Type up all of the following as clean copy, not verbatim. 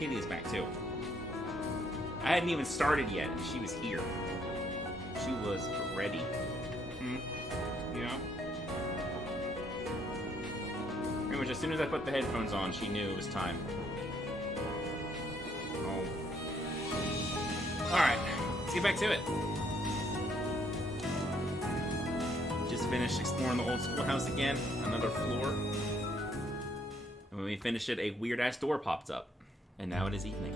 Kitty is back too. I hadn't even started yet, and she was here. She was ready. Yeah. Pretty much as soon as I put the headphones on, she knew it was time. Oh. Alright, let's get back to it. Just finished exploring the old schoolhouse again, another floor. And when we finished it, a weird-ass door popped up. And now it is evening.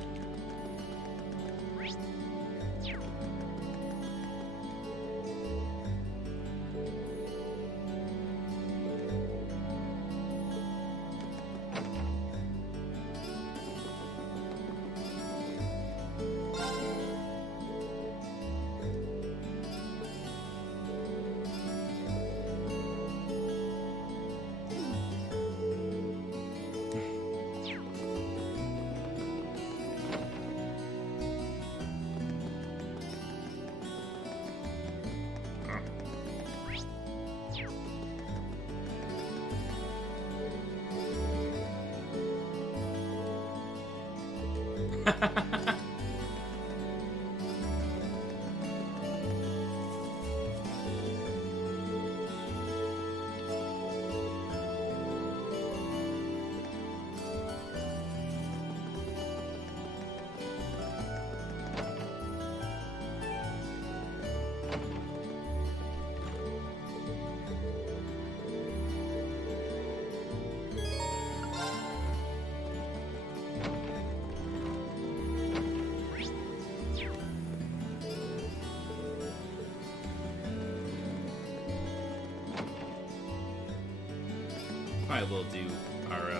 Probably will do our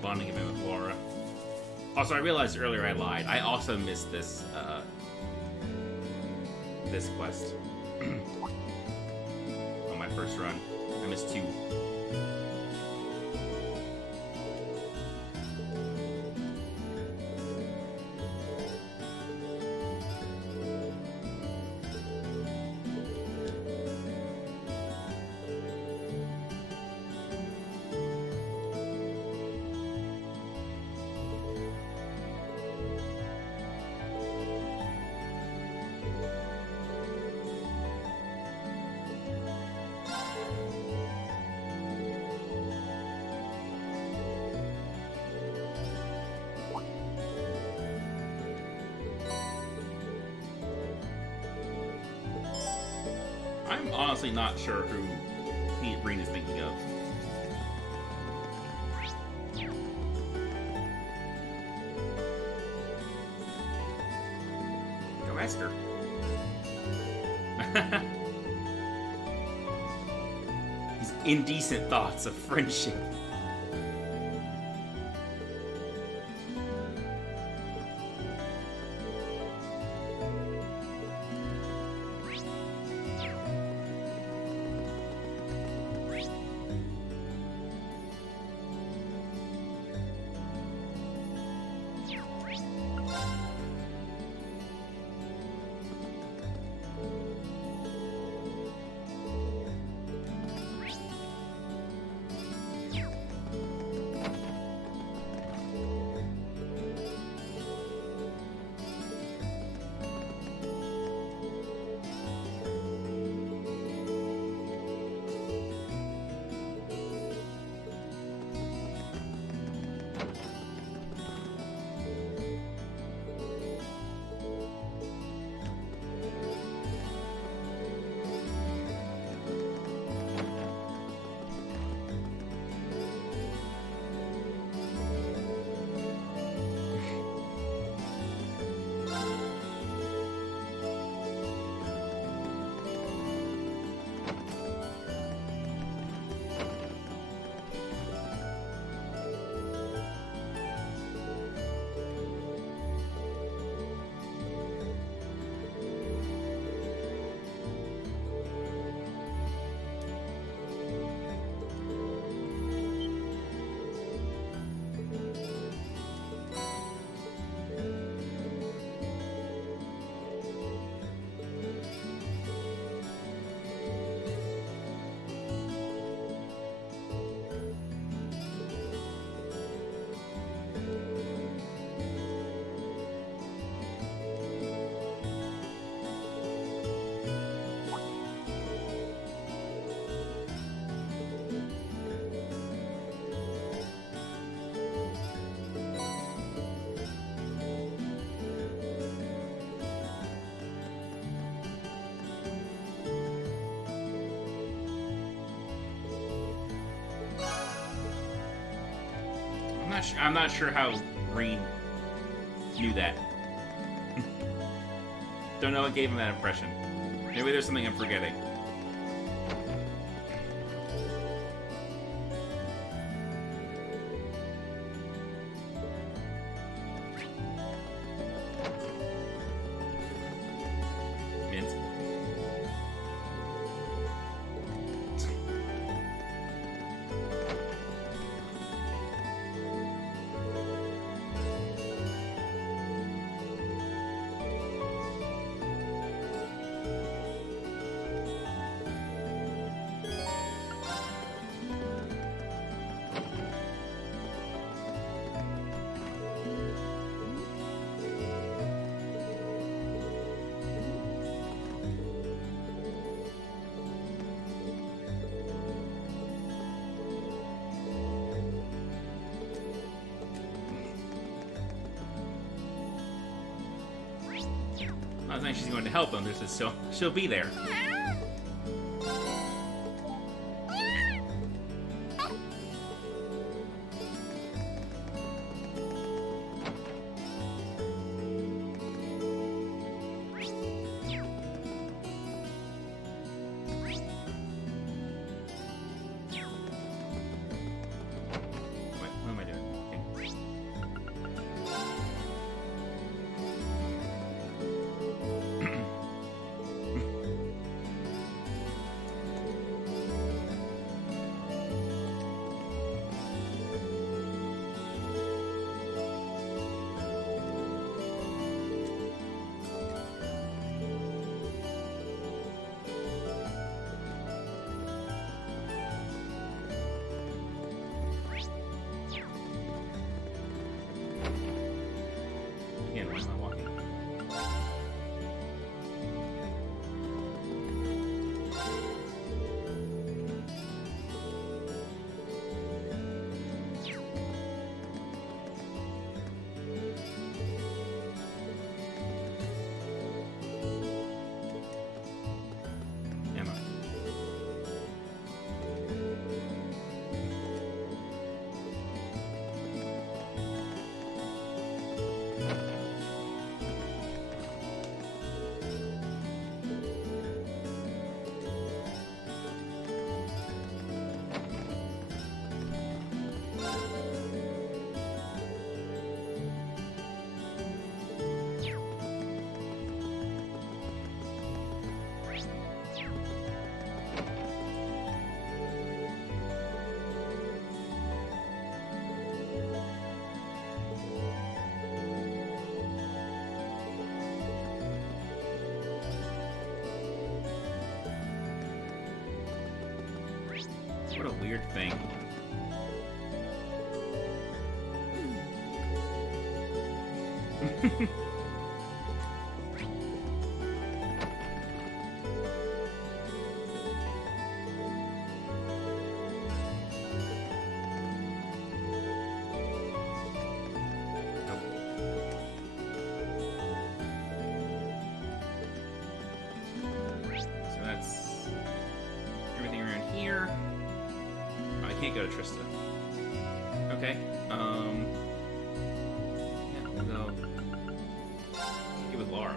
bonding event with Laura. Also, I realized earlier I lied. I also missed this this quest on my first run. I missed 2. I'm honestly not sure who Breen is thinking of. Go ask her. These indecent thoughts of friendship. I'm not sure how Reed knew that. Don't know what gave him that impression. Maybe there's something I'm forgetting. Mint. I was saying she's going to help him. There's this, so she'll be there. What am I doing? Again, why am I walking? Am I? What a weird thing. So that's everything around here. Oh, I can't go to Trista. Okay. Yeah, we'll go. Get with Laura.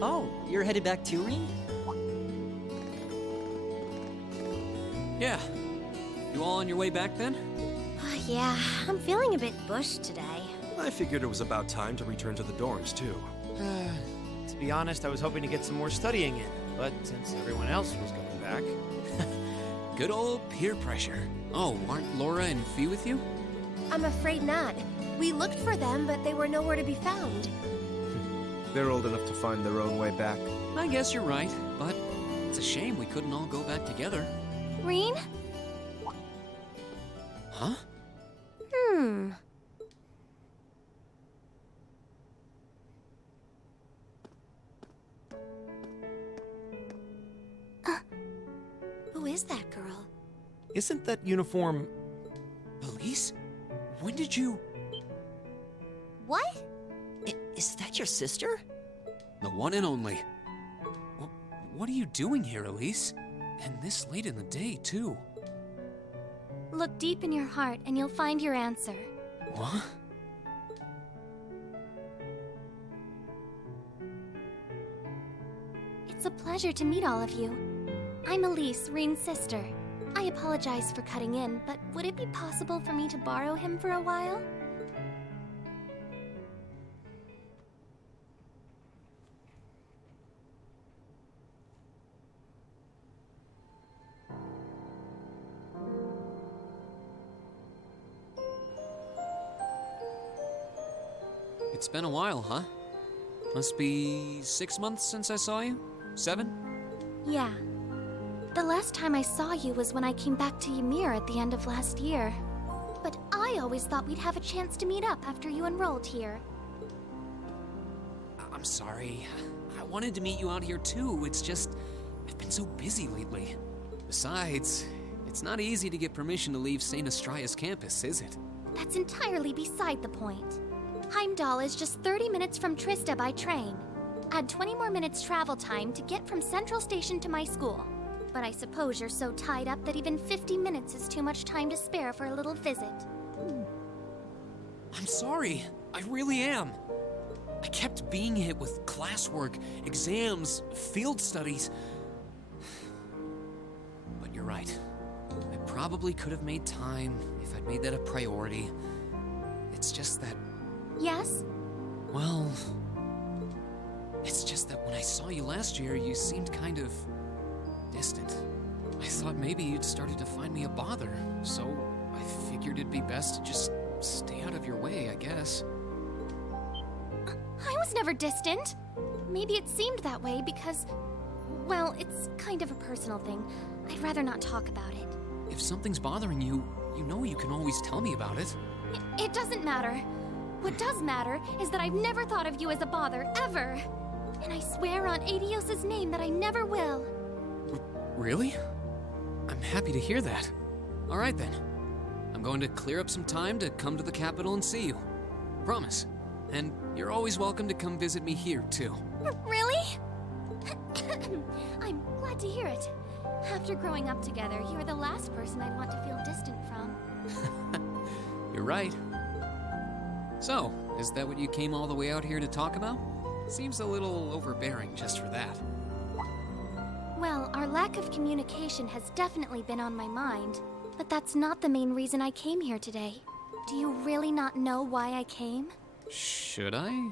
Oh, you're headed back to Rean? Yeah. You all on your way back then? Yeah, I'm feeling a bit bushed today. I figured it was about time to return to the dorms, too. To be honest, I was hoping to get some more studying in, but since everyone else was going back... Good old peer pressure. Oh, aren't Laura and Fee with you? I'm afraid not. We looked for them, but they were nowhere to be found. They're old enough to find their own way back. I guess you're right, but it's a shame we couldn't all go back together. Rean? Huh? Who is that girl? Isn't that uniform... Elise? When did you... What? Is that your sister? The one and only. What are you doing here, Elise? And this late in the day, too. Look deep in your heart and you'll find your answer. What? It's a pleasure to meet all of you. I'm Elise, Rean's sister. I apologize for cutting in, but would it be possible for me to borrow him for a while? It's been a while, huh? Must be 6 months since I saw you? 7? Yeah. The last time I saw you was when I came back to Ymir at the end of last year. But I always thought we'd have a chance to meet up after you enrolled here. I'm sorry. I wanted to meet you out here too. It's just, I've been so busy lately. Besides, it's not easy to get permission to leave St. Astraeus campus, is it? That's entirely beside the point. Heimdall is just 30 minutes from Trista by train. Add 20 more minutes travel time to get from Central Station to my school. But I suppose you're so tied up that even 50 minutes is too much time to spare for a little visit. I'm sorry. I really am. I kept being hit with classwork, exams, field studies. But you're right. I probably could have made time if I'd made that a priority. It's just that... Yes? Well... It's just that when I saw you last year, you seemed kind of... distant. I thought maybe you'd started to find me a bother, so I figured it'd be best to just stay out of your way, I guess. I was never distant. Maybe it seemed that way because... well, it's kind of a personal thing. I'd rather not talk about it. If something's bothering you, you know you can always tell me about it. It doesn't matter. What does matter is that I've never thought of you as a bother, ever. And I swear on Adios' name that I never will. Really? I'm happy to hear that. All right then. I'm going to clear up some time to come to the capital and see you. Promise. And you're always welcome to come visit me here, too. Really? I'm glad to hear it. After growing up together, you're the last person I'd want to feel distant from. You're right. So, is that what you came all the way out here to talk about? Seems a little overbearing just for that. Well, our lack of communication has definitely been on my mind. But that's not the main reason I came here today. Do you really not know why I came? Should I?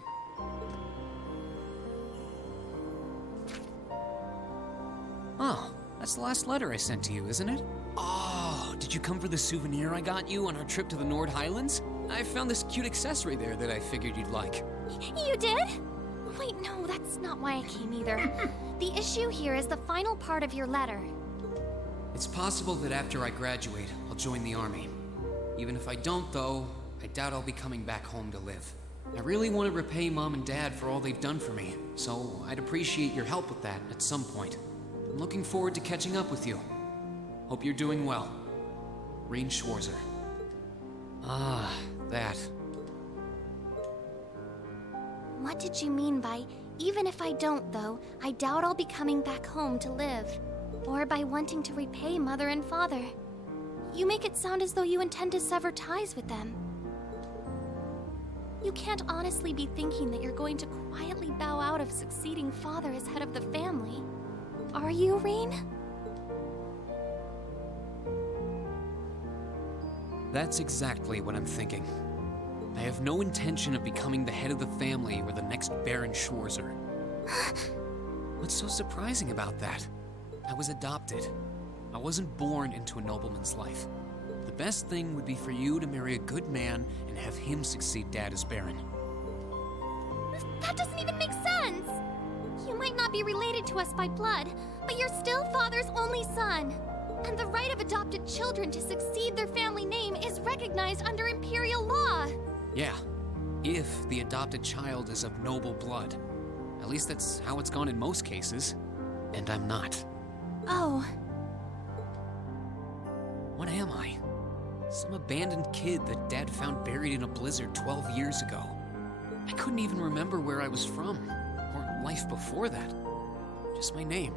Oh, that's the last letter I sent to you, isn't it? Oh, did you come for the souvenir I got you on our trip to the Nord Highlands? I found this cute accessory there that I figured you'd like. You did? Wait, no, that's not why I came either. The issue here is the final part of your letter. It's possible that after I graduate, I'll join the army. Even if I don't, though, I doubt I'll be coming back home to live. I really want to repay Mom and Dad for all they've done for me, so I'd appreciate your help with that at some point. I'm looking forward to catching up with you. Hope you're doing well. Rean Schwarzer. Ah, that. What did you mean by Even if I don't, though, I doubt I'll be coming back home to live. Or by wanting to repay Mother and Father. You make it sound as though you intend to sever ties with them. You can't honestly be thinking that you're going to quietly bow out of succeeding father as head of the family. Are you, Rean? That's exactly what I'm thinking. I have no intention of becoming the head of the family or the next Baron Schwarzer. What's so surprising about that? I was adopted. I wasn't born into a nobleman's life. The best thing would be for you to marry a good man and have him succeed Dad as Baron. That doesn't even make sense! You might not be related to us by blood, but you're still Father's only son. And the right of adopted children to succeed their family name is recognized under Imperial law. Yeah, if the adopted child is of noble blood. At least that's how it's gone in most cases. And I'm not. Oh. What am I? Some abandoned kid that Dad found buried in a blizzard 12 years ago. I couldn't even remember where I was from, or life before that. Just my name.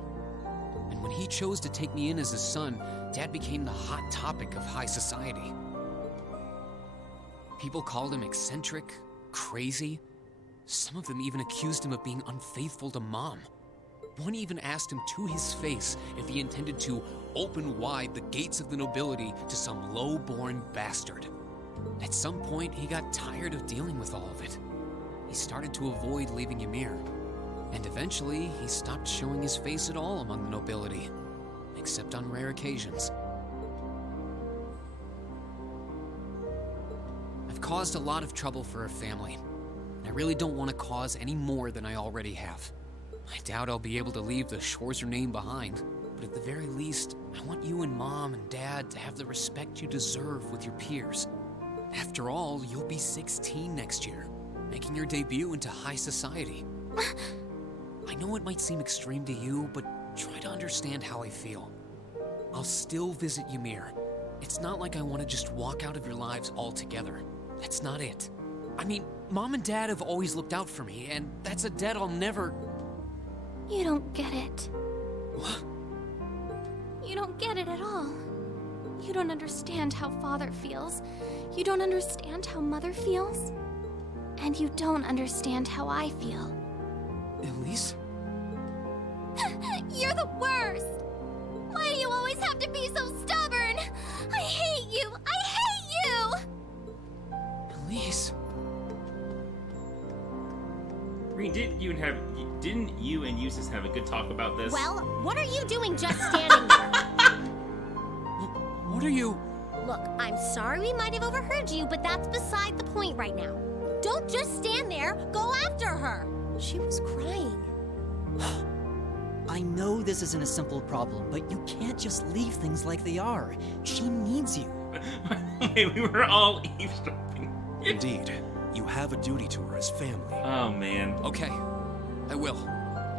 And when he chose to take me in as his son, Dad became the hot topic of high society. People called him eccentric, crazy. Some of them even accused him of being unfaithful to Mom. One even asked him to his face if he intended to open wide the gates of the nobility to some low-born bastard. At some point, he got tired of dealing with all of it. He started to avoid leaving Ymir. And eventually, he stopped showing his face at all among the nobility, except on rare occasions. I've caused a lot of trouble for our family, and I really don't want to cause any more than I already have. I doubt I'll be able to leave the Schwarzer name behind, but at the very least, I want you and Mom and Dad to have the respect you deserve with your peers. After all, you'll be 16 next year, making your debut into high society. I know it might seem extreme to you, but try to understand how I feel. I'll still visit Ymir. It's not like I want to just walk out of your lives altogether. That's not it. I mean, Mom and Dad have always looked out for me, and that's a debt I'll never... You don't get it. What? You don't get it at all. You don't understand how Father feels. You don't understand how Mother feels. And you don't understand how I feel. Elise? You're the worst! Why do you always have to be so stubborn? I hate you! I hate you! Elise? Rean, didn't you and Eustace have a good talk about this? Well, what are you doing just standing there? What are you... Look, I'm sorry we might have overheard you, but that's beside the point right now. Don't just stand there, go after her! She was crying. I know this isn't a simple problem, but you can't just leave things like they are. She needs you. Wait, we were all eavesdropping. Indeed. You have a duty to her as family. Oh, man. Okay, I will.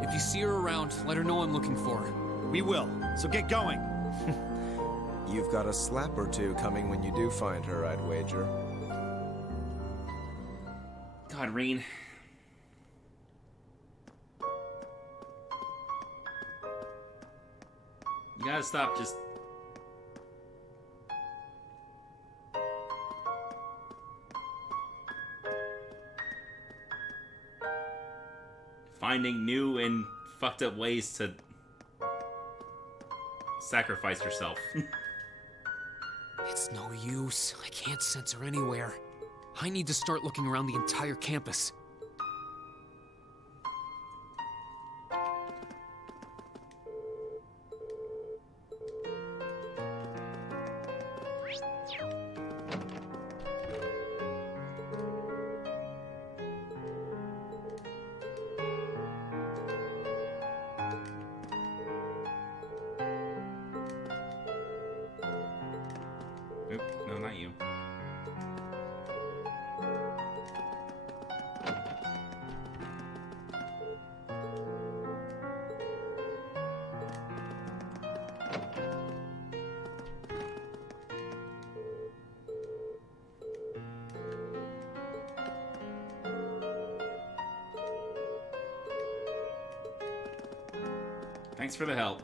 If you see her around, let her know I'm looking for her. We will, so get going. You've got a slap or two coming when you do find her, I'd wager. God, Rean. You gotta stop just... finding new and fucked up ways to sacrifice yourself. It's no use. I can't sense her anywhere. I need to start looking around the entire campus. Oop, no, not you. Thanks for the help.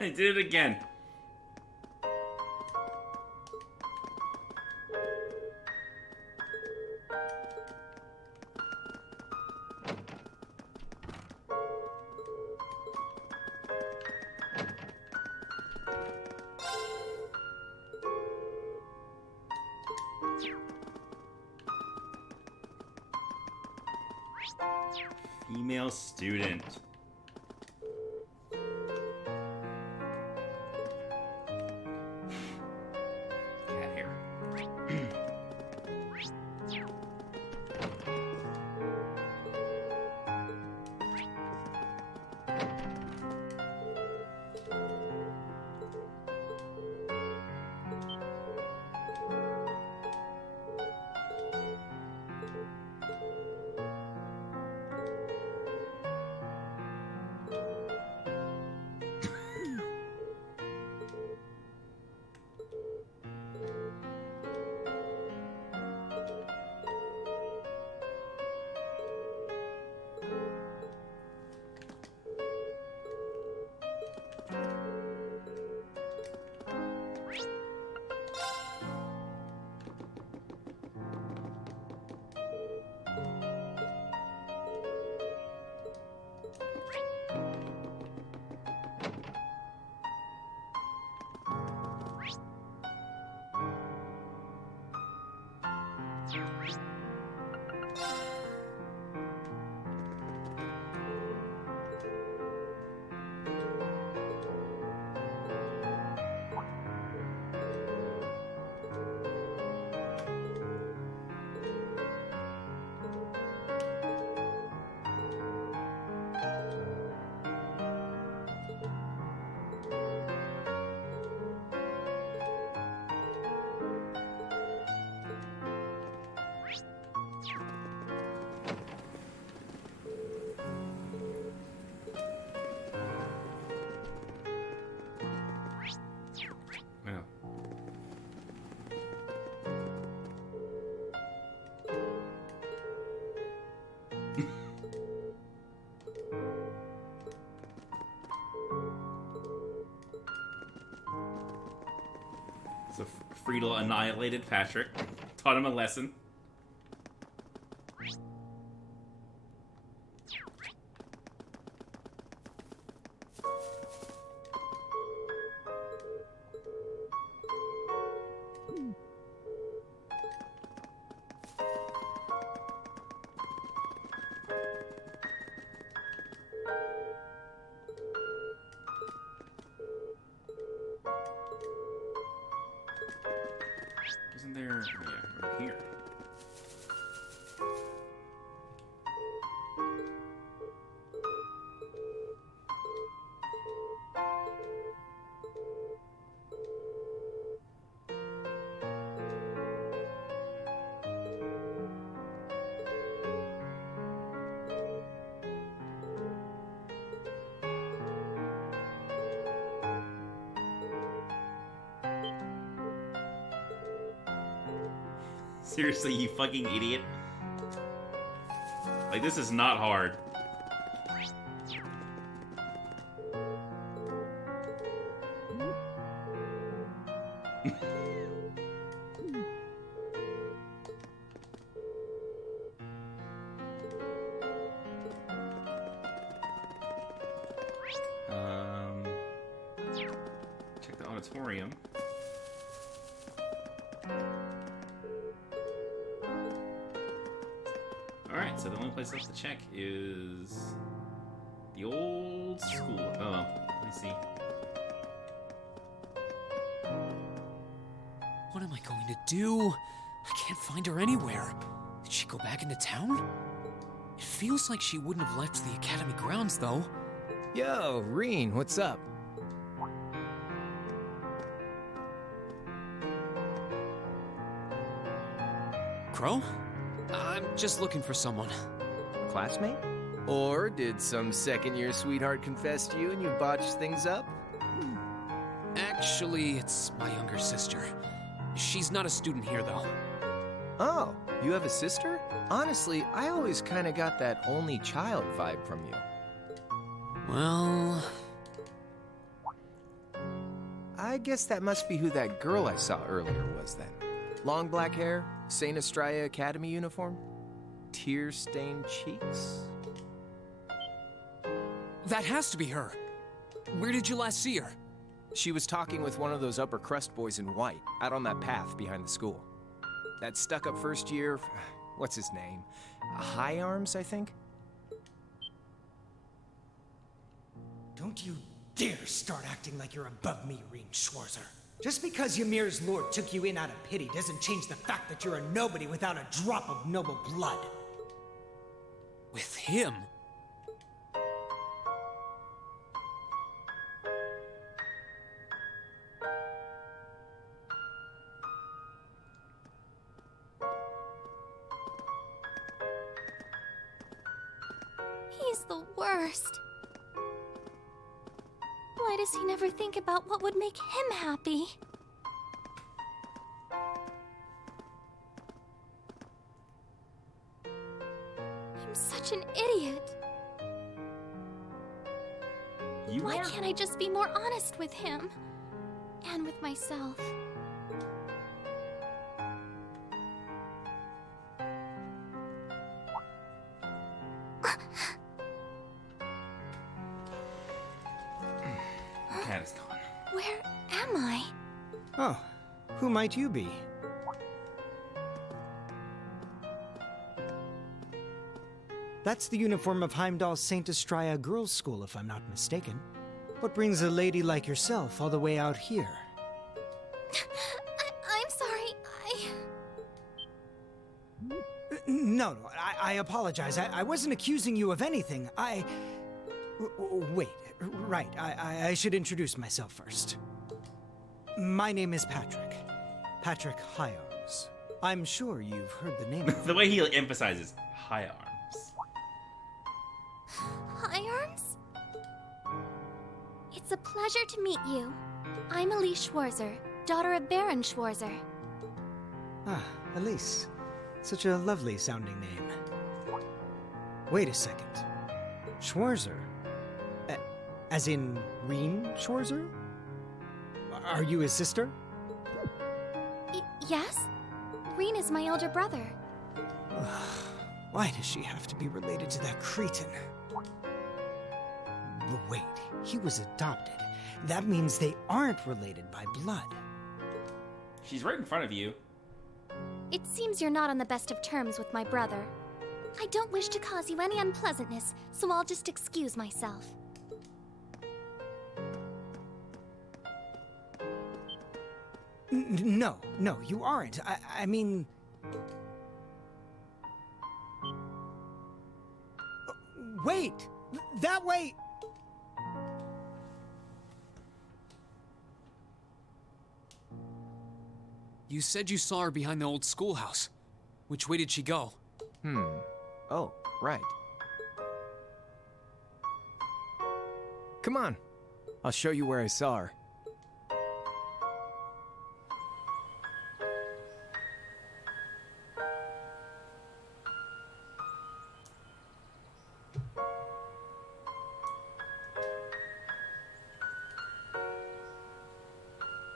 I did it again. Female student. Cat hair. Well. So Friedel annihilated Patrick, taught him a lesson. Isn't there? Oh, yeah, over here. Seriously, you fucking idiot. Like, this is not hard. Check the auditorium. Alright, so the only place left to check is the old school. Oh, let me see. What am I going to do? I can't find her anywhere. Did she go back into town? It feels like she wouldn't have left the academy grounds, though. Yo, Reen, what's up? Crow? I'm just looking for someone. Classmate? Or did some second-year sweetheart confess to you and you botched things up? Actually, it's my younger sister. She's not a student here, though. Oh, you have a sister? Honestly, I always kind of got that only child vibe from you. Well... I guess that must be who that girl I saw earlier was then. Long black hair, St. Estrella Academy uniform, tear-stained cheeks. That has to be her. Where did you last see her? She was talking with one of those upper crust boys in white, out on that path behind the school. That stuck-up first year, what's his name? High Arms, I think? Don't you dare start acting like you're above me, Reen Schwarzer. Just because Ymir's lord took you in out of pity doesn't change the fact that you're a nobody without a drop of noble blood. With him? He's the worst. Why does he never think about what would make him happy? I'm such an idiot. Why can't I just be more honest with him? And with myself? Cat is gone. Where am I? Oh, who might you be? That's the uniform of Heimdall's St. Estrella Girls' School, if I'm not mistaken. What brings a lady like yourself all the way out here? I'm sorry, No, I apologize. I wasn't accusing you of anything. Wait, right. I should introduce myself first. My name is Patrick. Patrick High Arms. I'm sure you've heard the name of The way he emphasizes high arms. High Arms? It's a pleasure to meet you. I'm Elise Schwarzer, daughter of Baron Schwarzer. Ah, Elise. Such a lovely sounding name. Wait a second. Schwarzer? As in Reen Schwarzer? Are you his sister? Yes? Reen is my older brother. Why does she have to be related to that cretin? But wait, he was adopted. That means they aren't related by blood. She's right in front of you. It seems you're not on the best of terms with my brother. I don't wish to cause you any unpleasantness, so I'll just excuse myself. No, you aren't. I mean... Wait! That way! You said you saw her behind the old schoolhouse. Which way did she go? Oh, right. Come on. I'll show you where I saw her.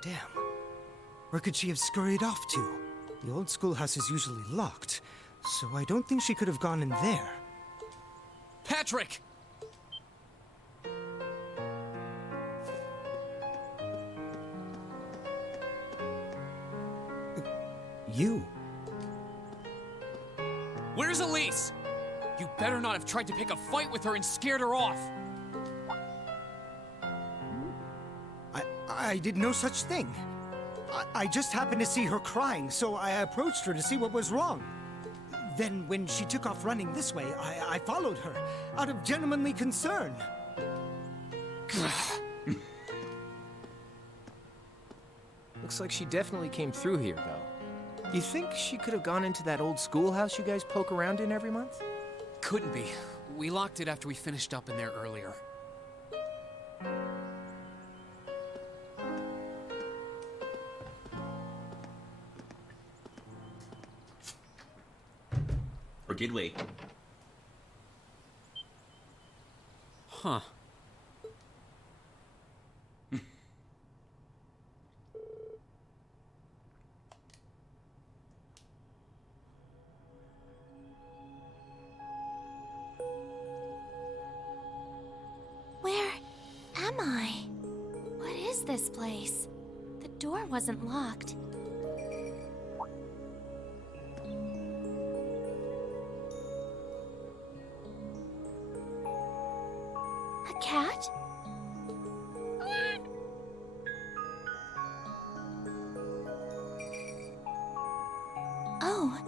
Damn. Where could she have scurried off to? The old schoolhouse is usually locked, so I don't think she could have gone in there. Patrick! You? Where's Elise? You better not have tried to pick a fight with her and scared her off. I did no such thing. I just happened to see her crying, so I approached her to see what was wrong. Then, when she took off running this way, I followed her, out of gentlemanly concern. Looks like she definitely came through here, though. You think she could have gone into that old schoolhouse you guys poke around in every month? Couldn't be. We locked it after we finished up in there earlier. Or did we? Huh. Where am I? What is this place? The door wasn't locked. A cat? Oh.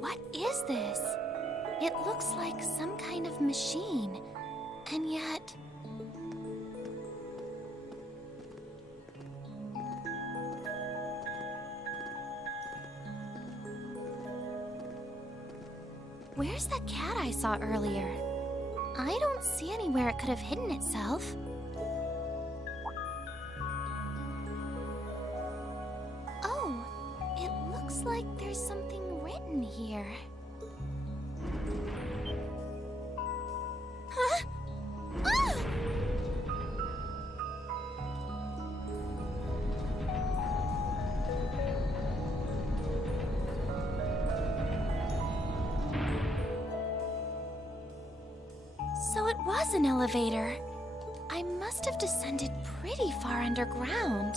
What is this? It looks like some kind of machine, and yet... Where's that cat I saw earlier? I don't see anywhere it could have hidden itself. Oh, it looks like there's something written here. Huh? Ah! So it was an elevator. I must have descended pretty far underground.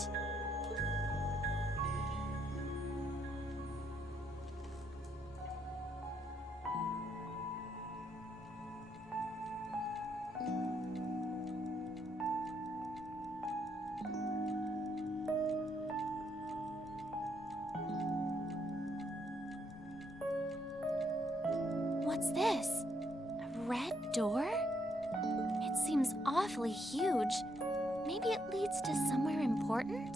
What's this? A red door? It seems awfully huge. Maybe it leads to somewhere important?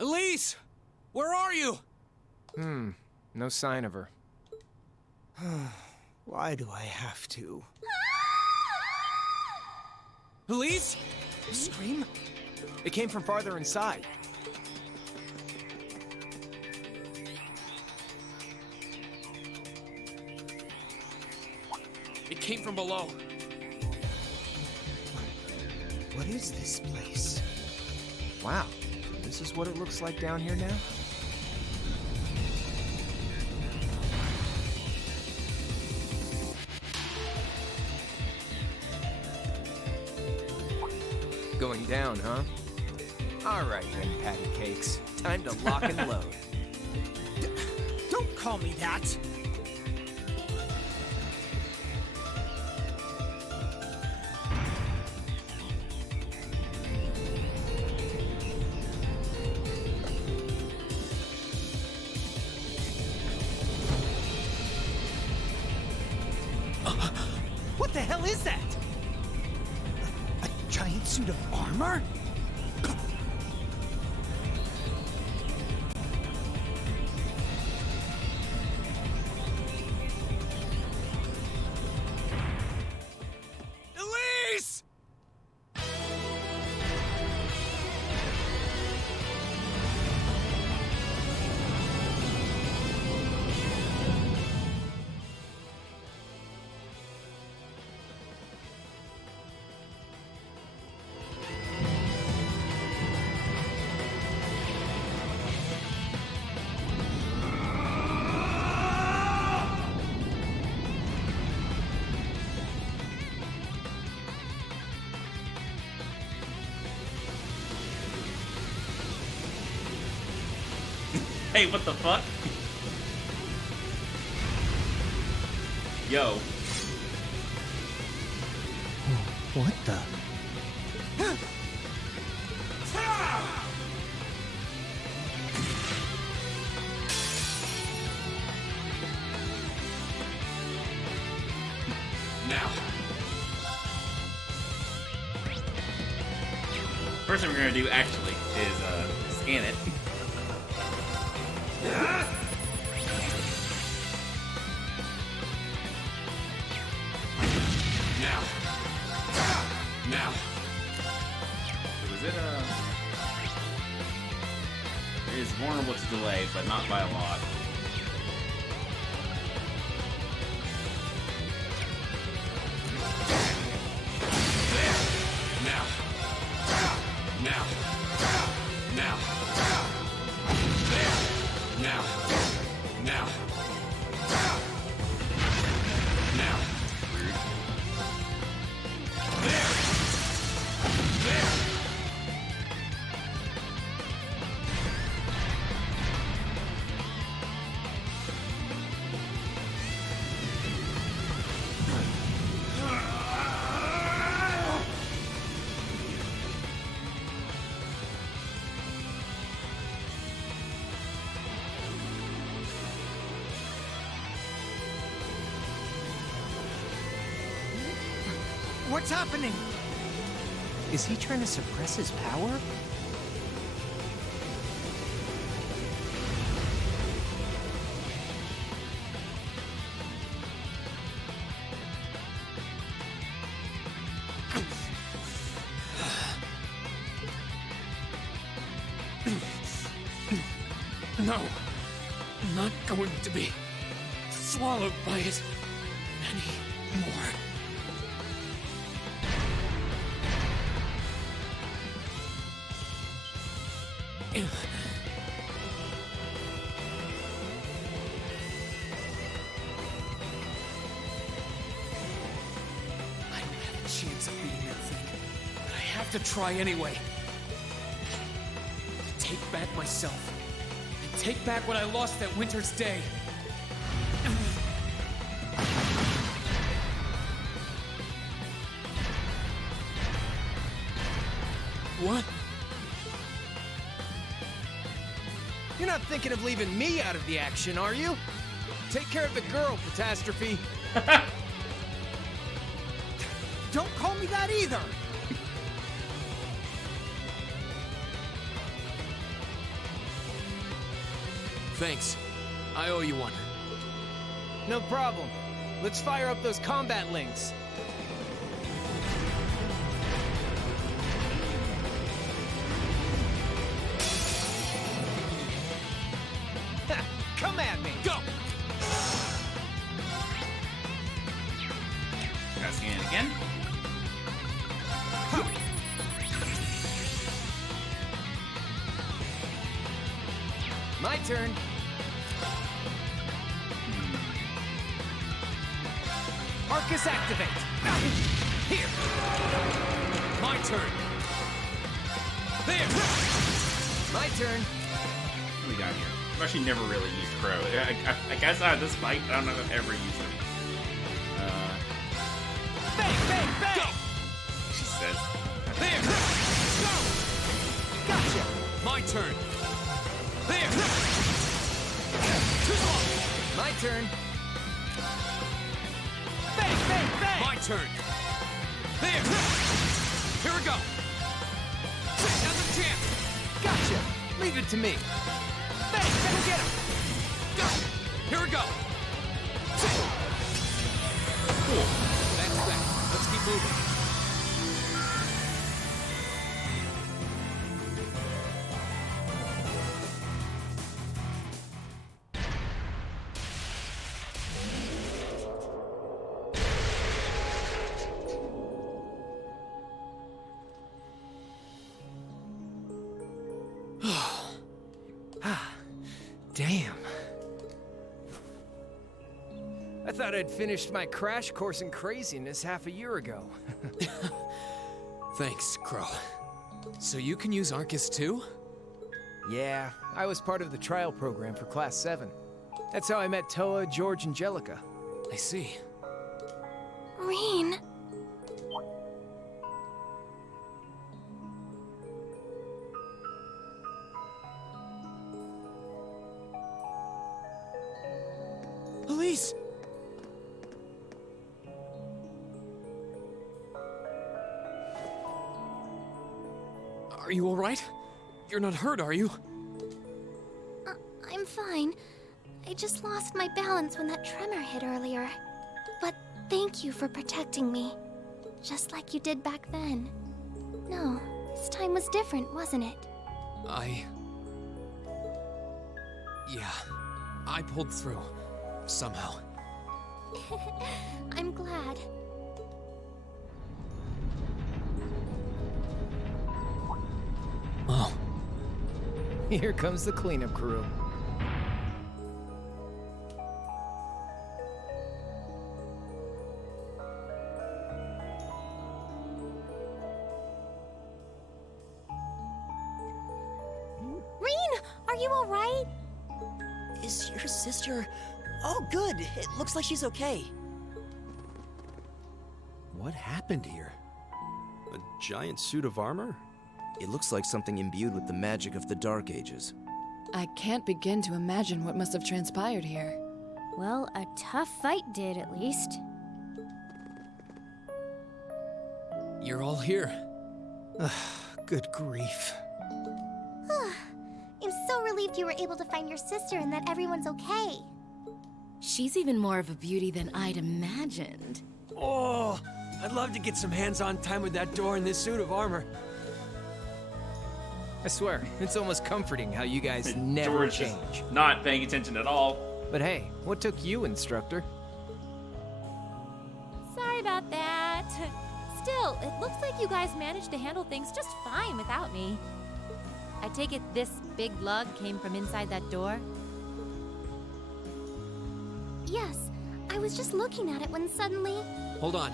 Elise! Where are you? No sign of her. Why do I have to? Elise? Scream? It came from farther inside. It came from below. What is this place? Wow. This is what it looks like down here now? Going down, huh? All right then, patty cakes. Time to lock and load. Don't call me that! What the hell is that? A giant suit of armor? Elise! Hey, what the fuck? Yo. What the? Now. First thing we're gonna do actually is scan it. Now. So is it it is vulnerable to delay, but not by a lot. Now. Now. Now. Now. Now. Now. Rude. There. What's happening? Is he trying to suppress his power? No, I'm not going to be swallowed by it anymore. I don't have a chance of beating that thing, but I have to try anyway. To take back myself, and take back what I lost that winter's day. What? You're not thinking of leaving me out of the action, are you? Take care of the girl, Catastrophe. Don't call me that either! Thanks. I owe you one. No problem. Let's fire up those combat links. Come at me! Go! Gotta scan it again. My turn. Arcus activate. Here. My turn. There! My turn. What do we got here? I've actually never really used Crow. I guess out of this fight, I don't know if I've ever used him. Bang, bang, bang! Go! She says. There! Go! Gotcha! My turn! There! My turn. Bang, bang, bang! My turn! There! Here we go! Another chance! Gotcha! Leave it to me. Bang, bang, get him! Go! Here we go! Cool. That's that. Let's keep moving. Damn. I thought I'd finished my crash course in craziness half a year ago. Thanks, Crow. So you can use Arcus too? Yeah, I was part of the trial program for Class 7. That's how I met Toa, George, and Jellica. I see. Reen. Police! Are you alright? You're not hurt, are you? I'm fine. I just lost my balance when that tremor hit earlier. But thank you for protecting me. Just like you did back then. No, this time was different, wasn't it? Yeah, I pulled through. Somehow. I'm glad. Oh. Here comes the cleanup crew. Reen, are you all right? Is your sister... Oh, good. It looks like she's okay. What happened here? A giant suit of armor? It looks like something imbued with the magic of the Dark Ages. I can't begin to imagine what must have transpired here. Well, a tough fight did, at least. You're all here. Good grief. I'm so relieved you were able to find your sister and that everyone's okay. She's even more of a beauty than I'd imagined. Oh, I'd love to get some hands-on time with that door in this suit of armor. I swear, it's almost comforting how you guys never George is change. not paying attention at all. But hey, what took you, instructor? Sorry about that. Still, it looks like you guys managed to handle things just fine without me. I take it this big lug came from inside that door? Yes, I was just looking at it when suddenly... Hold on.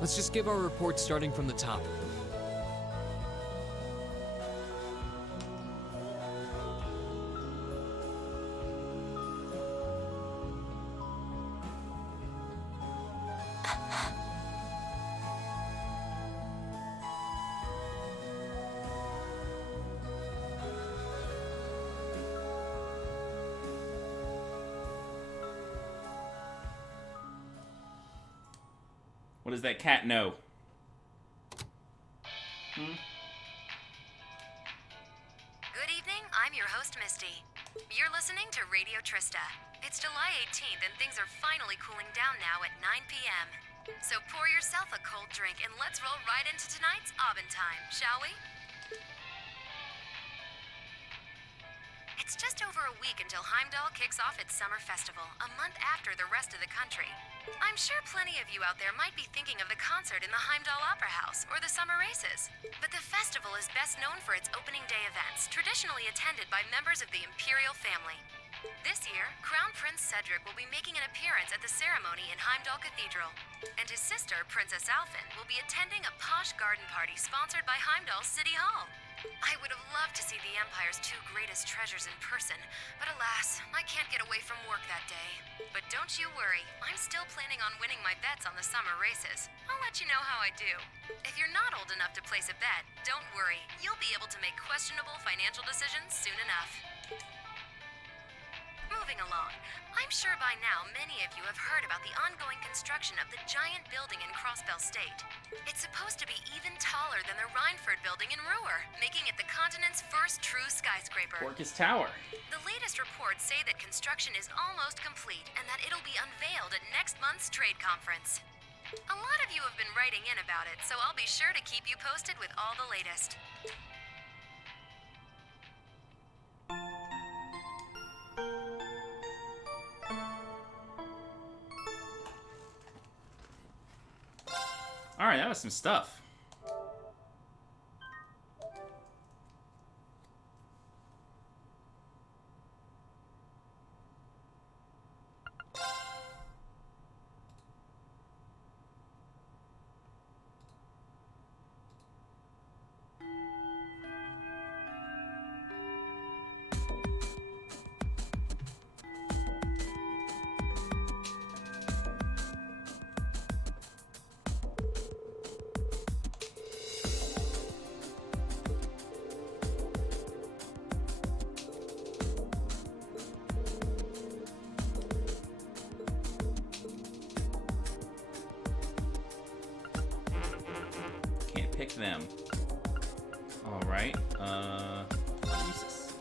Let's just give our report starting from the top. What does that cat know? Good evening, I'm your host, Misty. You're listening to Radio Trista. It's July 18th and things are finally cooling down now at 9 p.m. So pour yourself a cold drink and let's roll right into tonight's Aubin time, shall we? It's just over a week until Heimdall kicks off its summer festival, a month after the rest of the country. I'm sure plenty of you out there might be thinking of the concert in the Heimdall Opera House or the summer races. But the festival is best known for its opening day events, traditionally attended by members of the Imperial family. This year, Crown Prince Cedric will be making an appearance at the ceremony in Heimdall Cathedral. And his sister, Princess Alphen, will be attending a posh garden party sponsored by Heimdall City Hall. I would have loved to see the Empire's two greatest treasures in person, but alas, I can't get away from work that day. But don't you worry, I'm still planning on winning my bets on the summer races. I'll let you know how I do. If you're not old enough to place a bet, don't worry, you'll be able to make questionable financial decisions soon enough. Moving along, I'm sure by now many of you have heard about the ongoing construction of the giant building in Crossbell State. It's supposed to be even taller than the Rhineford building in Ruhr, making it the continent's first true skyscraper. Orcus Tower. The latest reports say that construction is almost complete and that it'll be unveiled at next month's trade conference. A lot of you have been writing in about it, so I'll be sure to keep you posted with all the latest. Alright, that was some stuff. Pick them. Alright, uses.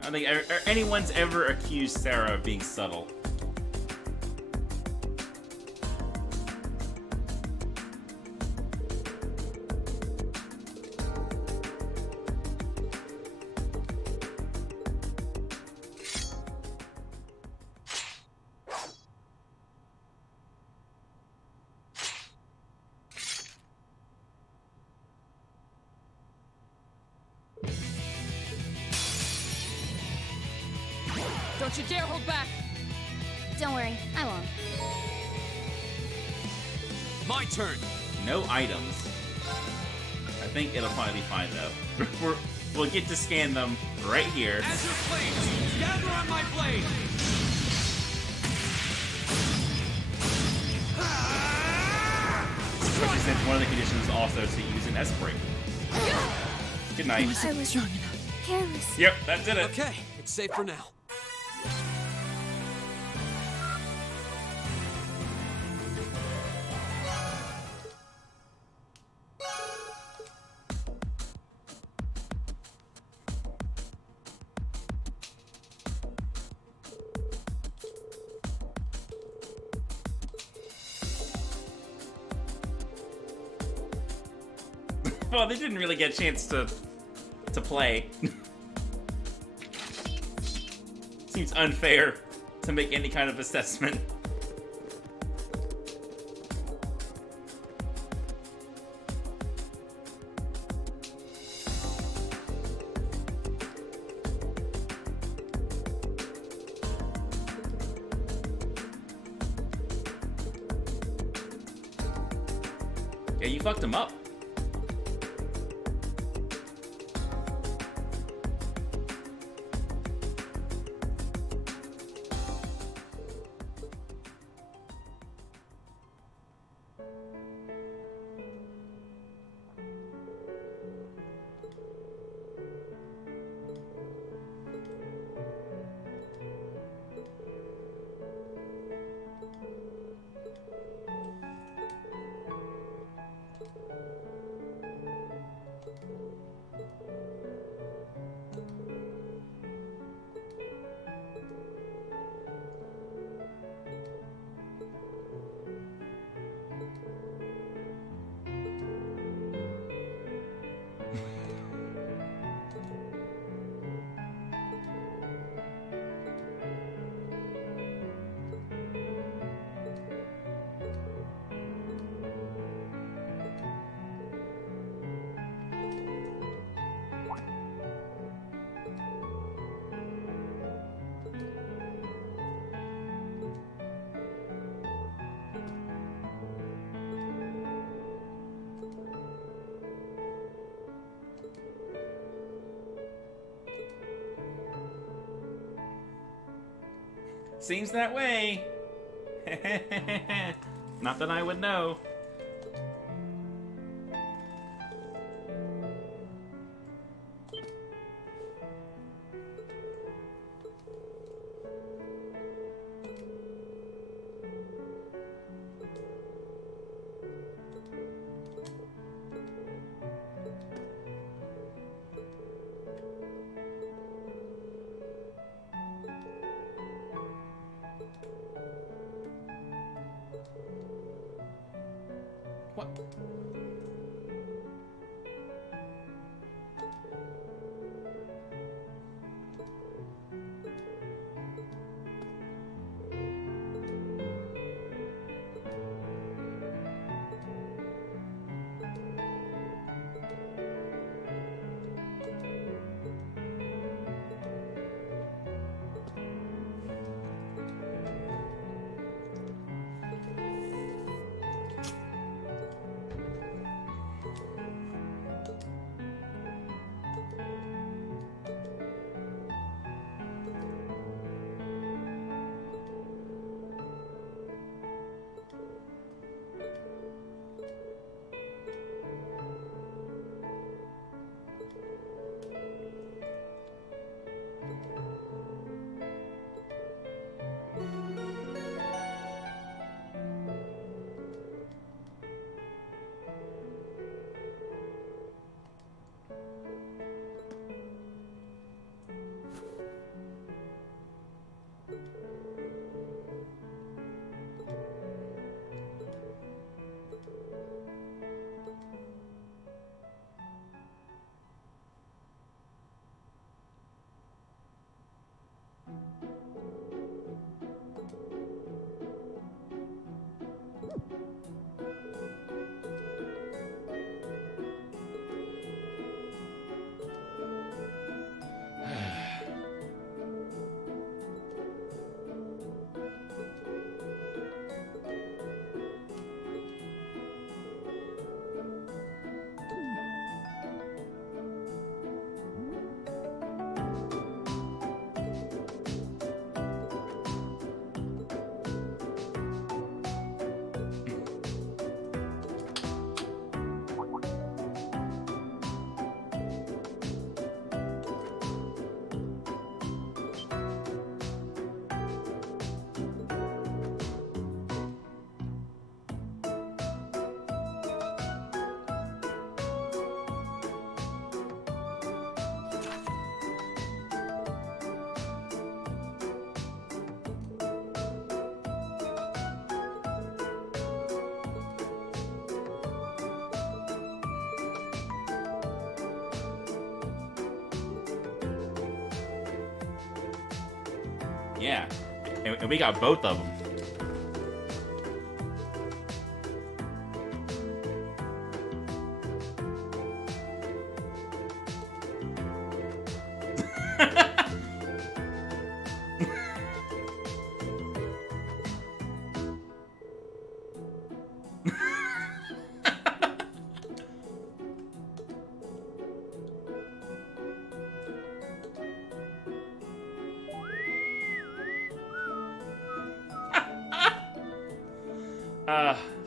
I don't think anyone's ever accused Sarah of being subtle. Don't you dare hold back! Don't worry, I won't. My turn! No items. I think it'll probably be fine though. We'll get to scan them right here. Azure Flames, gather on my blade! Especially since one of the conditions is also to use an S-break. Good night. I was strong enough. Careless. Yep, that did it. Okay, it's safe for now. Well, they didn't really get a chance to play. Seems unfair to make any kind of assessment. Yeah, you fucked him up. Seems that way. Not that I would know. What? Yeah, and we got both of them.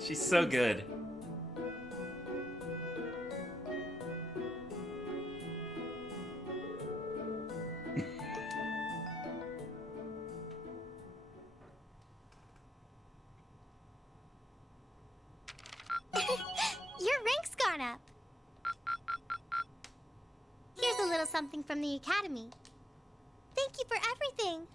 She's so good. Your rank's gone up. Here's a little something from the Academy. Thank you for everything.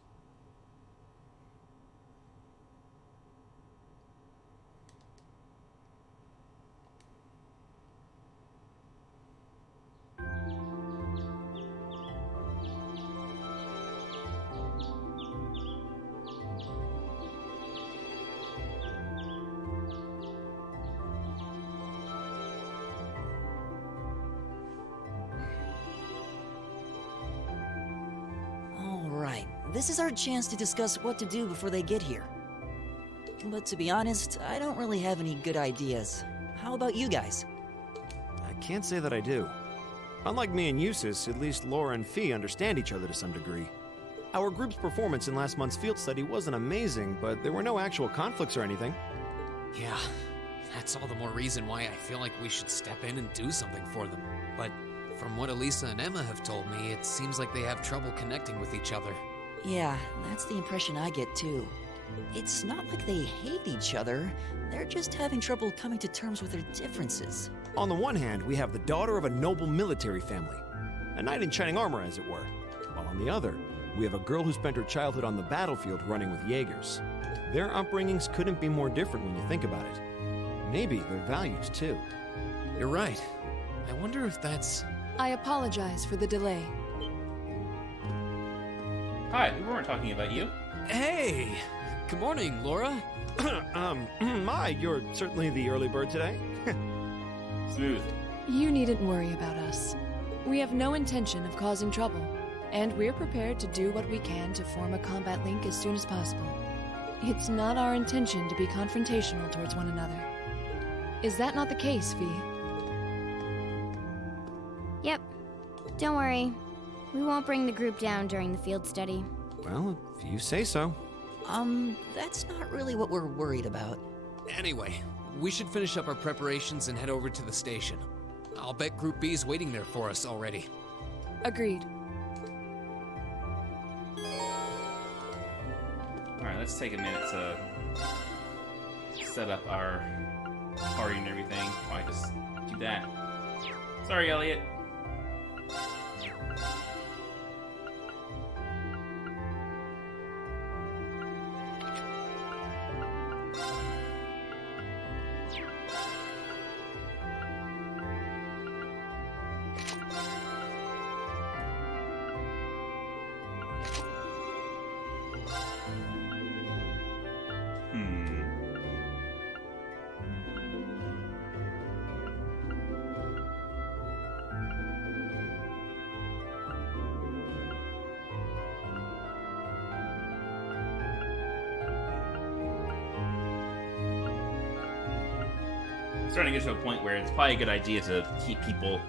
This is our chance to discuss what to do before they get here. But to be honest, I don't really have any good ideas. How about you guys? I can't say that I do. Unlike me and Eustace, at least Laura and Fee understand each other to some degree. Our group's performance in last month's field study wasn't amazing, but there were no actual conflicts or anything. Yeah, that's all the more reason why I feel like we should step in and do something for them. But from what Elisa and Emma have told me, it seems like they have trouble connecting with each other. Yeah, that's the impression I get too. It's not like they hate each other, they're just having trouble coming to terms with their differences. On the one hand, we have the daughter of a noble military family, a knight in shining armor as it were, while on the other, we have a girl who spent her childhood on the battlefield running with Jaegers. Their upbringings couldn't be more different when you think about it. Maybe their values too. You're right. I wonder if that's... I apologize for the delay. Hi, we weren't talking about you. Hey! Good morning, Laura. My, you're certainly the early bird today. Smooth. You needn't worry about us. We have no intention of causing trouble, and we're prepared to do what we can to form a combat link as soon as possible. It's not our intention to be confrontational towards one another. Is that not the case, Fee? Yep. Don't worry. We won't bring the group down during the field study. Well, if you say so. That's not really what we're worried about. Anyway, we should finish up our preparations and head over to the station. I'll bet Group B's waiting there for us already. Agreed. Alright, let's take a minute to set up our party and everything. I just do that. Sorry, Elliot. Starting to get to a point where it's probably a good idea to keep people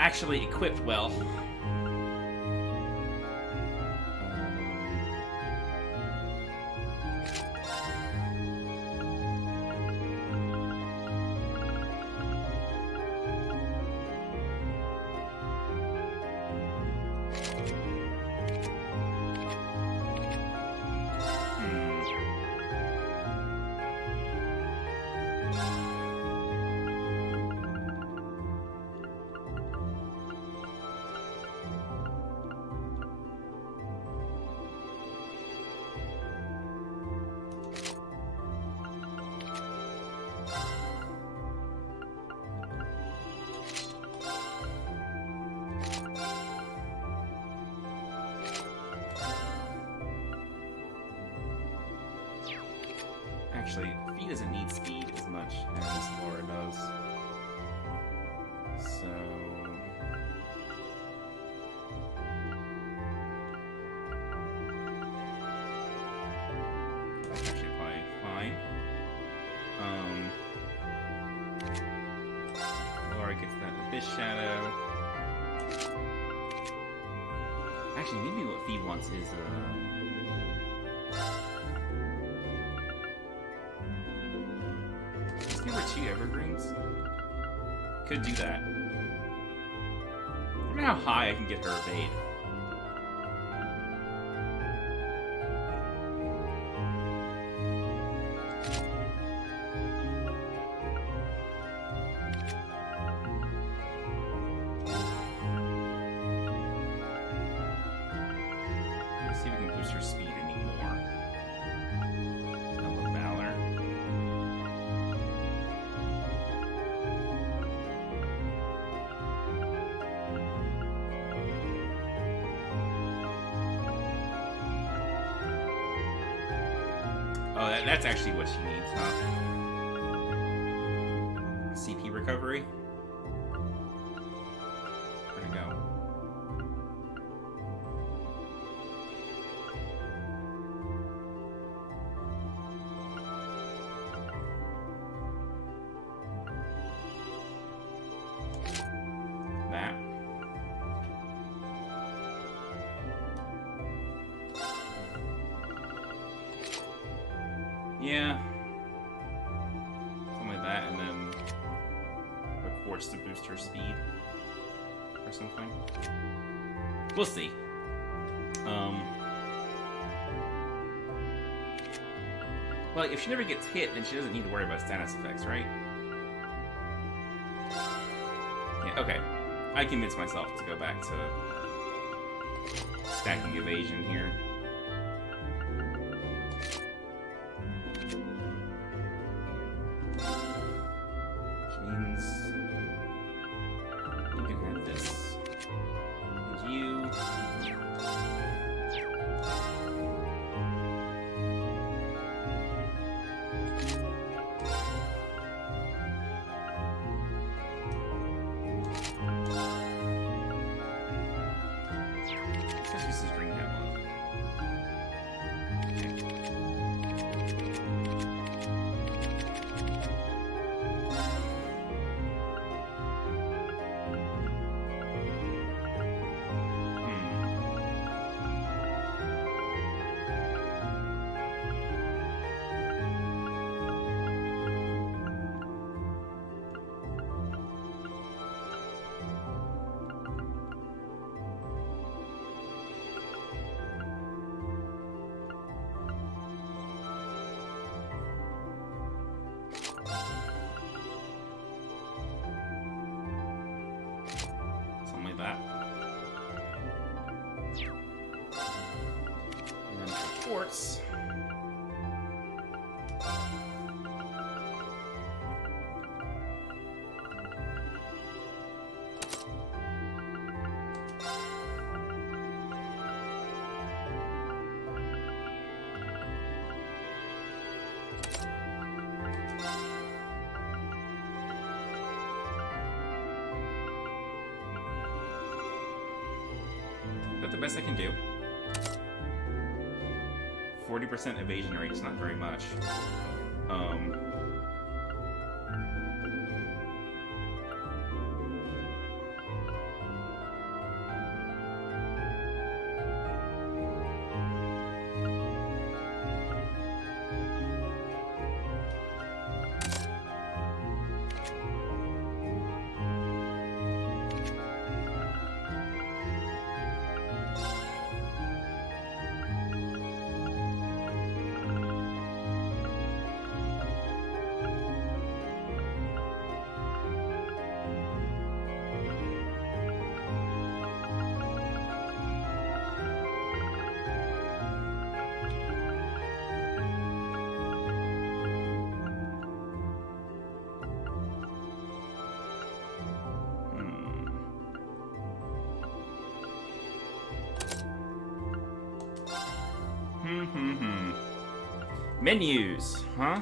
actually equipped well. Actually, Fee doesn't need speed as much as Laura does. So... that's actually probably fine. Laura gets that Abyss Shadow. Actually, maybe what Fee wants is, let's give her 2 Evergreens. Could do that. I wonder how high I can get her evade. Let's see if we can boost her speed anymore. Hello, Valor. Oh, that's actually what she needs, huh? CP recovery? Where'd it go? That. Yeah. Something like that, and then a quartz to boost her speed or something. We'll see. Well, if she never gets hit, then she doesn't need to worry about status effects, right? Yeah, okay. I convinced myself to go back to stacking evasion here. Which means you can have this. And you. Something like that. And then for quartz. That's the best I can do. 40% evasion rate is not very much. Menus, huh?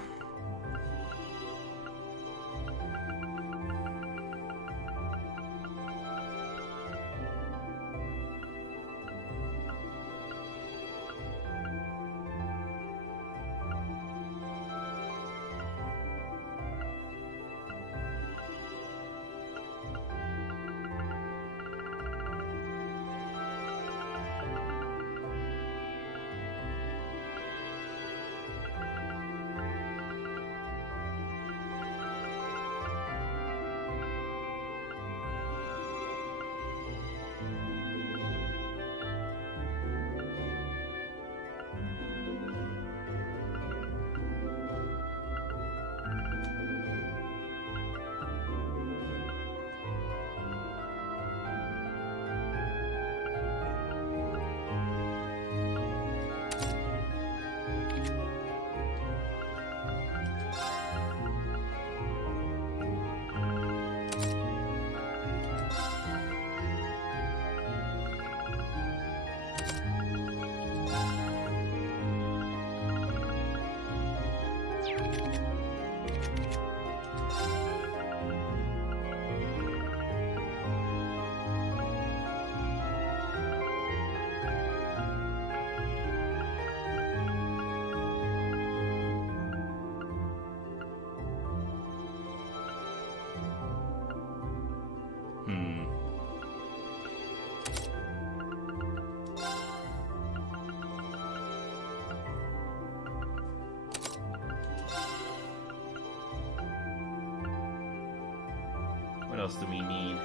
else do we need?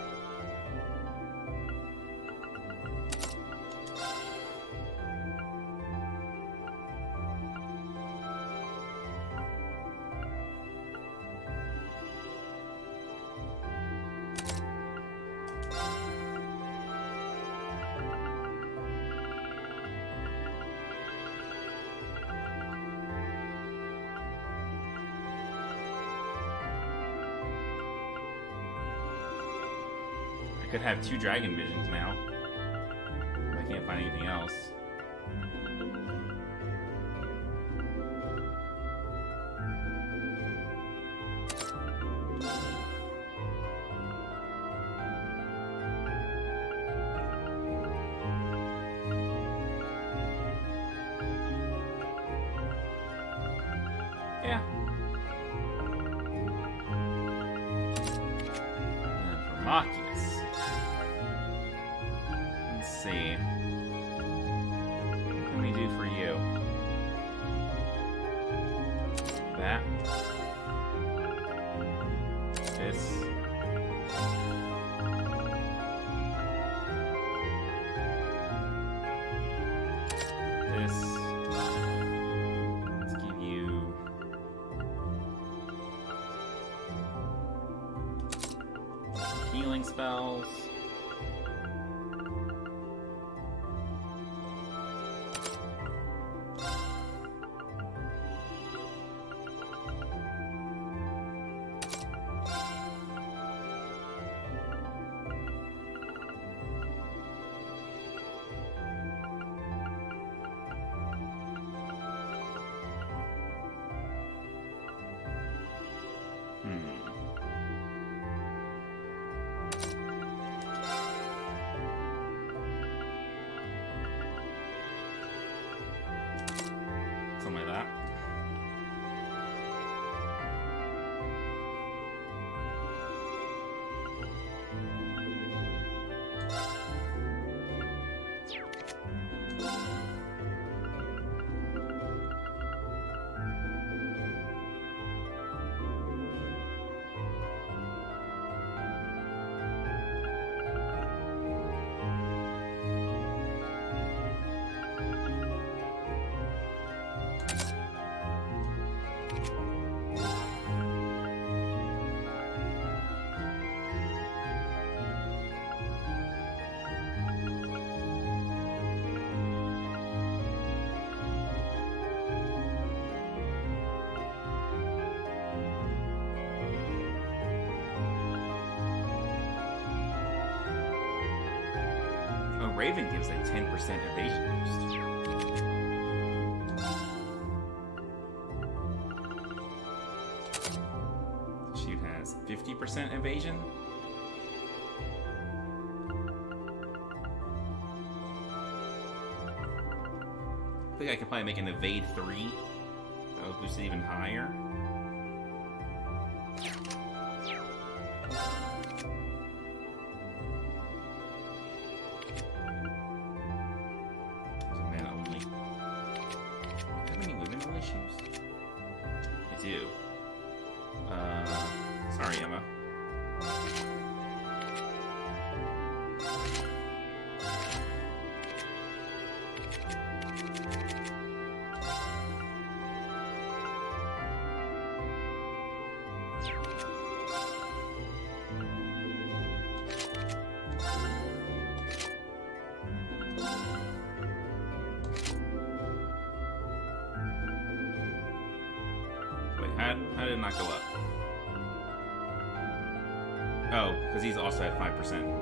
I could have 2 dragon visions now. I can't find anything else. Yeah. And for Machias. Let's see. What can we do for you? That. This. This. Let's give you healing spells. Something like that. Raven gives a 10% evasion boost. Shoot has 50% evasion. I think I could probably make an evade 3. That would boost it even higher. Sorry, Emma. Wait, how did it not go up? Oh, because he's also at 5%.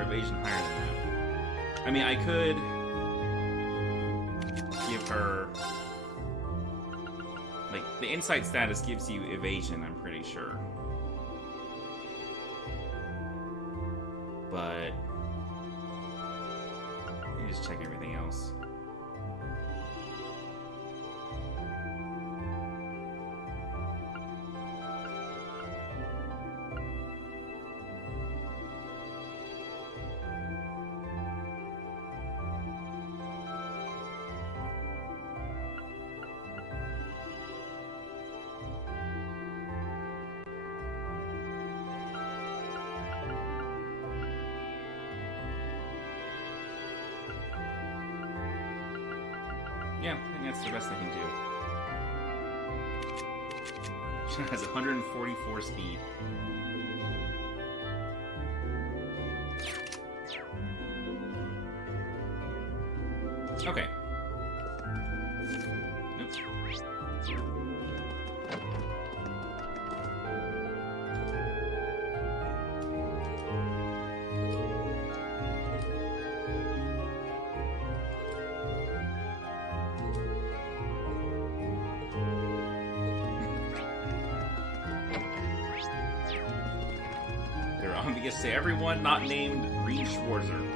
Evasion higher than that. I mean, I could give her like the insight status gives you evasion, I'm pretty sure. but let me just check everything else. Yeah, I think that's the best I can do. It has 144 speed. Okay. Nope. They're obvious to everyone not named Reed Schwarzer.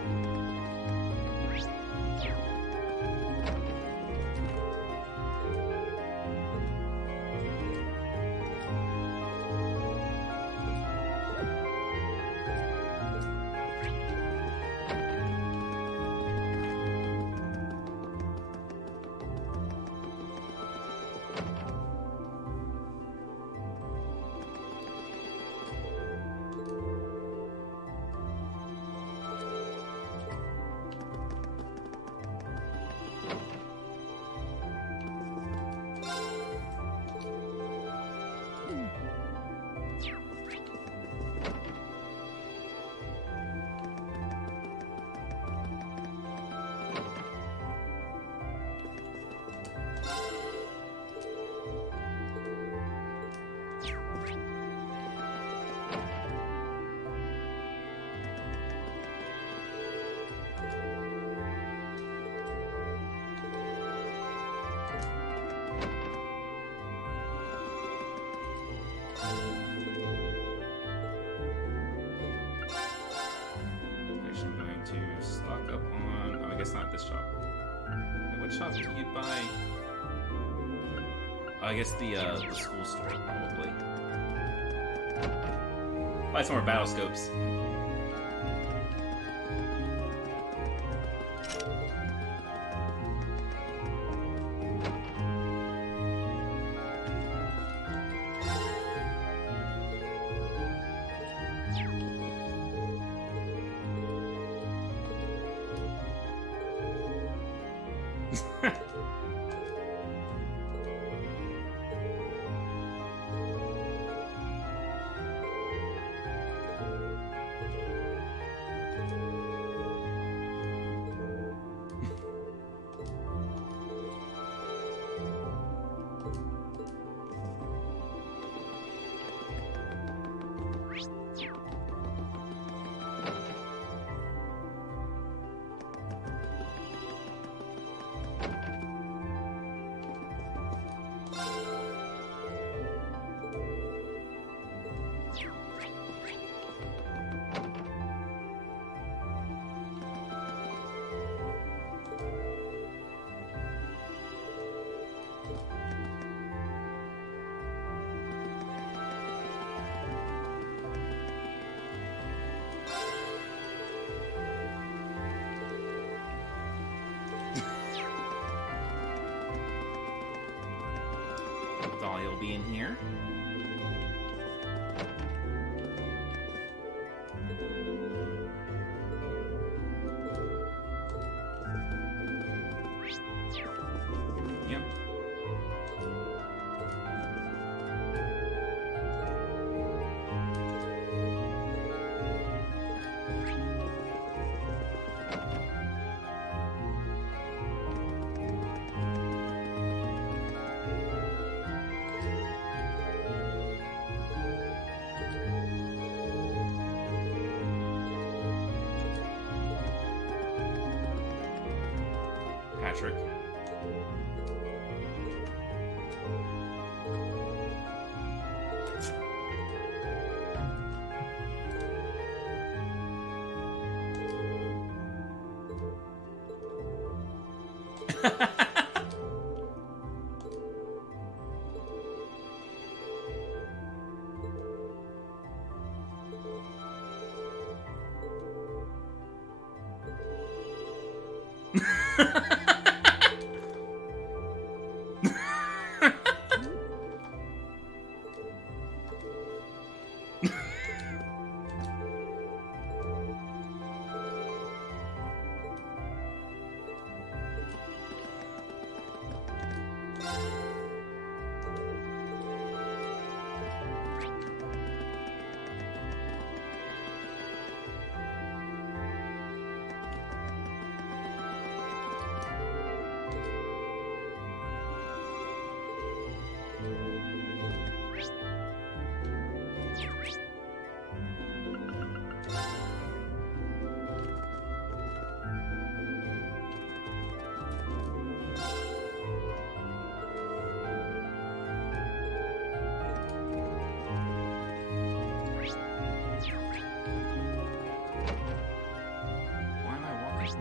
Actually, I'm going to stock up on. Oh, I guess not this shop. Wait, what shop do you buy? Oh, I guess the school store probably. Buy some more battle scopes. Dahlia will be in here. Yep. Patrick. Why am I walking?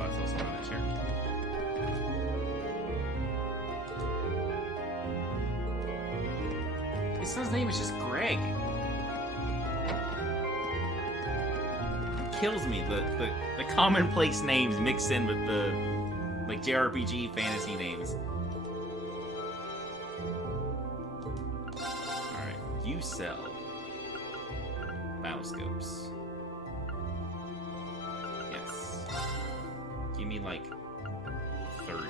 Oh, it's also on that chair. His son's name is just Greg. Kills me, the commonplace names mixed in with the like JRPG fantasy names. Alright, you sell battlescopes. Yes. Give me like 30.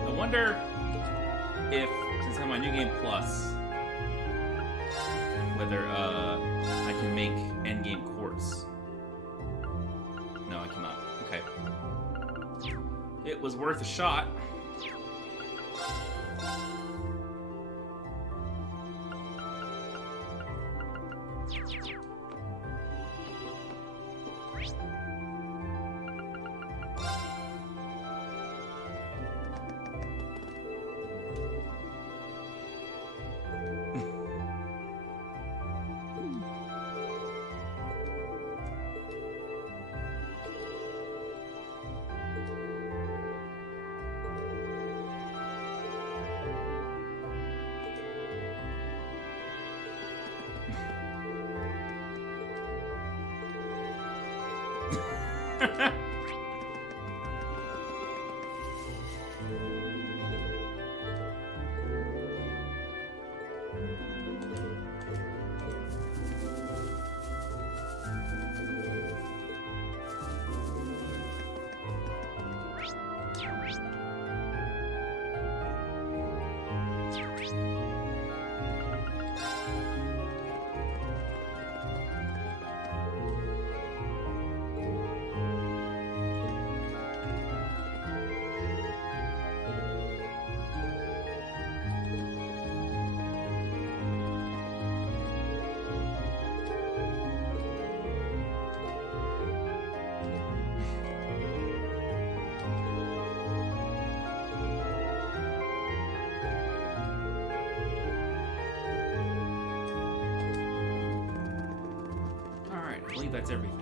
I wonder if, since I'm on New Game Plus, whether I can make endgame quartz. No, I cannot. Okay. It was worth a shot. believe that's everything.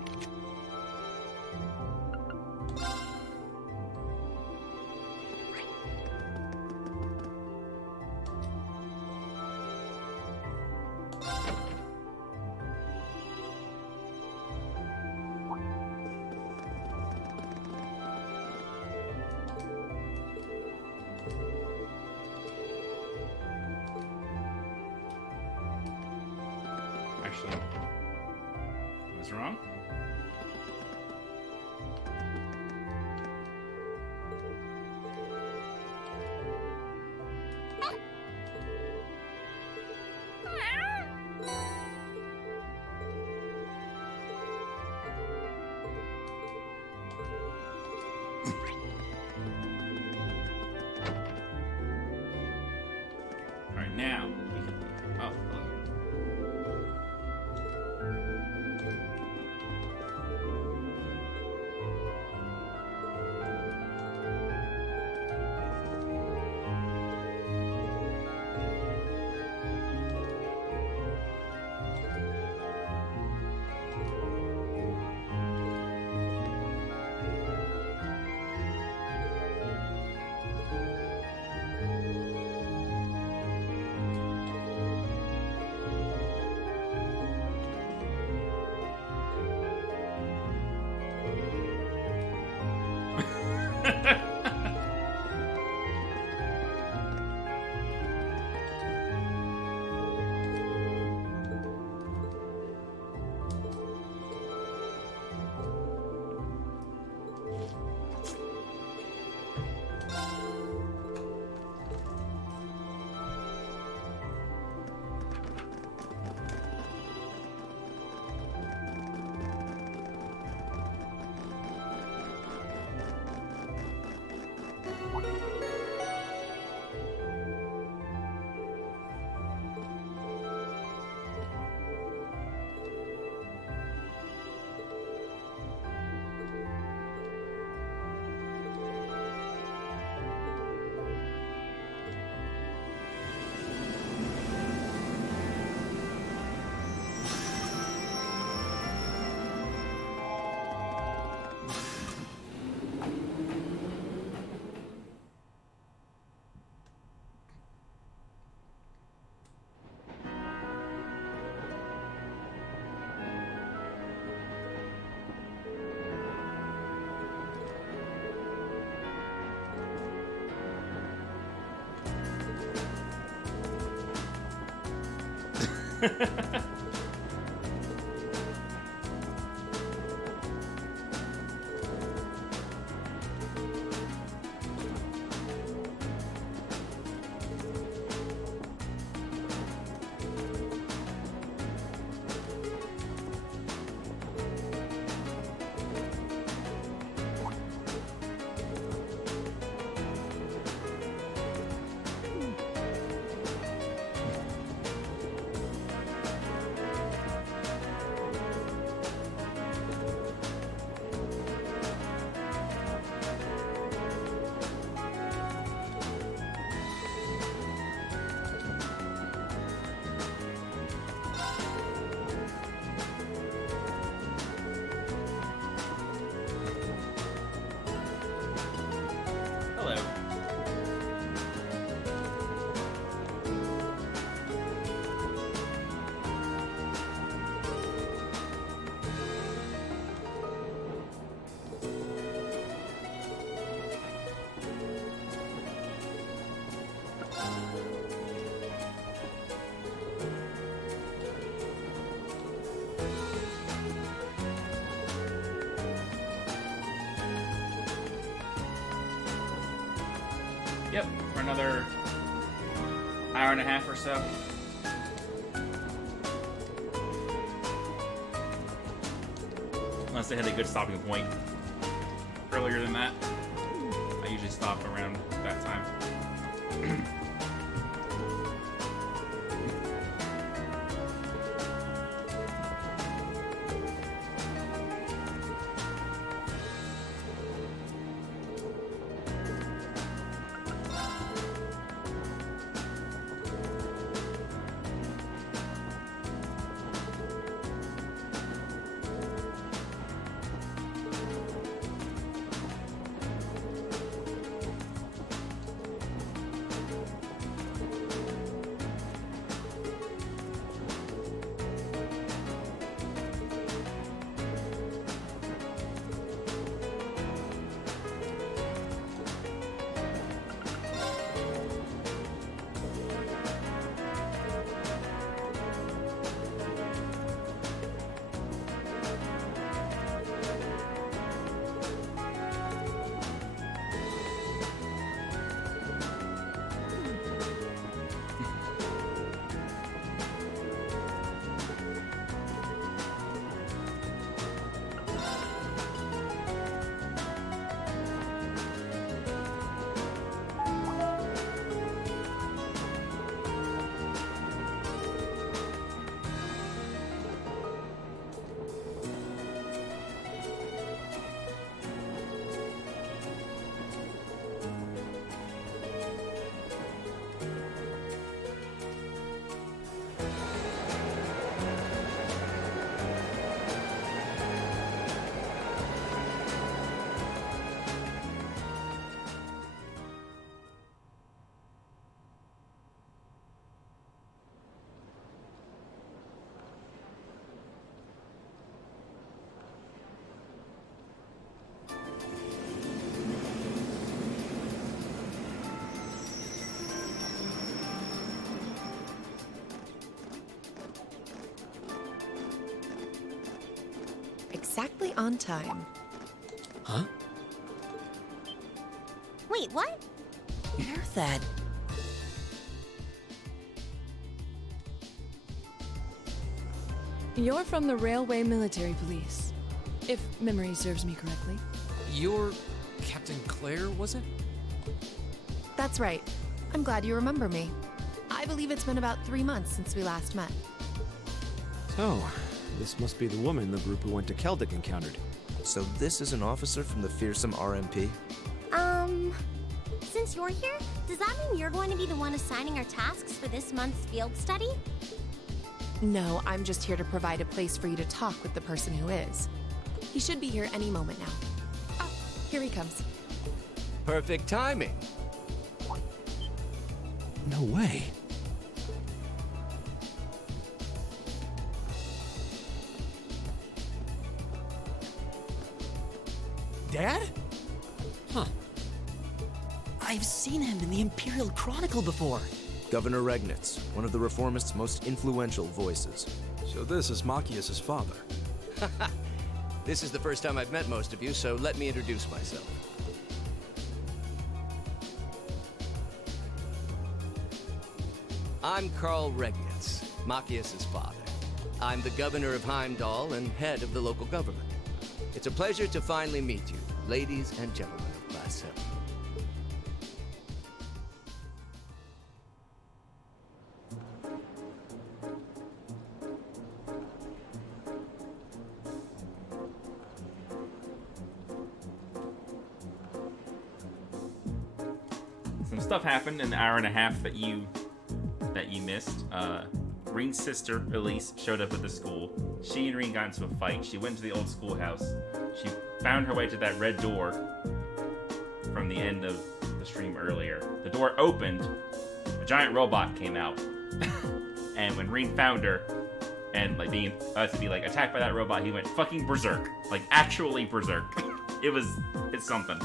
Actually, what's wrong? All right, now we can leave. Oh, hello. Hello. Yep, for another hour and a half or so. Unless they had a good stopping point earlier than that. I usually stop around that time. exactly on time. Huh? Wait, what? Earthad. You're from the Railway Military Police, if memory serves me correctly. You're Captain Claire, was it? That's right. I'm glad you remember me. I believe it's been about 3 months since we last met. So, this must be the woman the group who went to Keldic encountered. So this is an officer from the fearsome RMP? Since you're here, does that mean you're going to be the one assigning our tasks for this month's field study? No, I'm just here to provide a place for you to talk with the person who is. He should be here any moment now. Oh, here he comes. Perfect timing. No way. Dad? Huh. I've seen him in the Imperial Chronicle before. Governor Regnitz, one of the Reformists' most influential voices. So this is Machias' father. This is the first time I've met most of you, so let me introduce myself. I'm Carl Regnitz, Machias' father. I'm the governor of Heimdall and head of the local government. It's a pleasure to finally meet you, ladies and gentlemen of Class 7. Some stuff happened in the hour and a half that you missed. Reen's sister, Elise, showed up at the school. She and Reen got into a fight. She went to the old schoolhouse. She found her way to that red door from the end of the stream earlier. The door opened. A giant robot came out. And when Reen found her, and like being to be like attacked by that robot, he went fucking berserk. Like actually berserk. It's something.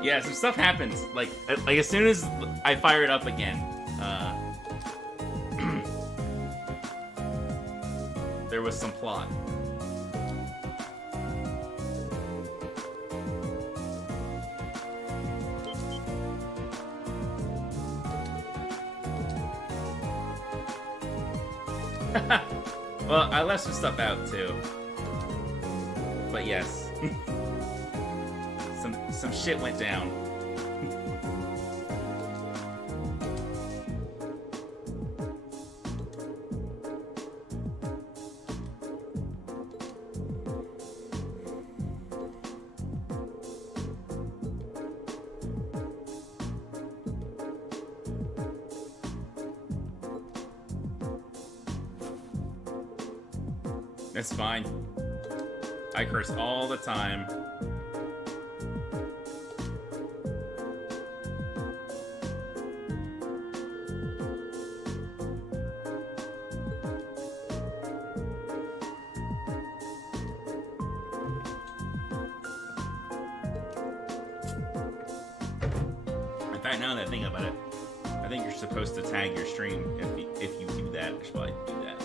Yeah, some stuff happens. Like as soon as I fire it up again, there was some plot. Well, I left some stuff out too. But yes. Some shit went down. It's fine. I curse all the time. Now that I think about it, I think you're supposed to tag your stream if you do that. I should probably do that.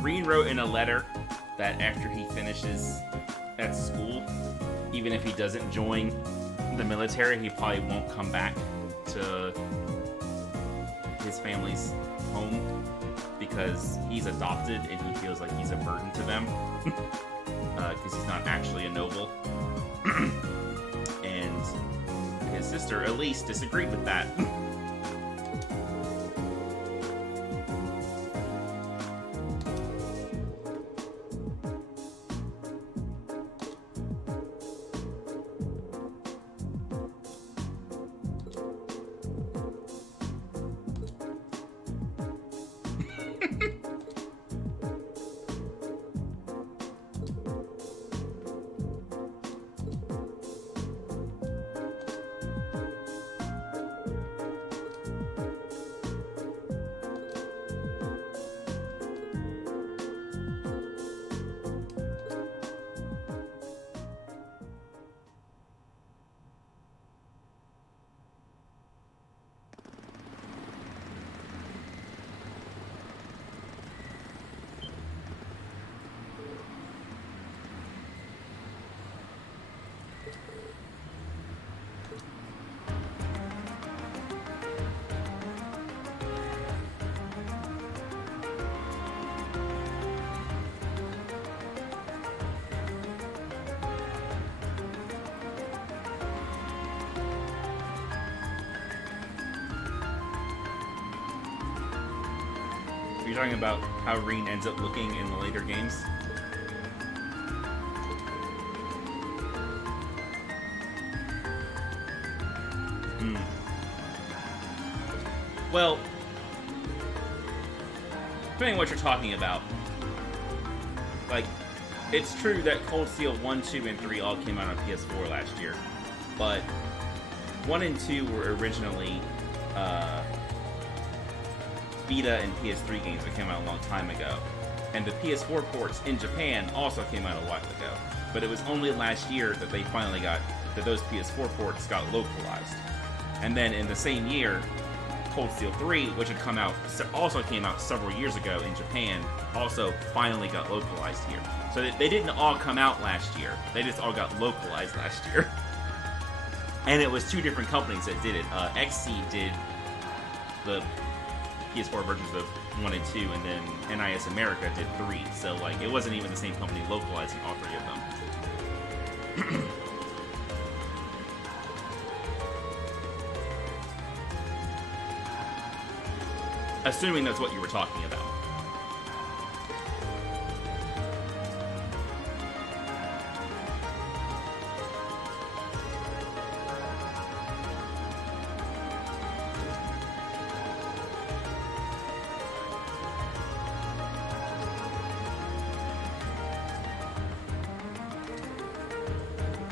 Rean wrote in a letter that after he finishes at school, even if he doesn't join the military, he probably won't come back to his family's home because he's adopted and he feels like he's a burden to them because he's not actually a noble. And his sister Elise disagreed with that. You're talking about how Rean ends up looking in the later games? Well, depending on what you're talking about, like, it's true that Cold Steel 1, 2, and 3 all came out on PS4 last year, but 1 and 2 were originally Vita and PS3 games that came out a long time ago. And the PS4 ports in Japan also came out a while ago. But it was only last year that they finally got, that those PS4 ports got localized. And then in the same year, Cold Steel 3, which had come out, also came out several years ago in Japan, also finally got localized here. So they didn't all come out last year. They just all got localized last year. And it was two different companies that did it. XSEED did the PS4 versions of 1 and 2, and then NIS America did 3. So, like, it wasn't even the same company localizing all three of them. Assuming that's what you were talking about.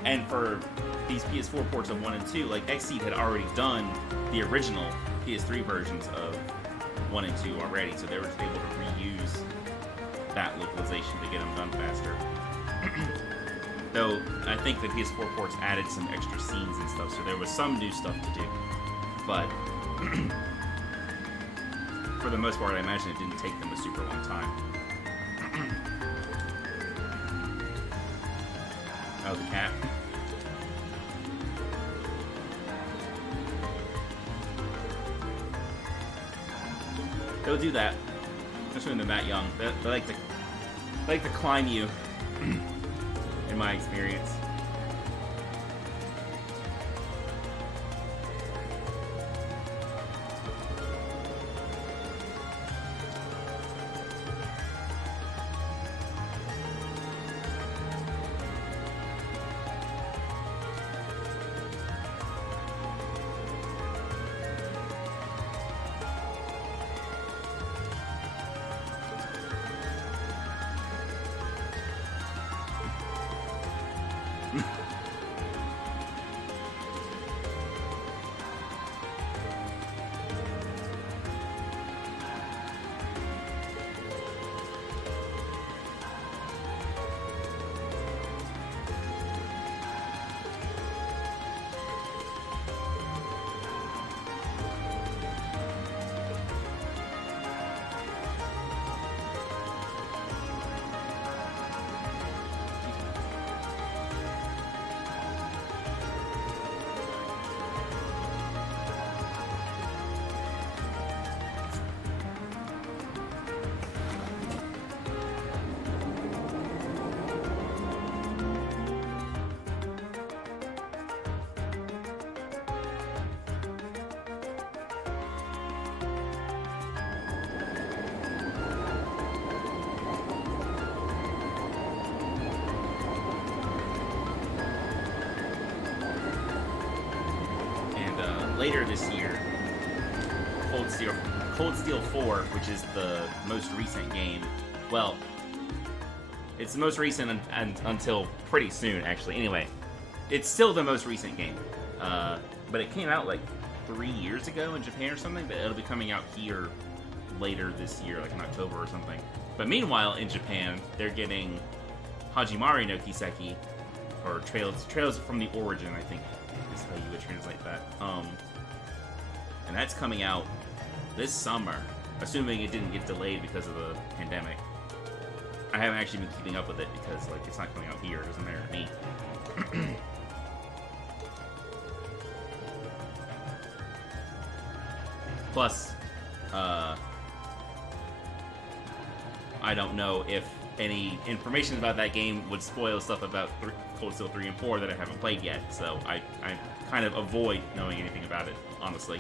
And for these PS4 ports of 1 and 2, like, XSEED had already done the original PS3 versions of 1 and 2 already, so they were able to reuse that localization to get them done faster. Though, I think the PS4 ports added some extra scenes and stuff, so there was some new stuff to do. But, for the most part, I imagine it didn't take them a super long time. Oh, the cat. They'll do that, especially when they're that young. They like to climb you, in my experience. later this year, Cold Steel 4, which is the most recent game. Well, it's the most recent until pretty soon, actually. Anyway, it's still the most recent game. But it came out like 3 years ago in Japan or something, but it'll be coming out here later this year, like in October or something. But meanwhile, in Japan, they're getting Hajimari no Kiseki, or Trails from the Origin, I think is how you would translate that. And that's coming out this summer, assuming it didn't get delayed because of the pandemic. I haven't actually been keeping up with it because, like, it's not coming out here. It doesn't matter to me. Plus, I don't know if any information about that game would spoil stuff about Cold Steel 3 and 4 that I haven't played yet, so I kind of avoid knowing anything about it, honestly.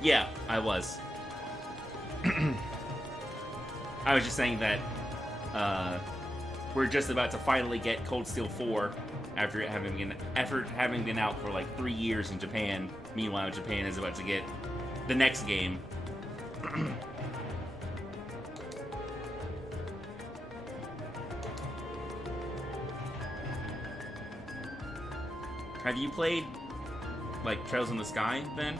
Yeah, I was. I was just saying that we're just about to finally get Cold Steel 4 after having been out for like 3 years in Japan. Meanwhile, Japan is about to get the next game. Have you played like Trails in the Sky then?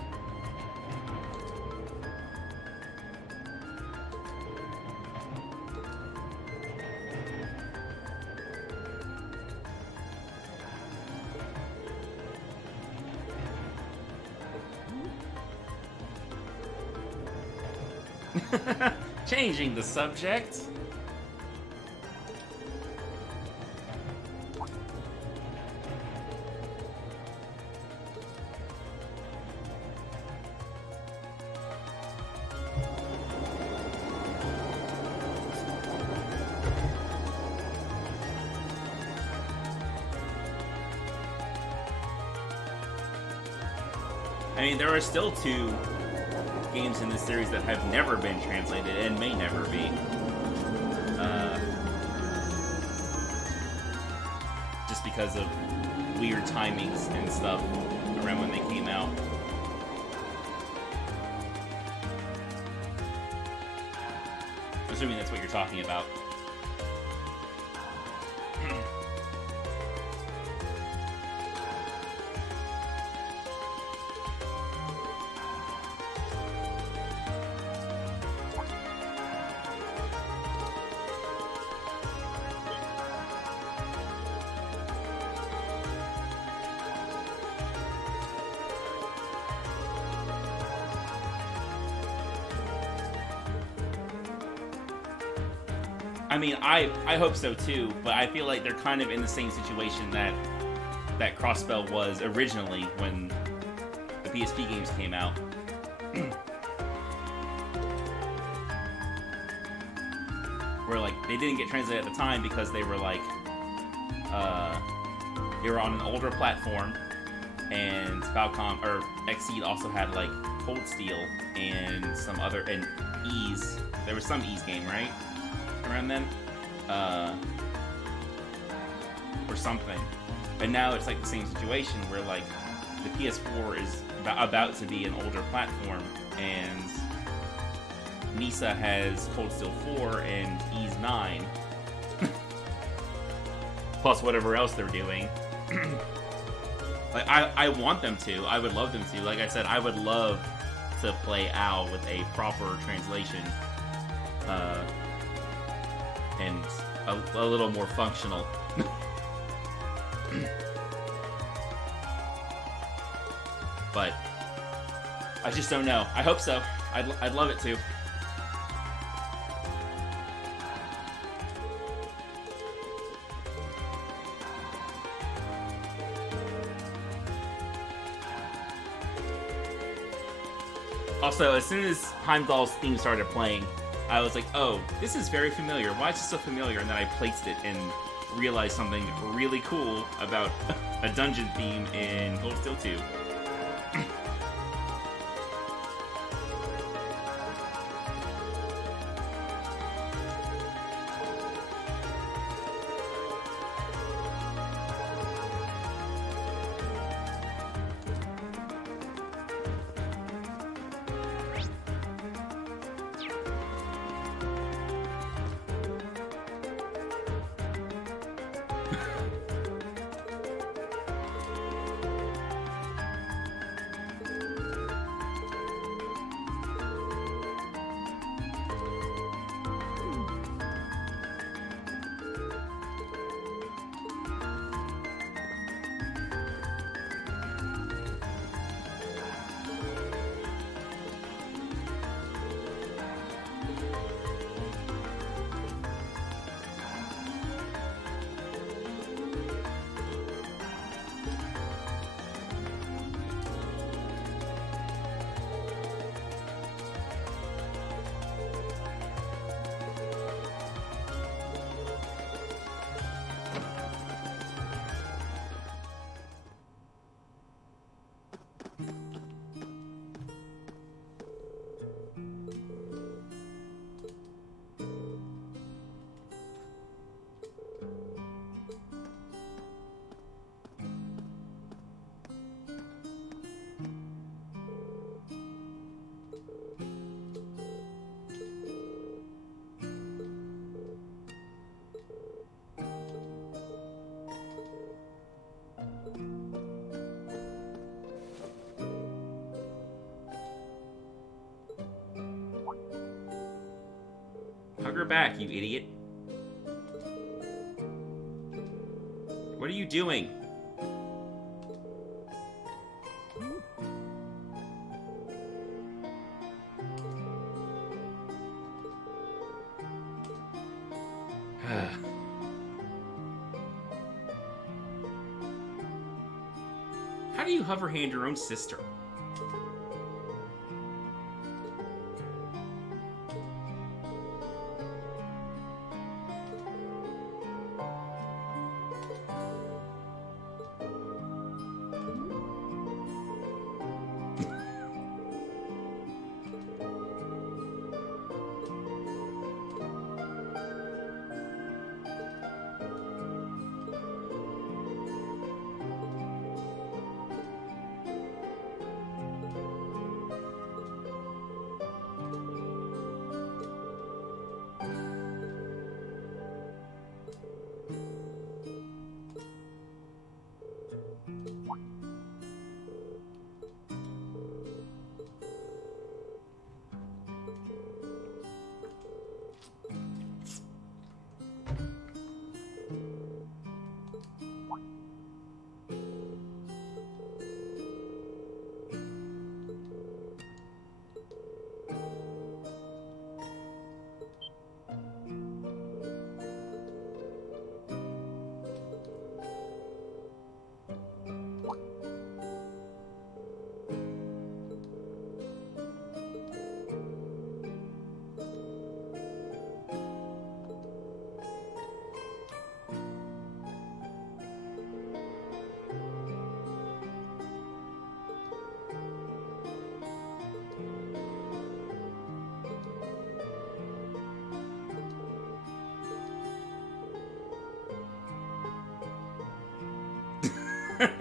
Changing the subject. I mean, there are still 2 games in this series that have never been translated and may never be. Just because of weird timings and stuff around when they came out. Assuming that's what you're talking about. I mean, I hope so too, but I feel like they're kind of in the same situation that Crossbell was originally when the PSP games came out. Where like they didn't get translated at the time because they were like they were on an older platform, and Falcom or Xseed also had like Cold Steel and some other and Ys. There was some Ys game, right? Around then, or something. And now it's like the same situation where like the PS4 is about to be an older platform, and Nisa has Cold Steel 4 and Ys 9, plus whatever else they're doing. Like I want them to. I would love them to. Like I said, I would love to play Owl with a proper translation. And a little more functional. But I just don't know. I hope so. I'd love it to. Also, as soon as Heimdall's theme started playing, I was like, oh, this is very familiar. Why is it so familiar? And then I placed it in realize something really cool about a dungeon theme in Cold Steel 2. Hug her back, you idiot. What are you doing? How do you hover hand your own sister?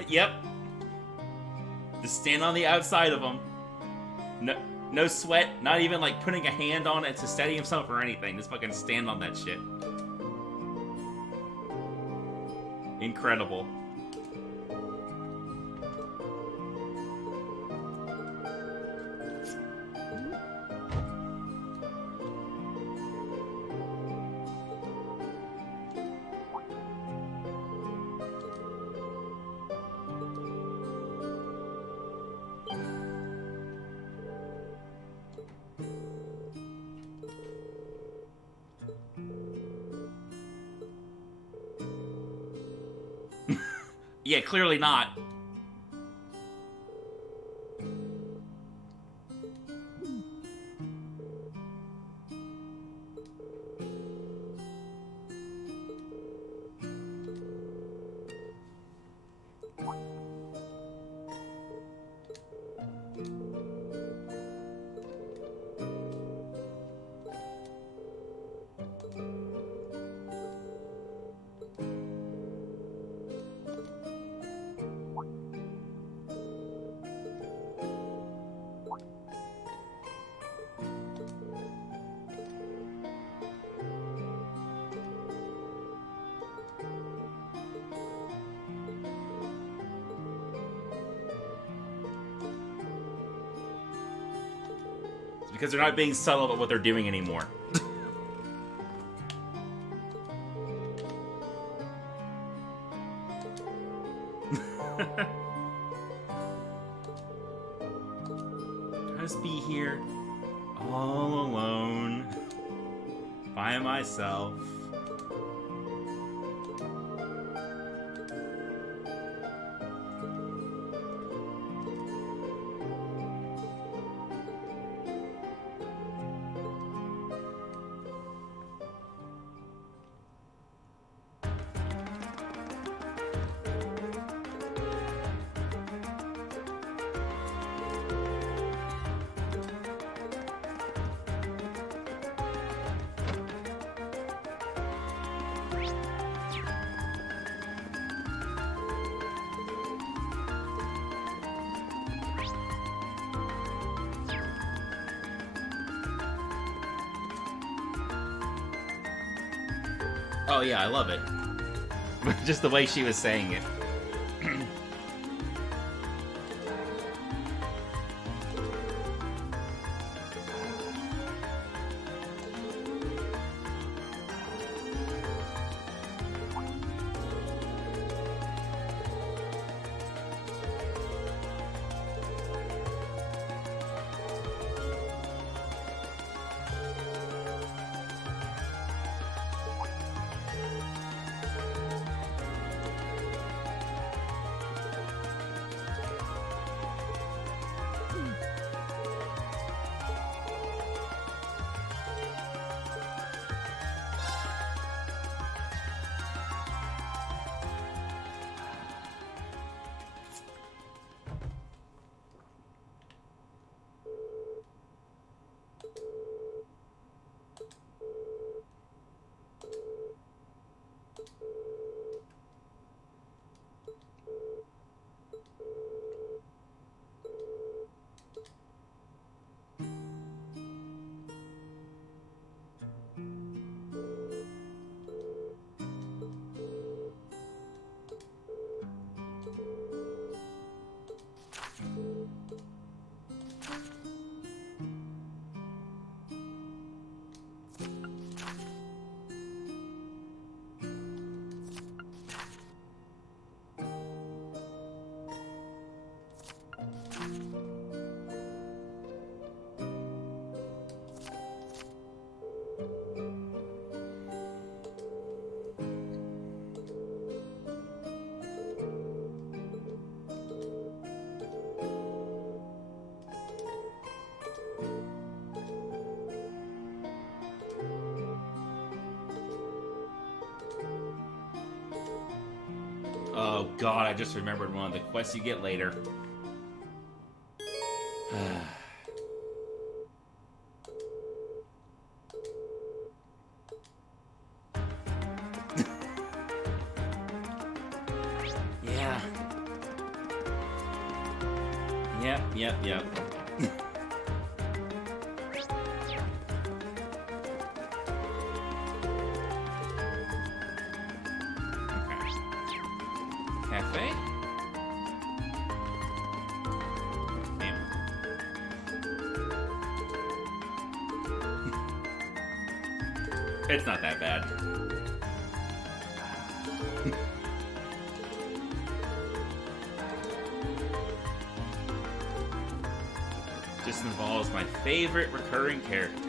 Yep. Just stand on the outside of him. No sweat, not even like putting a hand on it to steady himself or anything. Just fucking stand on that shit. Incredible. Yeah, clearly not. Because they're not being subtle about what they're doing anymore. Just be here, all alone, by myself. Oh yeah, I love it. Just the way she was saying it. Oh god, I just remembered one of the quests you get later. Yeah. Yep. Cafe? Damn. It's not that bad. Just involves my favorite recurring character.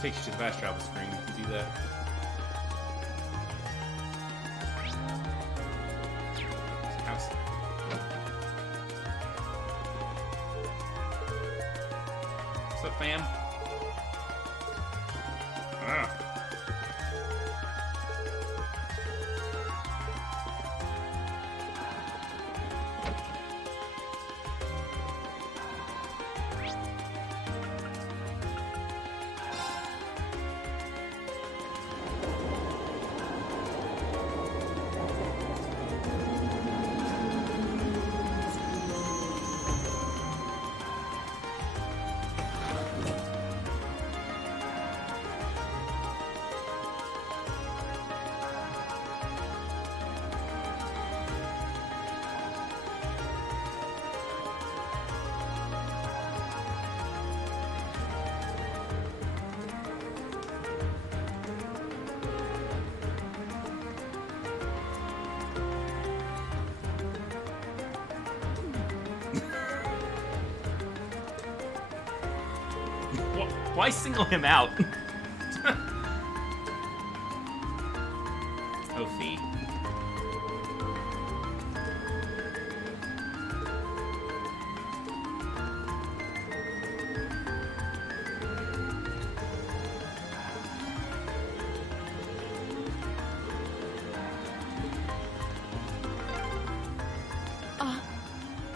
Takes you to the fast travel screen if you do that. House. What's up, fam? Ah. Why single him out? Oh, Fee.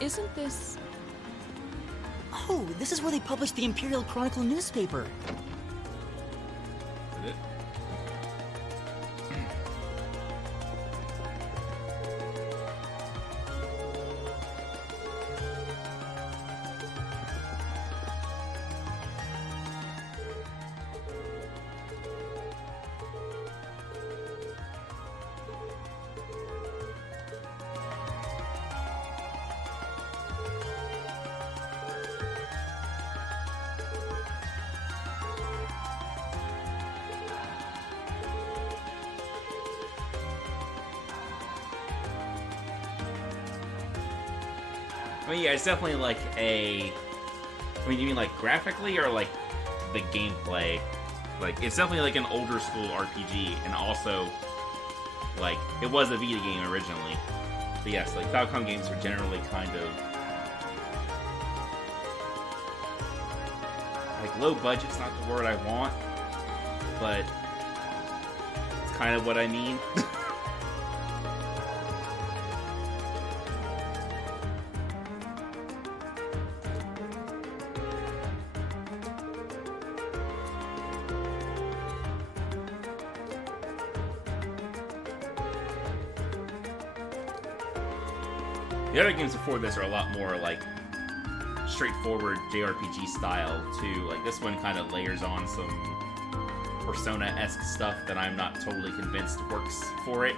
Isn't this... Oh, this is where they published the Imperial Chronicle newspaper. Is it? I mean, yeah, it's definitely like a... I mean, you mean like graphically or like the gameplay? Like, it's definitely like an older school RPG, and also, like, it was a Vita game originally. But yes, like, Falcom games are generally kind of... like, low budget's not the word I want, but it's kind of what I mean. The other games before this are a lot more, like, straightforward JRPG style, too. Like, this one kind of layers on some Persona-esque stuff that I'm not totally convinced works for it.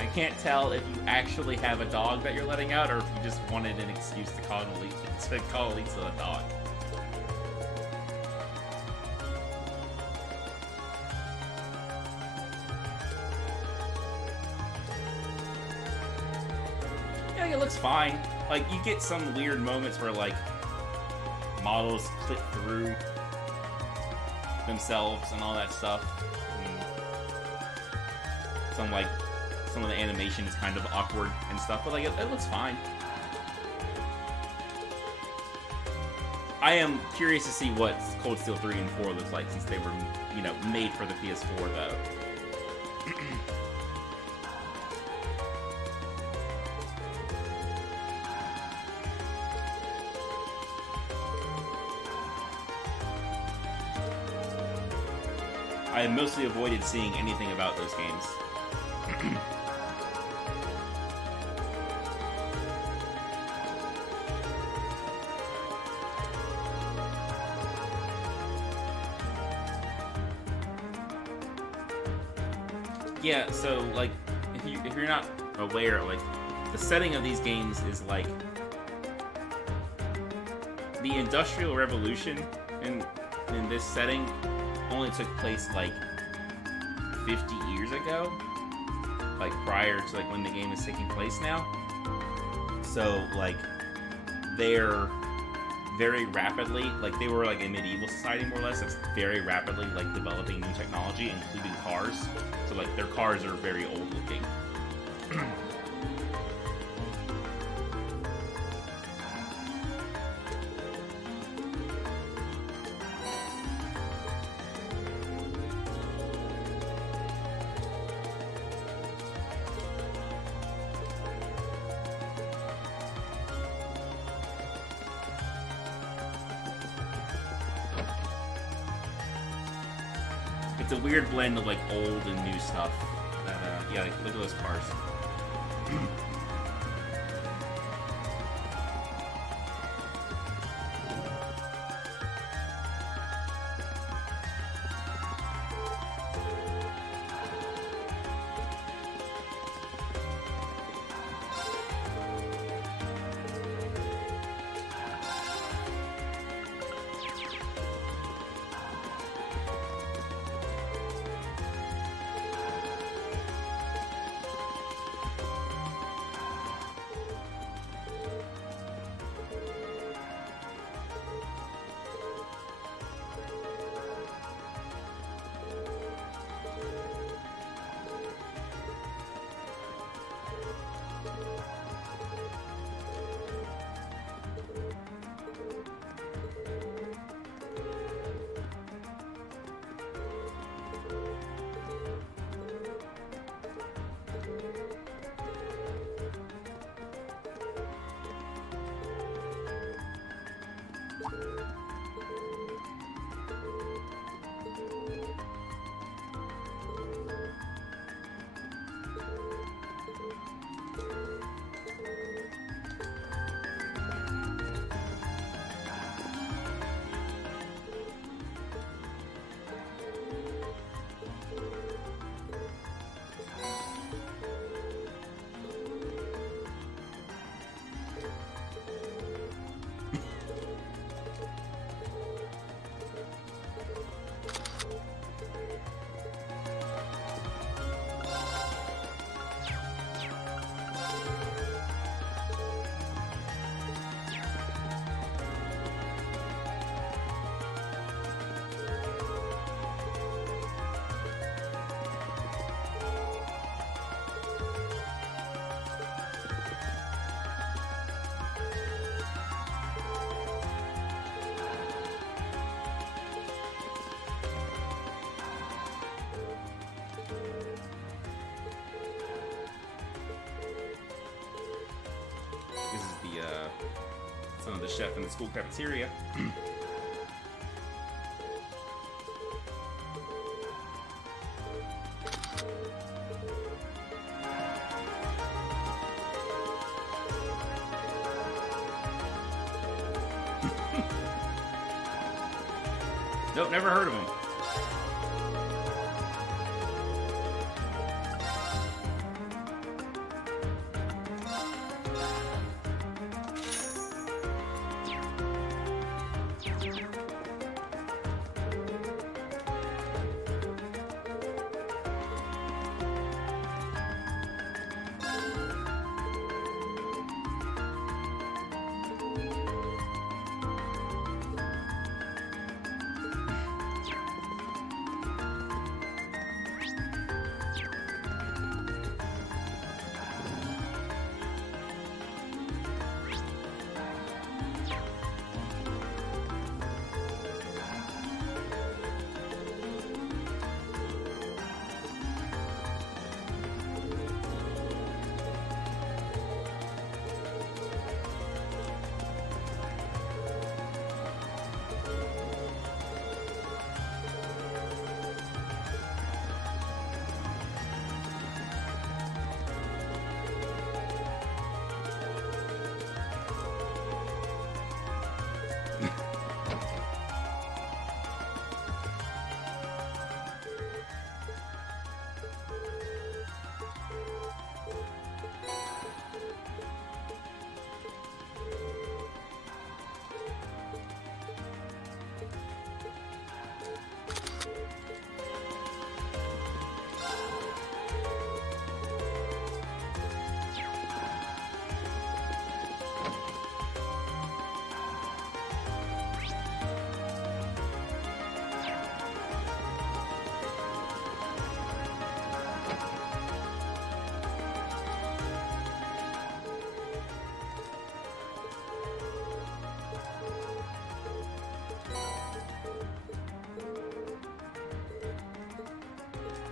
I can't tell if you actually have a dog that you're letting out, or if you just wanted an excuse to call Lisa a dog. Yeah, it looks fine. Like, you get some weird moments where, like, models click through themselves and all that stuff. And some of the animation is kind of awkward and stuff, but like it looks fine. I am curious to see what Cold Steel 3 and 4 look like, since they were, you know, made for the PS4 though. I have mostly avoided seeing anything about those games. Yeah, so like if you're not aware, like the setting of these games is like the Industrial Revolution in this setting only took place like 50 years ago, like prior to like when the game is taking place now. So like they're very rapidly, like they were like a medieval society more or less, that's very rapidly like developing new technology, including cars. So like their cars are very old looking. It's a weird blend of like old and new stuff. Yeah, like, look at those cars. This is the son of the chef in the school cafeteria. Nope, never heard of him.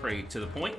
Pray to the point.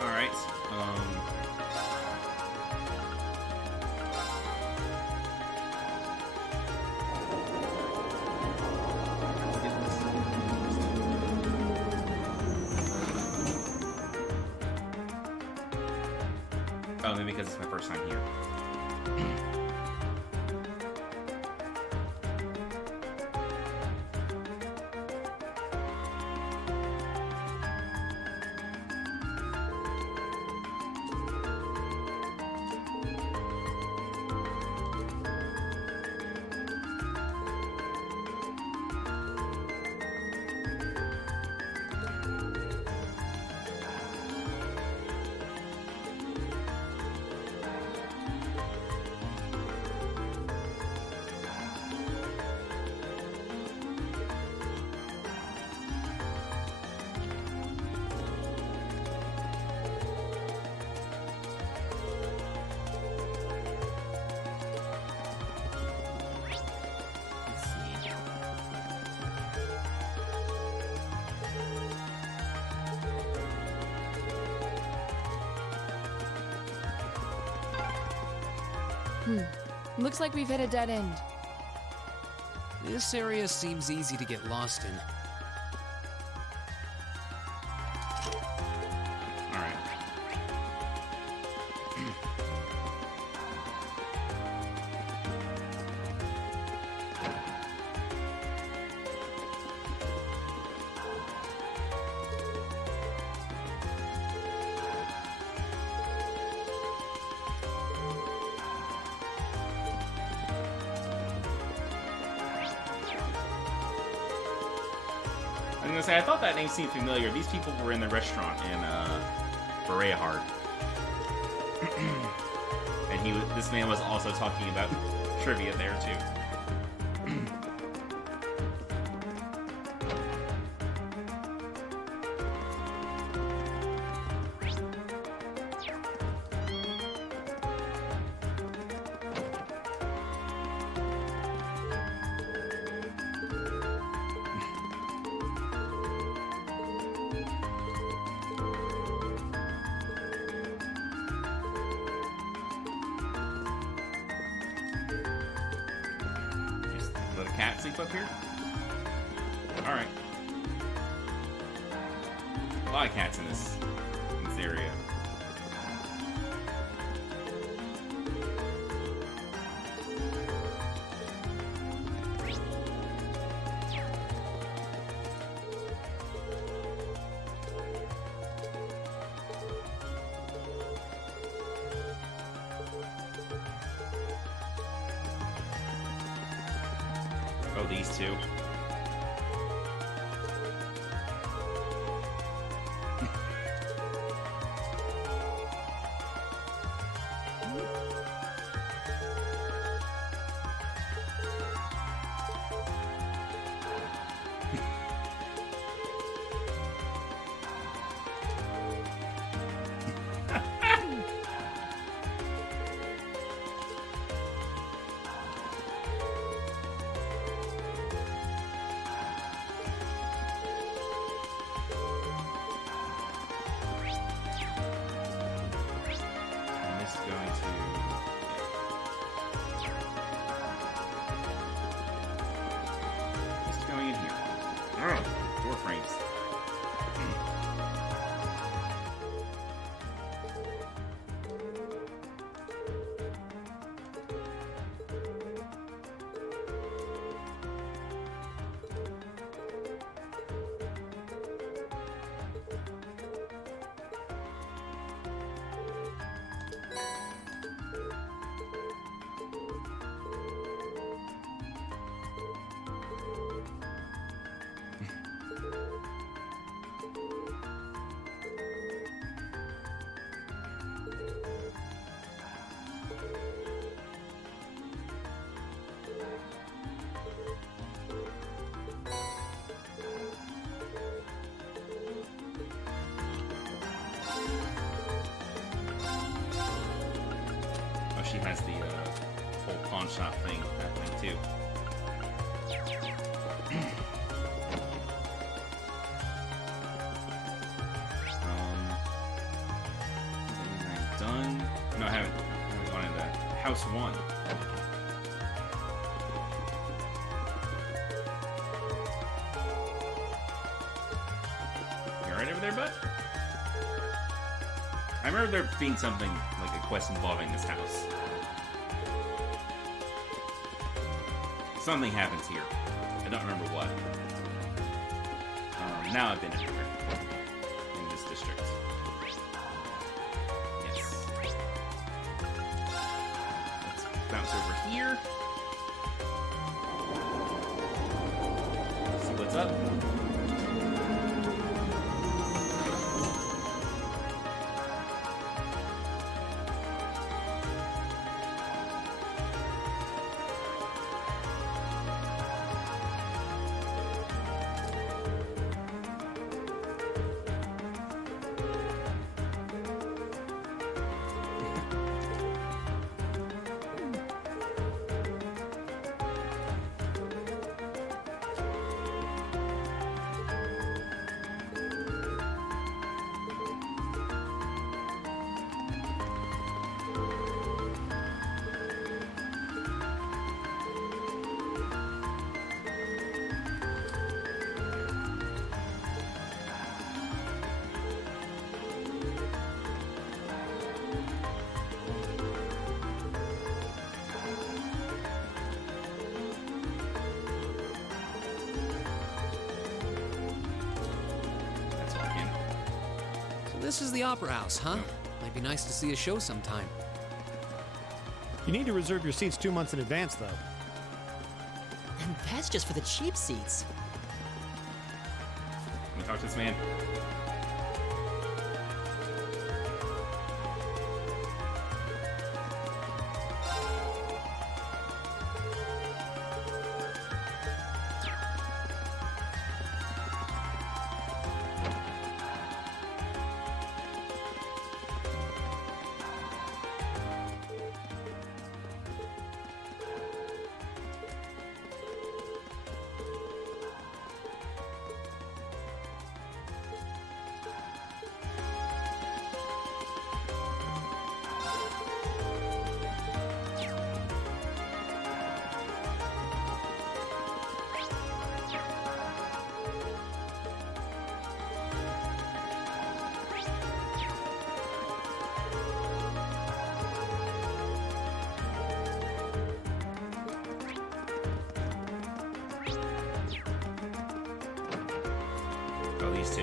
Alright, oh, maybe because it's my first time here. Looks like we've hit a dead end. This area seems easy to get lost in. Alright. I was gonna say, I thought that name seemed familiar. These people were in the restaurant in Berea-Hard. And this man was also talking about trivia there too. Let a cat sleep up here? Alright. A lot of cats in this area. Oh, these two. she has the whole pawn shop thing happening too. Done. No, I haven't gone into House 1. You alright over there, bud? I remember there being something like a quest involving this house. Something happens here. I don't remember what. Now I've been everywhere in this district. Yes. Let's bounce over here. See what's up. This is the Opera House, huh? Might be nice to see a show sometime. You need to reserve your seats 2 months in advance, though. And that's just for the cheap seats. Let me talk to this man. Oh, these two.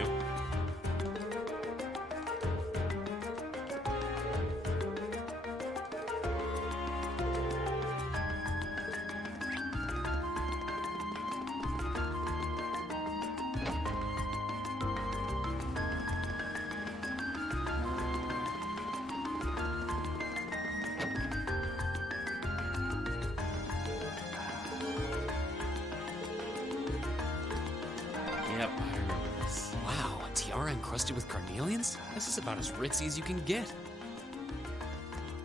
Yep, I remember this. Wow, a tiara encrusted with carnelians? This is about as ritzy as you can get.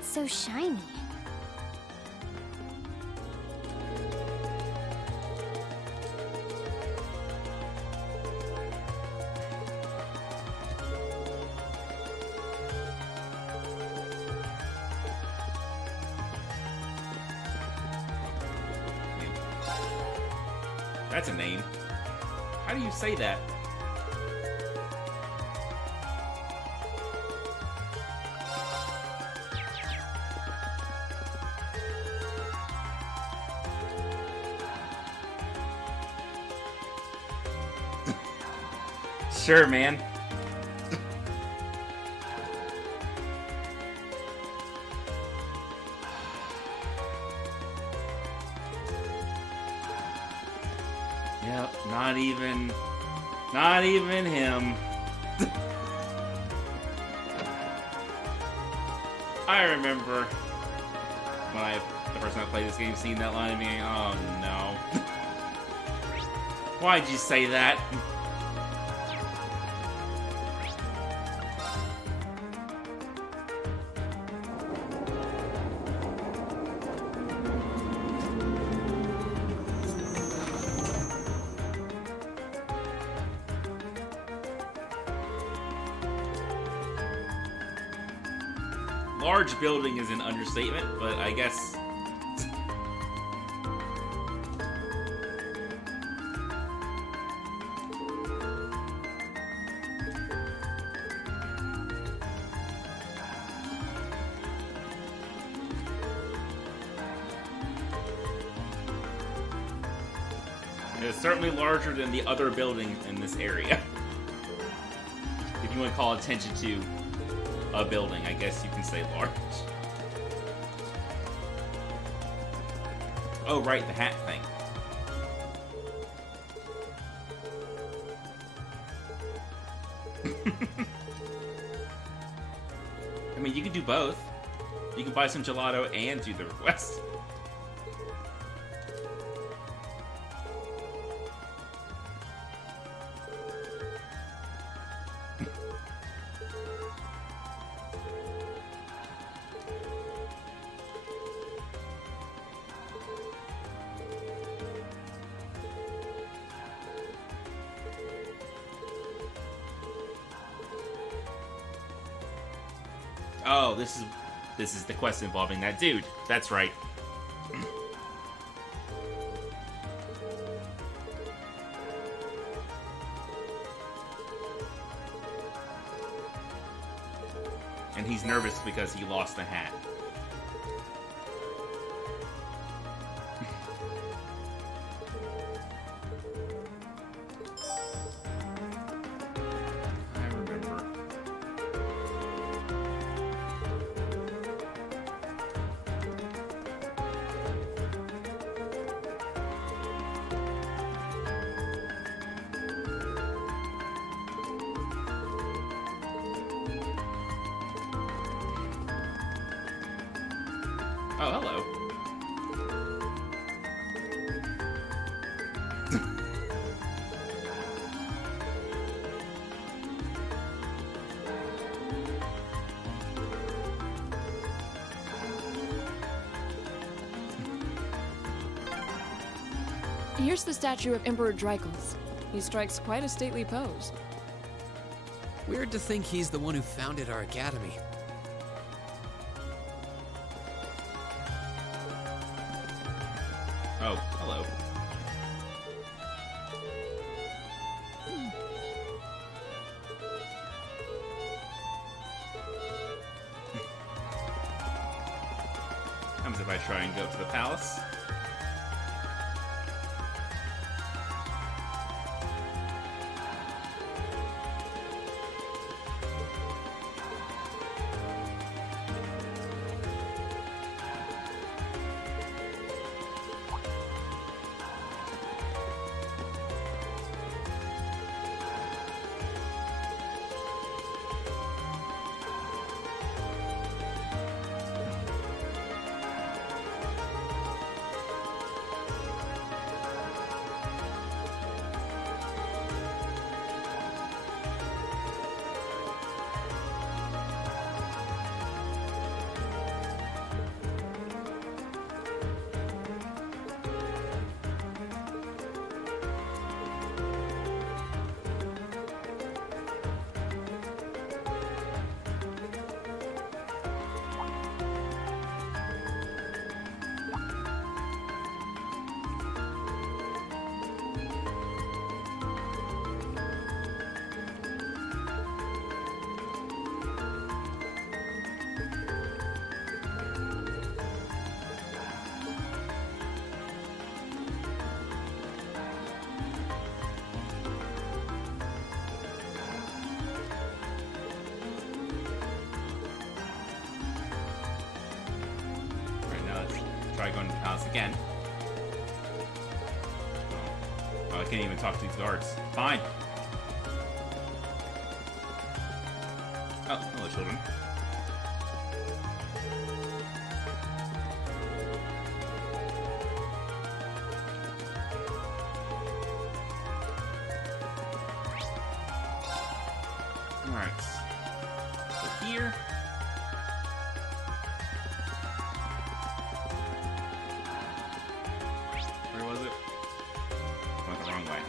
So shiny. That's a name. How do you say that? Sure, man. Yep, not even him. I remember when the person that played this game seeing that line and being, oh no. Why'd you say that? large building is an understatement, but I guess. It's certainly larger than the other buildings in this area. If you want to call attention to a building, I guess you can say large. Oh, right, the hat thing. I mean, you can do both. You can buy some gelato and do the request. Oh, this is the quest involving that dude. That's right. And he's nervous because he lost the hat. I remember. Oh, hello. Here's the statue of Emperor Dreichels. He strikes quite a stately pose. Weird to think he's the one who founded our academy. Oh, hello. Comes if I try and go to the palace. Try going to the palace again. Oh, I can't even talk to these guards. Fine. Oh, hello, children. Alright. So here. Where was it? Went the wrong way.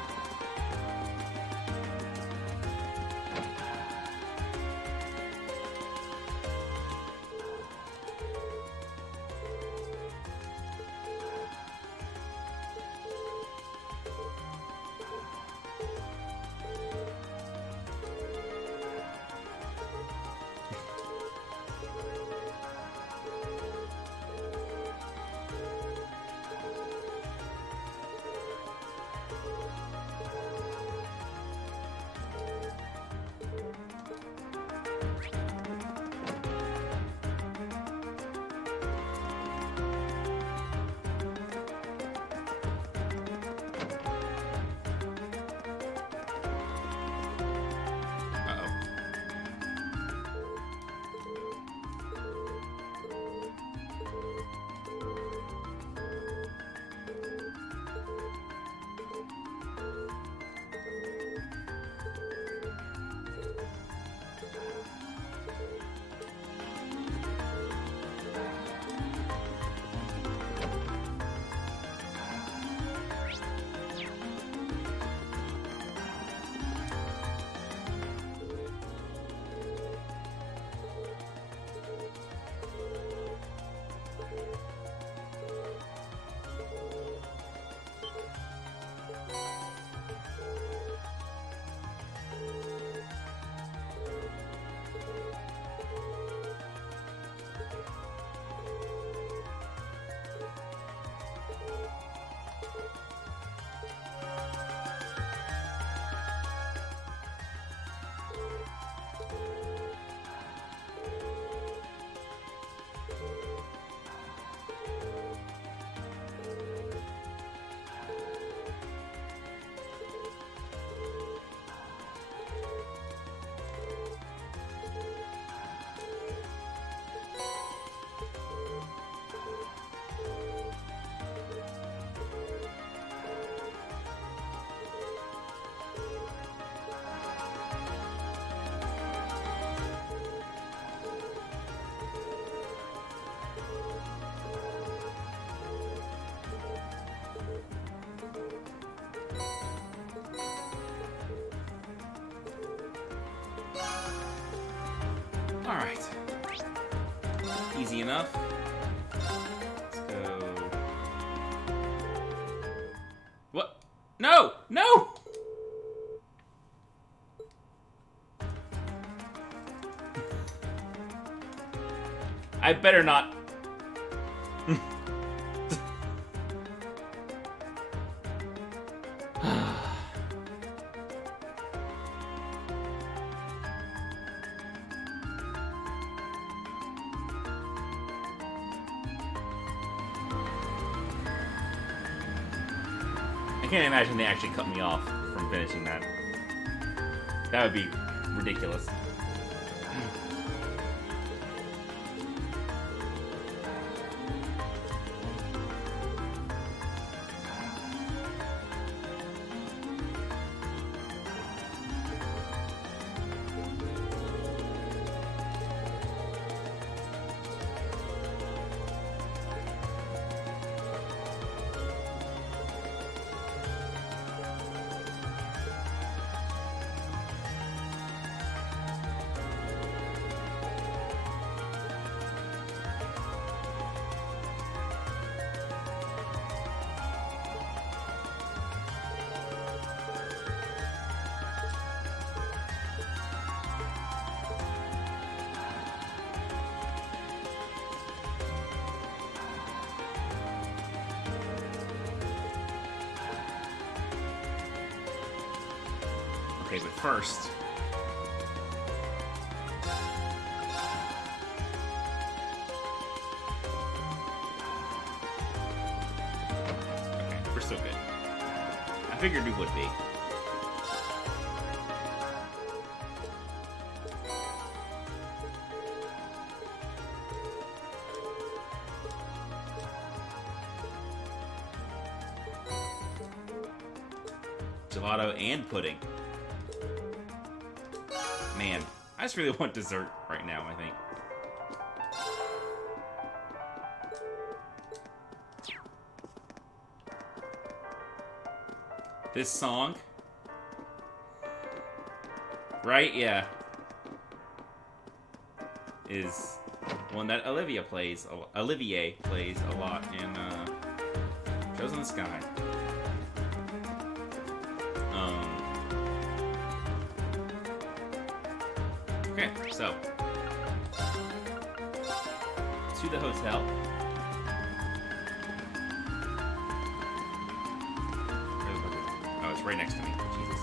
Alright. Easy enough. Let's go. What? No! No! I better not. I can't imagine they actually cut me off from finishing that. That would be ridiculous. Okay, but first... Okay, we're still good. I figured we would be. Gelato and pudding. Man, I just really want dessert right now, I think. This song? Right? Yeah. Is one that Olivier plays a lot in Shows in the Sky. Okay, so to the hotel. Oh, it's right next to me. Jesus.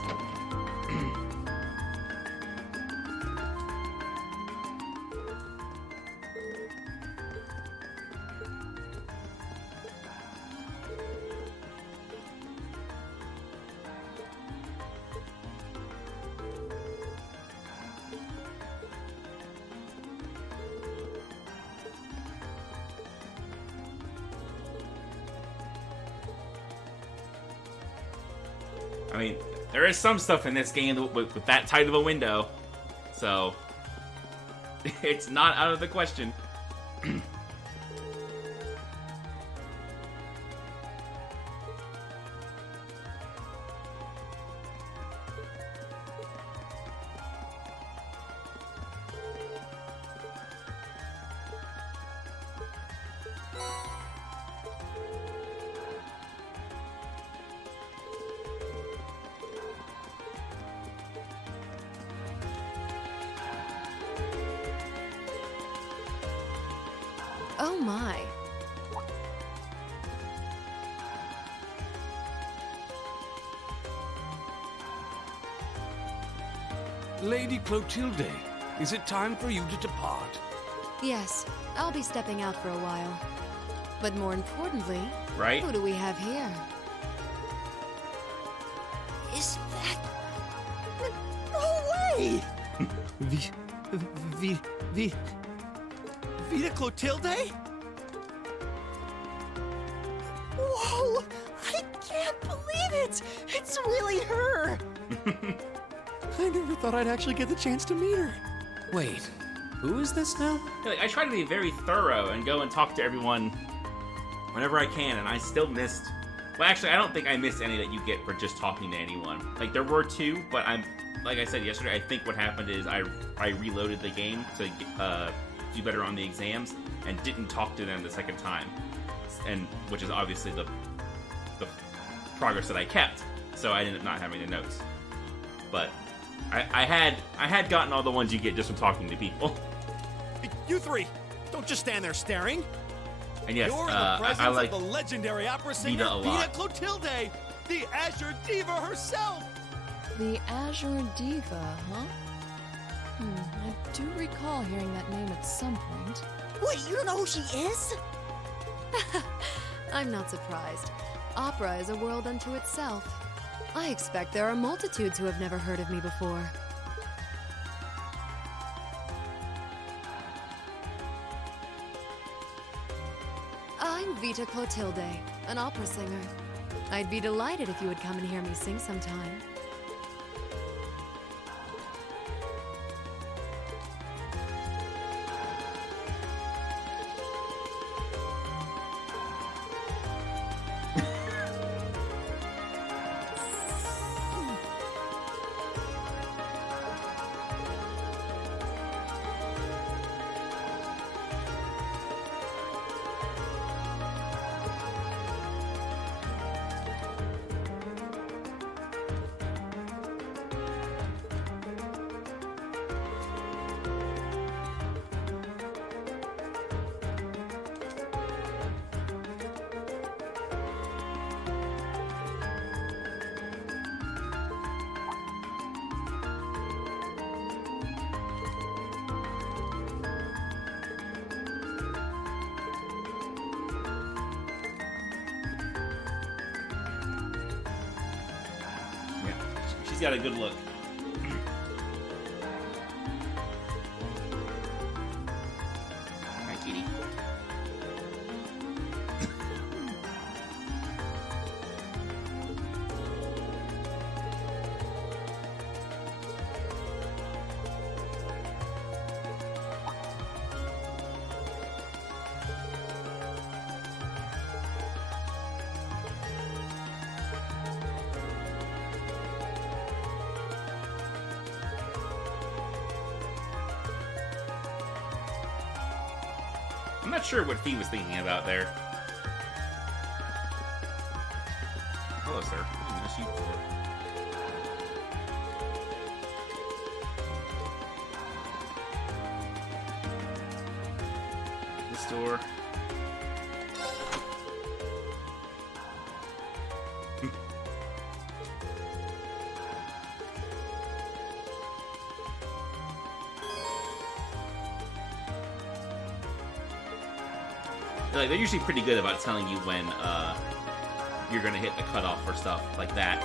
I mean, there is some stuff in this game with that tight of a window, so it's not out of the question. Oh my. Lady Clotilde, is it time for you to depart? Yes, I'll be stepping out for a while. But more importantly, right? Who do we have here? Is that... No way! Vita Clotilde? Whoa! I can't believe it! It's really her! I never thought I'd actually get the chance to meet her. Wait, who is this now? Yeah, like, I try to be very thorough and go and talk to everyone whenever I can, and I still missed... Well, actually, I don't think I missed any that you get for just talking to anyone. Like, there were two, but like I said yesterday, I think what happened is I reloaded the game to do better on the exams and didn't talk to them the second time, and which is obviously the progress that I kept. So I ended up not having the notes. But I had gotten all the ones you get just from talking to people. You three, don't just stand there staring. And yes, You're in the presence I like of the legendary opera singer Vida a lot. Clotilde, the Azure Diva herself. The Azure Diva, huh? I do recall hearing that name at some point. Wait, you don't know who she is? I'm not surprised. Opera is a world unto itself. I expect there are multitudes who have never heard of me before. I'm Vita Clotilde, an opera singer. I'd be delighted if you would come and hear me sing sometime. She's got a good look. Hi, kitty. I'm not sure what Fee was thinking about there. Hello, sir. What did I miss you for? This door. Like, they're usually pretty good about telling you when you're gonna hit the cutoff for stuff like that.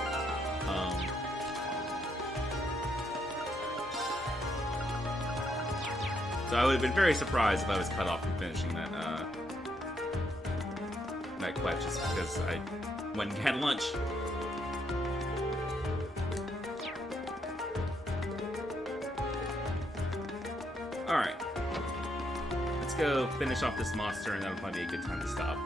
So I would have been very surprised if I was cut off from finishing that that quest just because I went and had lunch. All right. Let's go finish off this monster, and that'll probably be a good time to stop.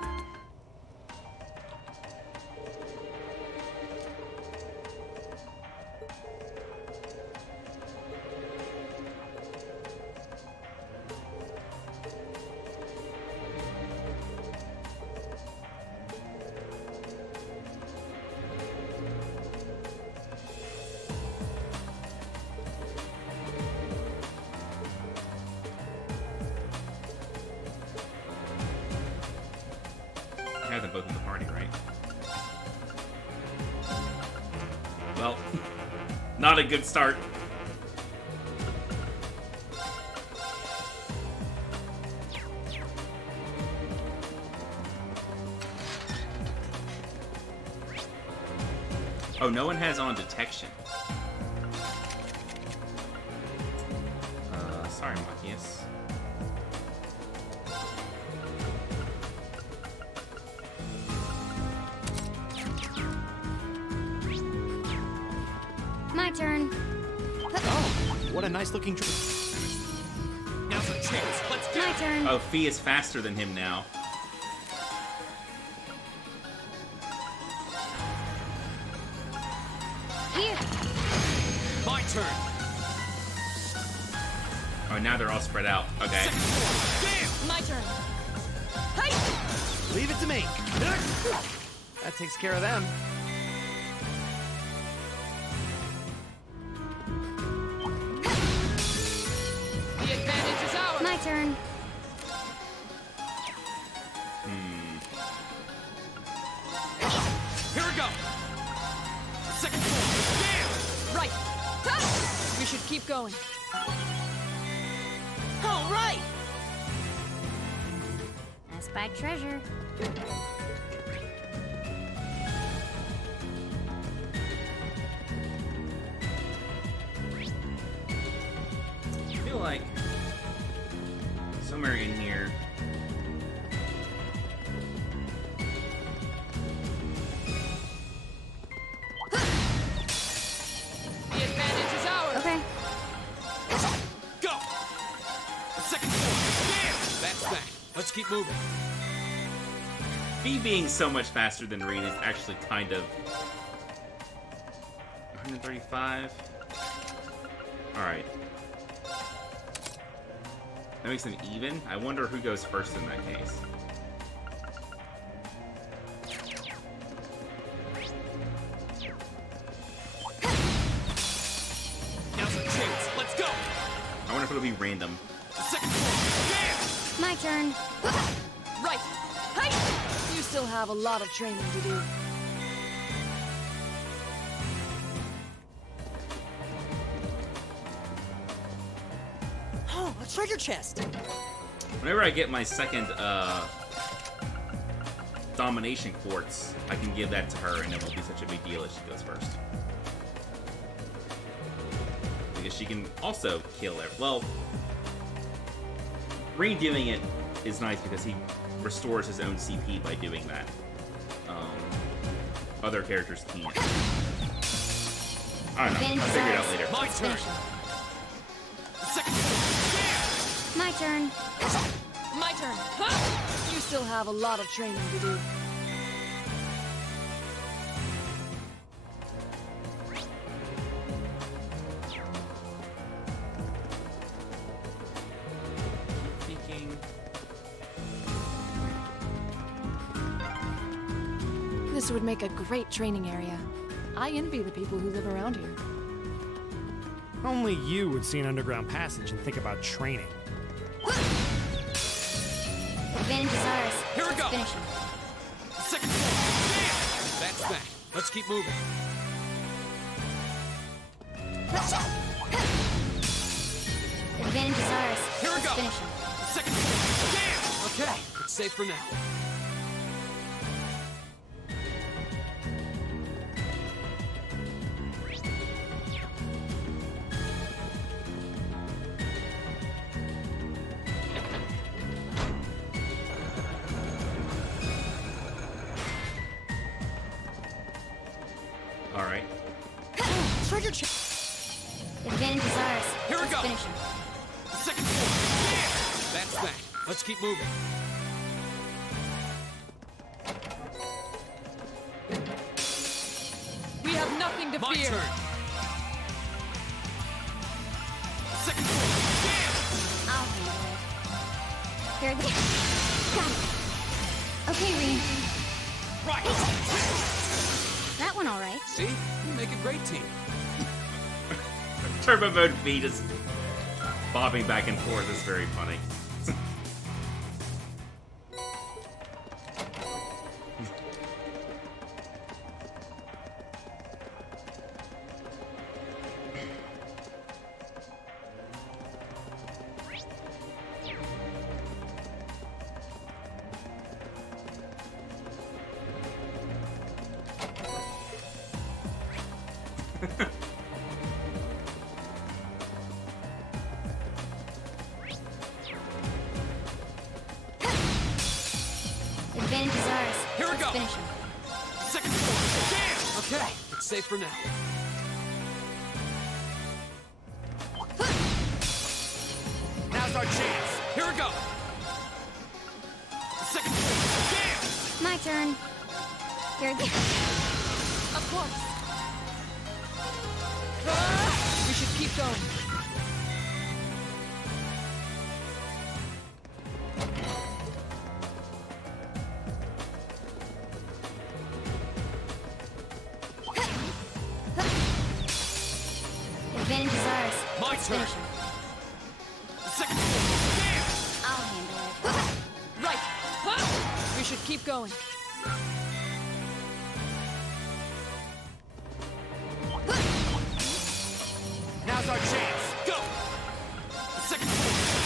Have them both in the party, right? Well, not a good start. Oh, no one has on detection. Sorry, Machias. My turn. Oh, what a nice looking tree. Now's our chance. Let's do it. My turn. Oh, Fee is faster than him now. Here. My turn. Oh, now they're all spread out. Okay. My turn. Leave it to me. That takes care of them. The advantage is ours. My turn. Here we go. Second floor. Right. We should keep going. All right! I spy treasure. I feel like somewhere in here. The advantage is ours. Okay. Go. Second floor. That's that. Let's keep moving. Me being so much faster than Reed is actually kind of 135. All right. That makes them even. I wonder who goes first in that case. Now's our chance. Let's go. I wonder if it'll be random. Second floor. My turn. Right. You still have a lot of training to do. Oh, a treasure chest! Whenever I get my second domination quartz, I can give that to her, and it won't be such a big deal if she goes first. Because she can also kill it. Well, Reed doing it is nice because he restores his own CP by doing that. Other characters can't. I don't know. I'll figure it out later. My turn. Second floor. My turn. My turn. You still have a lot of training to do. This would make a great training area. I envy the people who live around here. Only you would see an underground passage and think about training. Advantage is ours. Here we Let's go. finish him. Second floor. That's that. Let's keep moving. Advantage is ours. Here we Let's go. finish him. Second floor. Okay, it's safe for now. All right. Treasure chest! Advantage is ours. Here we Let's go. finish him. Second floor. That's that. Let's keep moving. We have nothing to My fear. turn. Second floor. I'll handle it. Here we go. Got it. Okay, Reed. Right. That one all right. See? We make a great team. Turbo Mode V just bobbing back and forth is very funny. Advantage is ours. Here we Let's go. finish him. Second floor. Okay, it's safe for now. Now's our chance. Here we go. Second floor. My turn. Here we go. Of course. We should keep going. Advantage is ours. My Let's turn. finish him. Second. I'll handle it. Right. We should keep going. Now's our chance. Go. Second.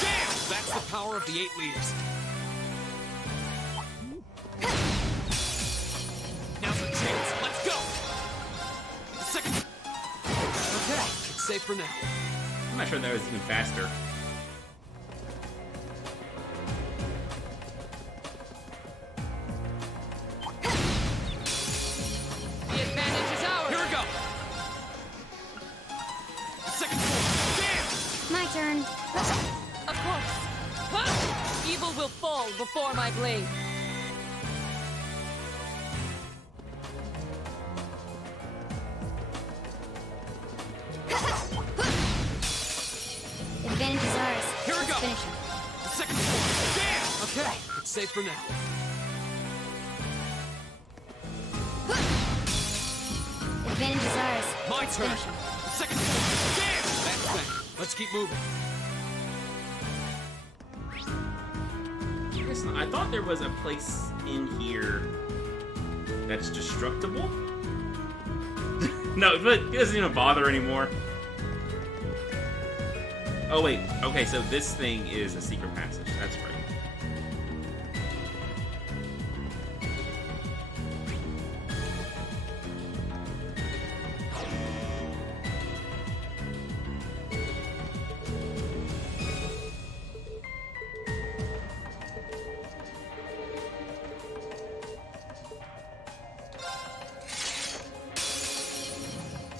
Damn. That's the power of the 8 leaders. Now's our chance. Let's go. Second. Okay, it's safe for now. I'm not sure that was even faster. The advantage is ours. Here we go. Second. Damn. My turn. Of course. Ha! Evil will fall before my blade. Advantage is ours. Here we Let's go. finish him. Second. Damn. Okay, it's safe for now. Advantage is ours. My Let's turn. finish him. Second. Damn. That's thing. Let's keep moving. I thought there was a place in here that's destructible. No, but it doesn't even bother anymore. Oh wait, okay, so this thing is a secret passage. That's right.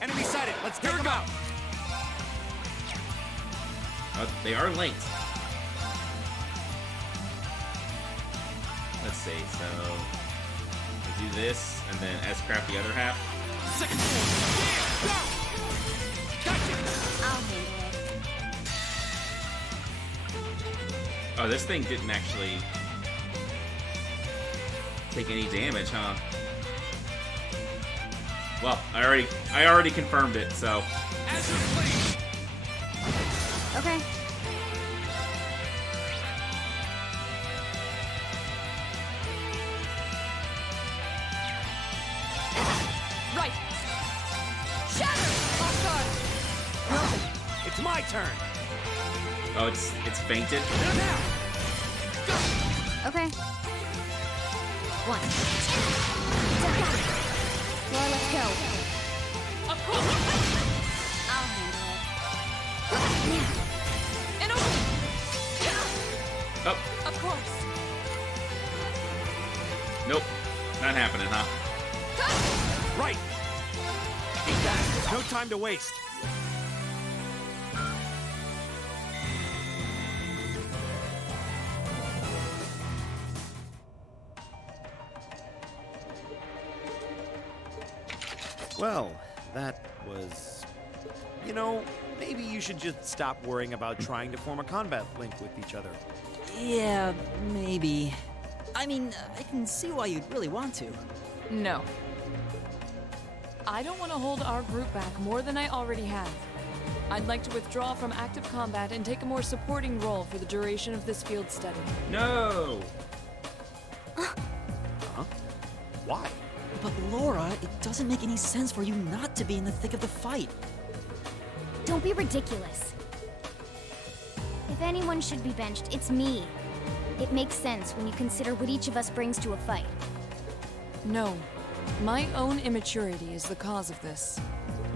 Enemy sighted. Let's take them out. They are linked. Let's see, so we do this, and then S-craft the other half. Second. I'll handle it. Oh, this thing didn't actually take any damage, huh? Well, I already confirmed it, so. Okay. Right. Shatter! Off guard. It's my turn. Oh, it's fainted. Okay. 1. Floor, let's go. Of course. I'll handle it. And over. Oh, Of course. nope. Not happening, huh? Right. Eat that. There's no time to waste. Well, that was... You know, maybe you should just stop worrying about trying to form a combat link with each other. Yeah, maybe. I mean, I can see why you'd really want to. No. I don't want to hold our group back more than I already have. I'd like to withdraw from active combat and take a more supporting role for the duration of this field study. No! Huh? Why? But Laura, it doesn't make any sense for you not to be in the thick of the fight. Don't be ridiculous. If anyone should be benched, it's me. It makes sense when you consider what each of us brings to a fight. No. My own immaturity is the cause of this.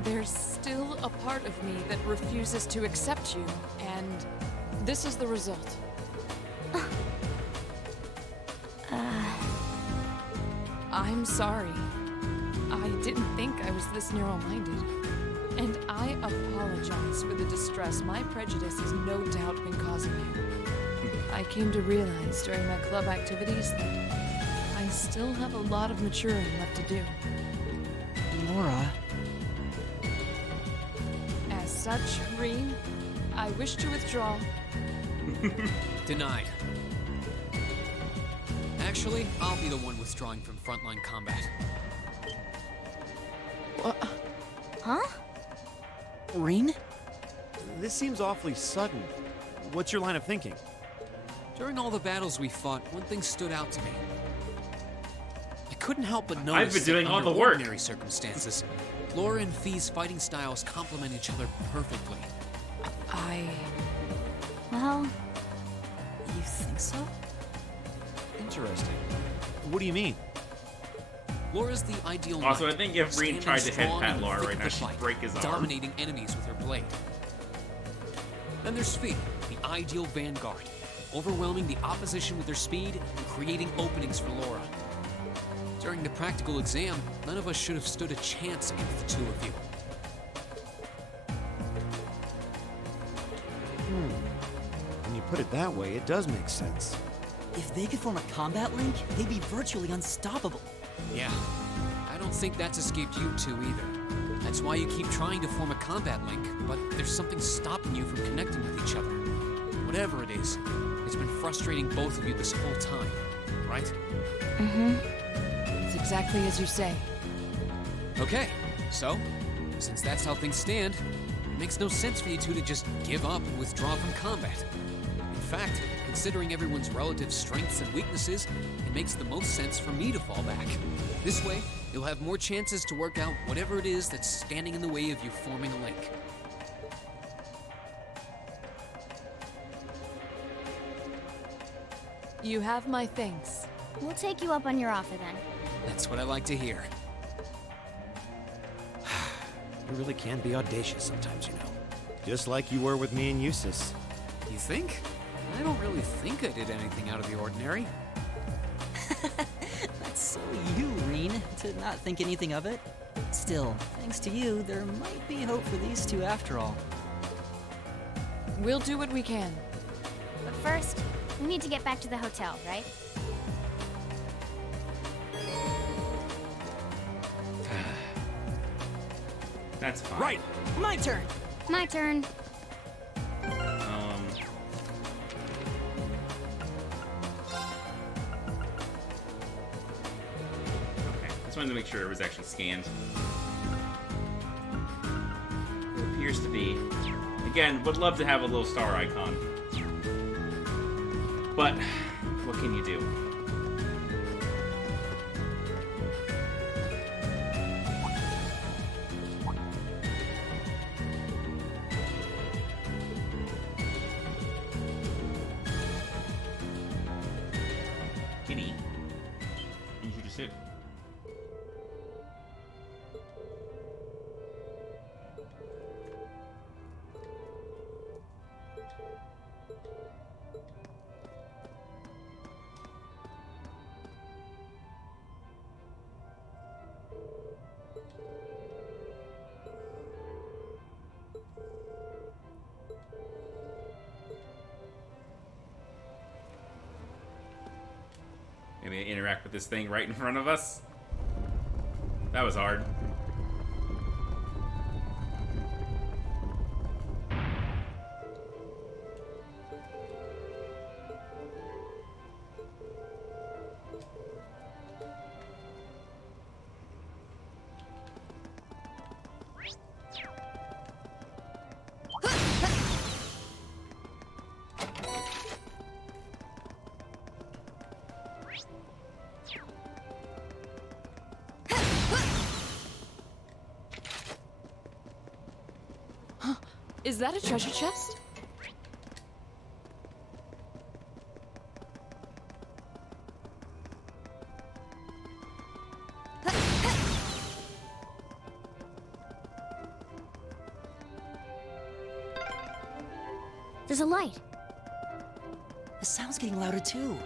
There's still a part of me that refuses to accept you, and this is the result. I'm sorry. I didn't think I was this narrow-minded. And I apologize for the distress my prejudice has no doubt been causing you. I came to realize during my club activities that I still have a lot of maturing left to do. Laura. As such, Rean, I wish to withdraw. Denied. Actually, I'll be the one withdrawing from frontline combat. Huh? Rean? This seems awfully sudden. What's your line of thinking? During all the battles we fought, one thing stood out to me. I couldn't help but notice I've been doing that all under the work. ordinary circumstances, Laura and Fee's fighting styles complement each other perfectly. Well, you think so? Interesting. What do you mean? Laura's the ideal Also, knight, I think if Rean standing tried to head strong pat in the Laura thick right of now, the she'd fight, break his arm. dominating enemies with her blade. Then there's Fee, the ideal vanguard, overwhelming the opposition with her speed and creating openings for Laura. During the practical exam, none of us should have stood a chance against the two of you. When you put it that way, it does make sense. If they could form a combat link, they'd be virtually unstoppable. Yeah, I don't think that's escaped you two either. That's why you keep trying to form a combat link, but there's something stopping you from connecting with each other. Whatever it is, it's been frustrating both of you this whole time, right? Mm-hmm. It's exactly as you say. Okay, so, since that's how things stand, it makes no sense for you two to just give up and withdraw from combat. In fact, considering everyone's relative strengths and weaknesses, it makes the most sense for me to fall back. This way, you'll have more chances to work out whatever it is that's standing in the way of you forming a link. You have my thanks. We'll take you up on your offer then. That's what I like to hear. You really can be audacious sometimes, you know. Just like you were with me and Eustace. You think? I don't really think I did anything out of the ordinary. That's so you, Rean, to not think anything of it. Still, thanks to you, there might be hope for these two after all. We'll do what we can. But first, we need to get back to the hotel, right? That's fine. Right! My turn! My turn. Okay, just wanted to make sure it was actually scanned. It appears to be. Again, would love to have a little star icon. But, what can you do? Kitty, you should just sit. Maybe interact with this thing right in front of us. That was hard. Is that a treasure chest? There's a light. The sound's getting louder too.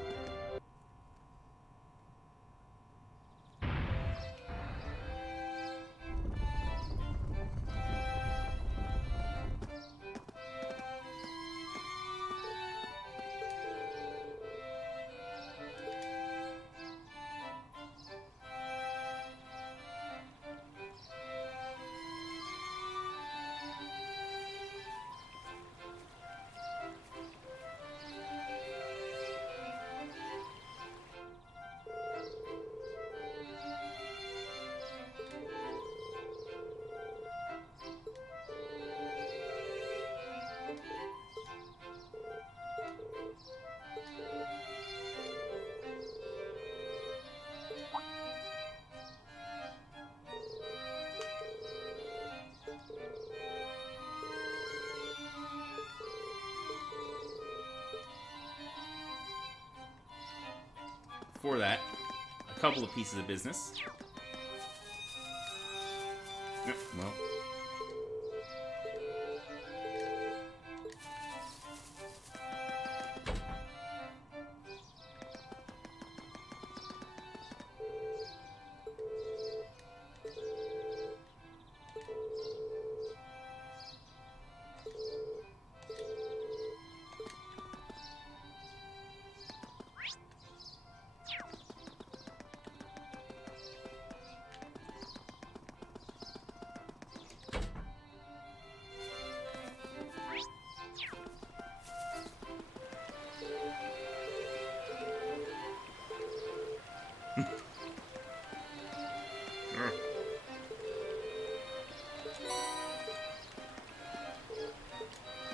before that, a couple of pieces of business. Yep, well.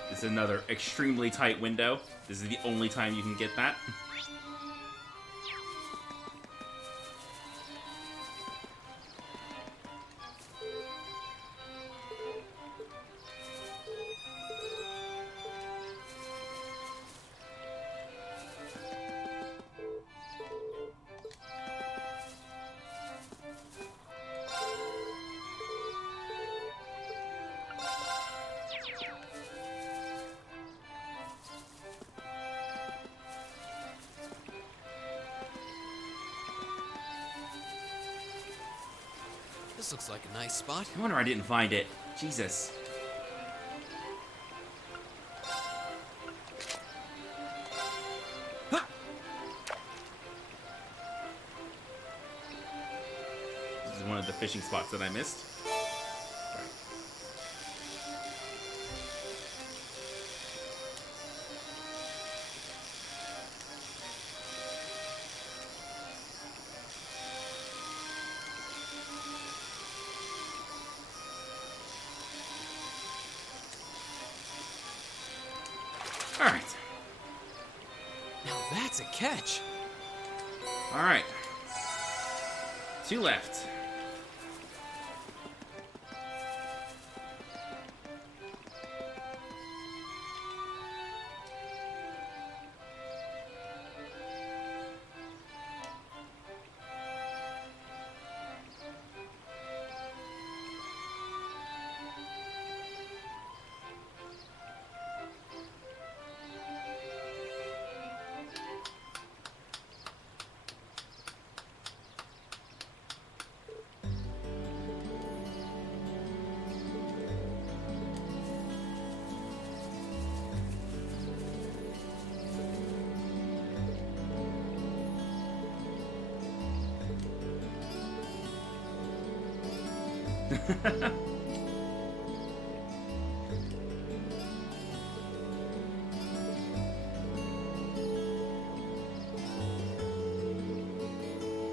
This is another extremely tight window. This is the only time you can get that. This looks like a nice spot. No wonder I didn't find it. Jesus. This is one of the fishing spots that I missed. Alright. Now that's a catch. Alright. 2 left.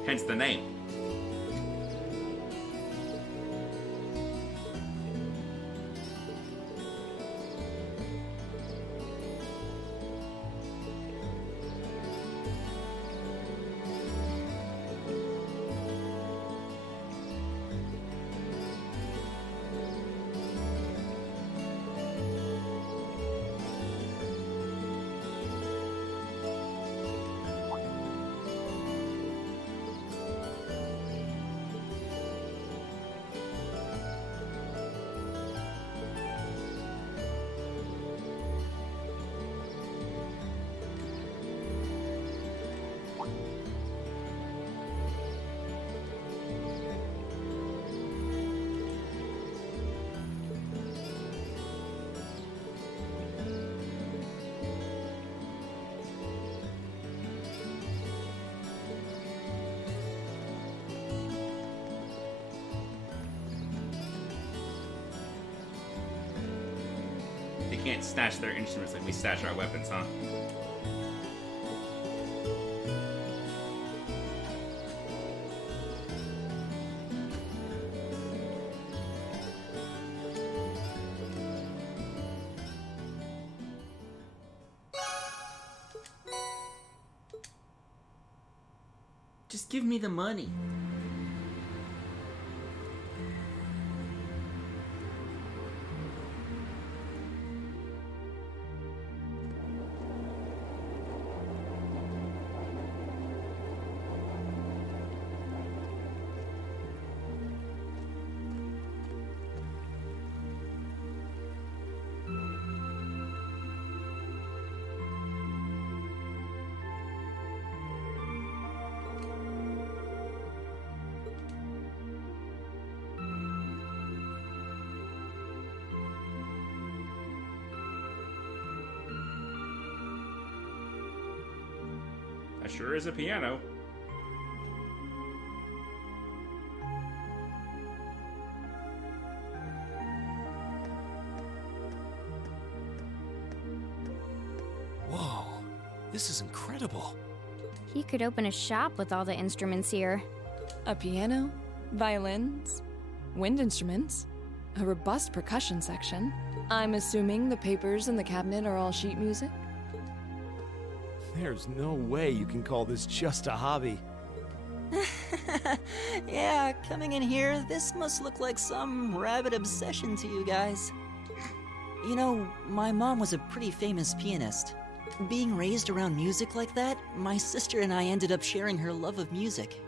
Hence the name. They can't stash their instruments like we stash our weapons, huh? Just give me the money. That sure is a piano. Whoa, this is incredible. He could open a shop with all the instruments here. A piano, violins, wind instruments, a robust percussion section. I'm assuming the papers in the cabinet are all sheet music? There's no way you can call this just a hobby. Yeah, coming in here, this must look like some rabid obsession to you guys. You know, my mom was a pretty famous pianist. Being raised around music like that, my sister and I ended up sharing her love of music.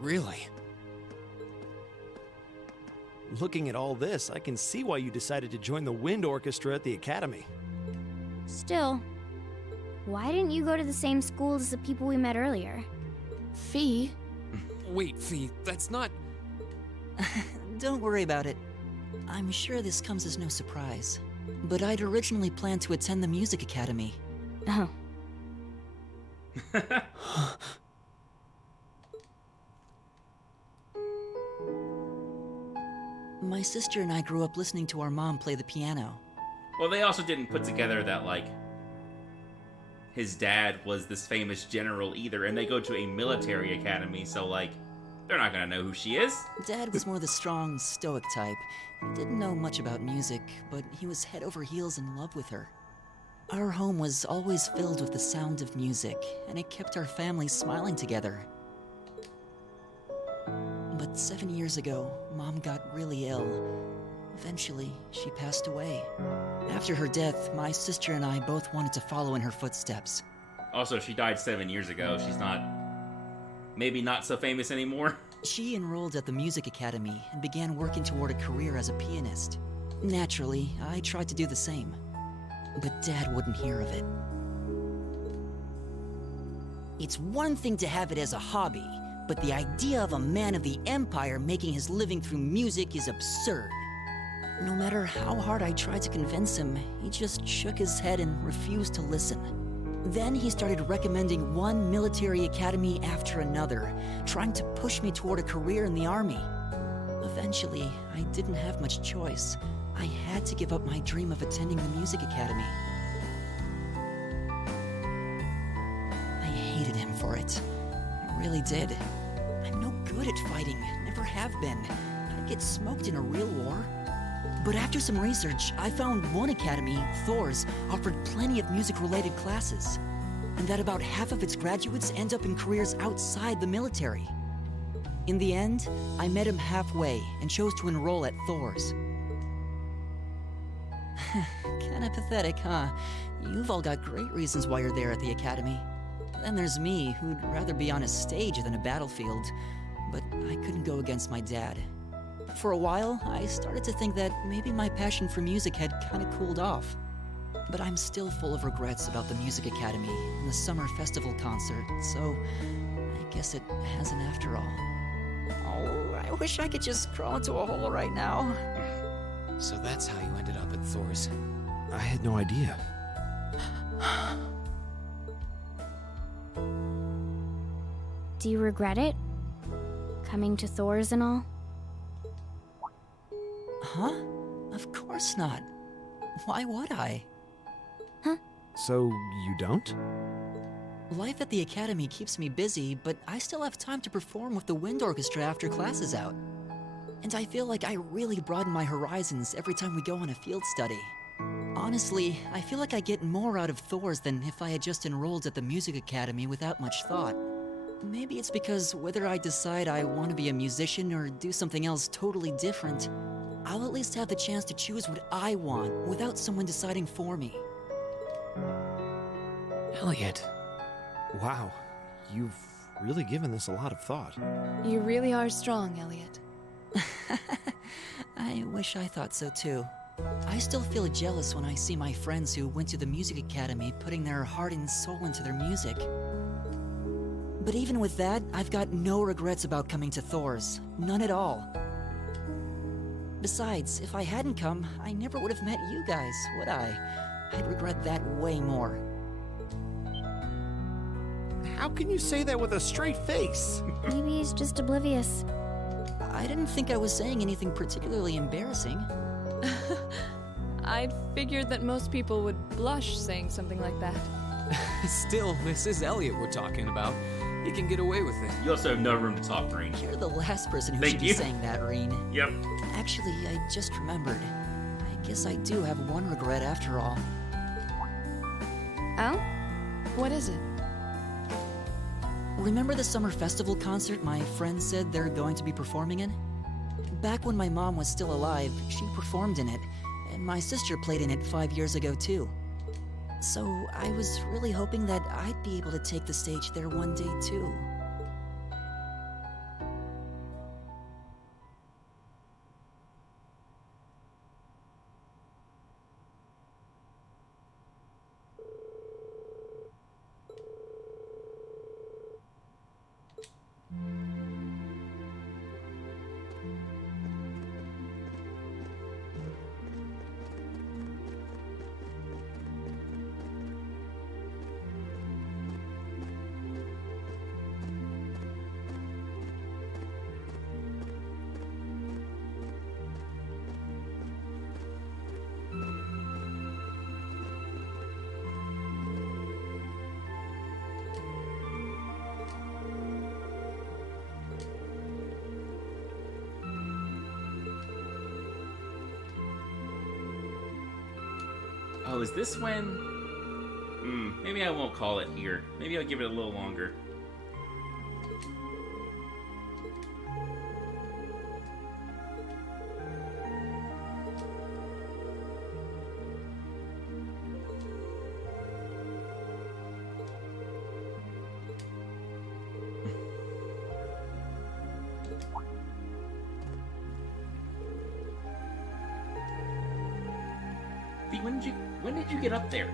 Really? Looking at all this, I can see why you decided to join the wind orchestra at the academy. Still, why didn't you go to the same school as the people we met earlier? Fee? Wait, Fee, that's not... Don't worry about it. I'm sure this comes as no surprise. But I'd originally planned to attend the music academy. Oh. My sister and I grew up listening to our mom play the piano. Well, they also didn't put together that, like, his dad was this famous general either, and they go to a military academy, so, like, they're not gonna know who she is. Dad was more the strong, stoic type. He didn't know much about music, but he was head over heels in love with her. Our home was always filled with the sound of music, and it kept our family smiling together. But 7 years ago, Mom got really ill. Eventually, she passed away. After her death, my sister and I both wanted to follow in her footsteps. Also, she died 7 years ago. She's not... maybe not so famous anymore. She enrolled at the music academy and began working toward a career as a pianist. Naturally, I tried to do the same. But Dad wouldn't hear of it. It's one thing to have it as a hobby, but the idea of a man of the Empire making his living through music is absurd. No matter how hard I tried to convince him, he just shook his head and refused to listen. Then he started recommending one military academy after another, trying to push me toward a career in the army. Eventually, I didn't have much choice. I had to give up my dream of attending the music academy. I hated him for it. I really did. I'm no good at fighting, never have been. I'd get smoked in a real war. But after some research, I found one academy, Thor's, offered plenty of music-related classes, and that about half of its graduates end up in careers outside the military. In the end, I met him halfway and chose to enroll at Thor's. Kinda pathetic, huh? You've all got great reasons why you're there at the academy. Then there's me, who'd rather be on a stage than a battlefield, but I couldn't go against my dad. For a while, I started to think that maybe my passion for music had kind of cooled off. But I'm still full of regrets about the music academy and the summer festival concert, so I guess it hasn't after all. Oh, I wish I could just crawl into a hole right now. So that's how you ended up at Thor's. I had no idea. Do you regret it? Coming to Thor's and all? Huh? Of course not. Why would I? So, you don't? Life at the academy keeps me busy, but I still have time to perform with the wind orchestra after class is out. And I feel like I really broaden my horizons every time we go on a field study. Honestly, I feel like I get more out of Thor's than if I had just enrolled at the music academy without much thought. Maybe it's because whether I decide I want to be a musician or do something else totally different, I'll at least have the chance to choose what I want without someone deciding for me. Elliot. Wow, you've really given this a lot of thought. You really are strong, Elliot. I wish I thought so too. I still feel jealous when I see my friends who went to the music academy putting their heart and soul into their music. But even with that, I've got no regrets about coming to Thor's. None at all. Besides, if I hadn't come, I never would have met you guys, would I? I'd regret that way more. How can you say that with a straight face? Maybe he's just oblivious. I didn't think I was saying anything particularly embarrassing. I'd figured that most people would blush saying something like that. Still, this is Elliot we're talking about. He can get away with it. You also have no room to talk, Reen. You're the last person who Thank should you. be saying that, Reen. Yep. Actually, I just remembered. I guess I do have one regret after all. Oh? What is it? Remember the summer festival concert my friends said they're going to be performing in? Back when my mom was still alive, she performed in it, and my sister played in it 5 years ago too. So I was really hoping that I'd be able to take the stage there one day too. Oh, is this when? Maybe I won't call it here. Maybe I'll give it a little longer. When did you get up there?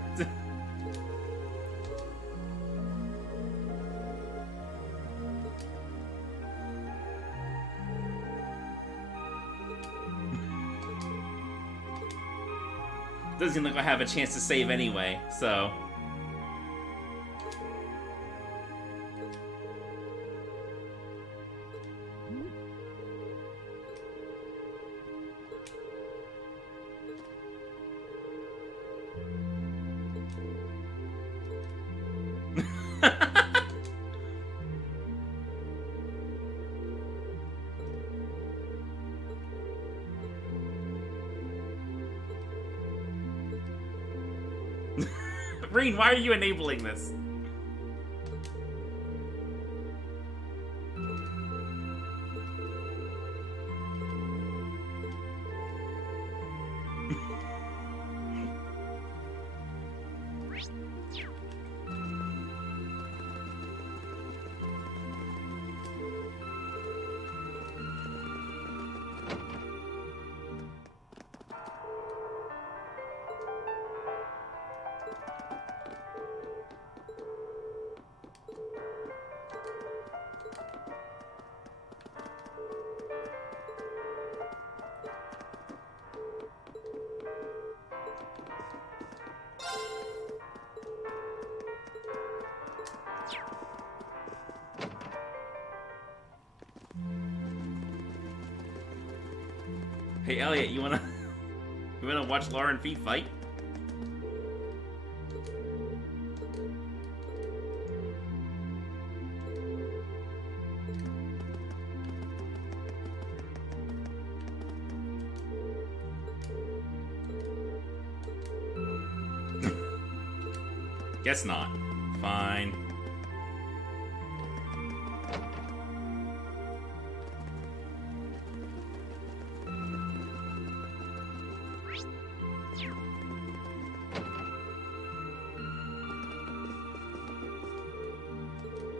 Doesn't look like I have a chance to save anyway, so. Reen, why are you enabling this? Hey Elliot, you wanna watch Lauren Fee fight? Guess not. Fine.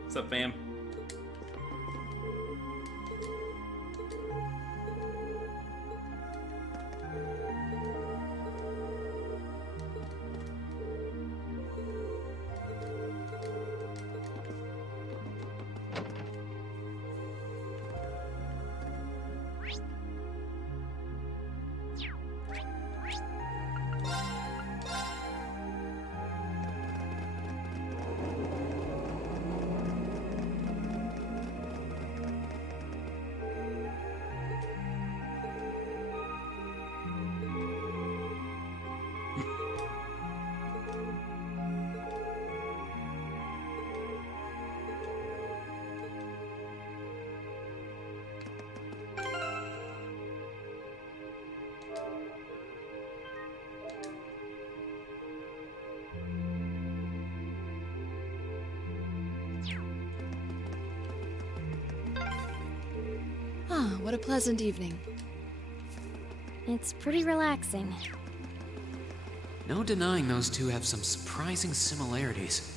What's up, fam? Ah, what a pleasant evening. It's pretty relaxing. No denying those two have some surprising similarities.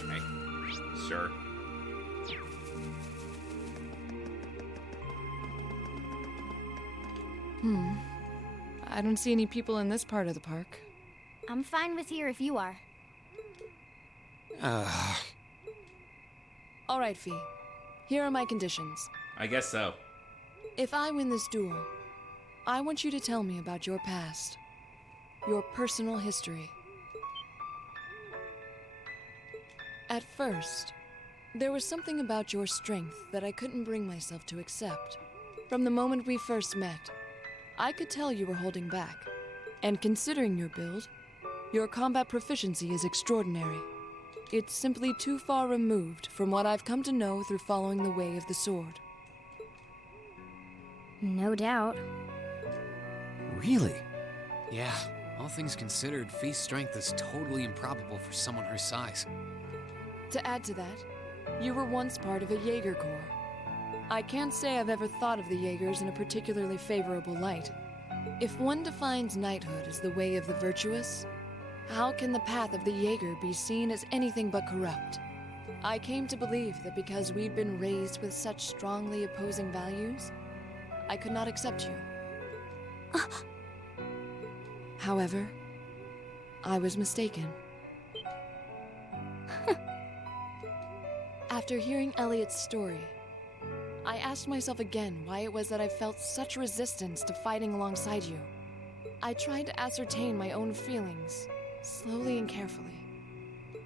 Okay. Sure. I don't see any people in this part of the park. I'm fine with here if you are. All right, Fee. Here are my conditions. I guess so. If I win this duel, I want you to tell me about your past. Your personal history. At first, there was something about your strength that I couldn't bring myself to accept. From the moment we first met, I could tell you were holding back. And considering your build, your combat proficiency is extraordinary. It's simply too far removed from what I've come to know through following the way of the sword. No doubt. Really? Yeah, all things considered, Fee's strength is totally improbable for someone her size. To add to that, you were once part of a Jaeger Corps. I can't say I've ever thought of the Jaegers in a particularly favorable light. If one defines knighthood as the way of the virtuous, how can the path of the Jaeger be seen as anything but corrupt? I came to believe that because we'd been raised with such strongly opposing values, I could not accept you. However, I was mistaken. After hearing Elliot's story, I asked myself again why it was that I felt such resistance to fighting alongside you. I tried to ascertain my own feelings, slowly and carefully.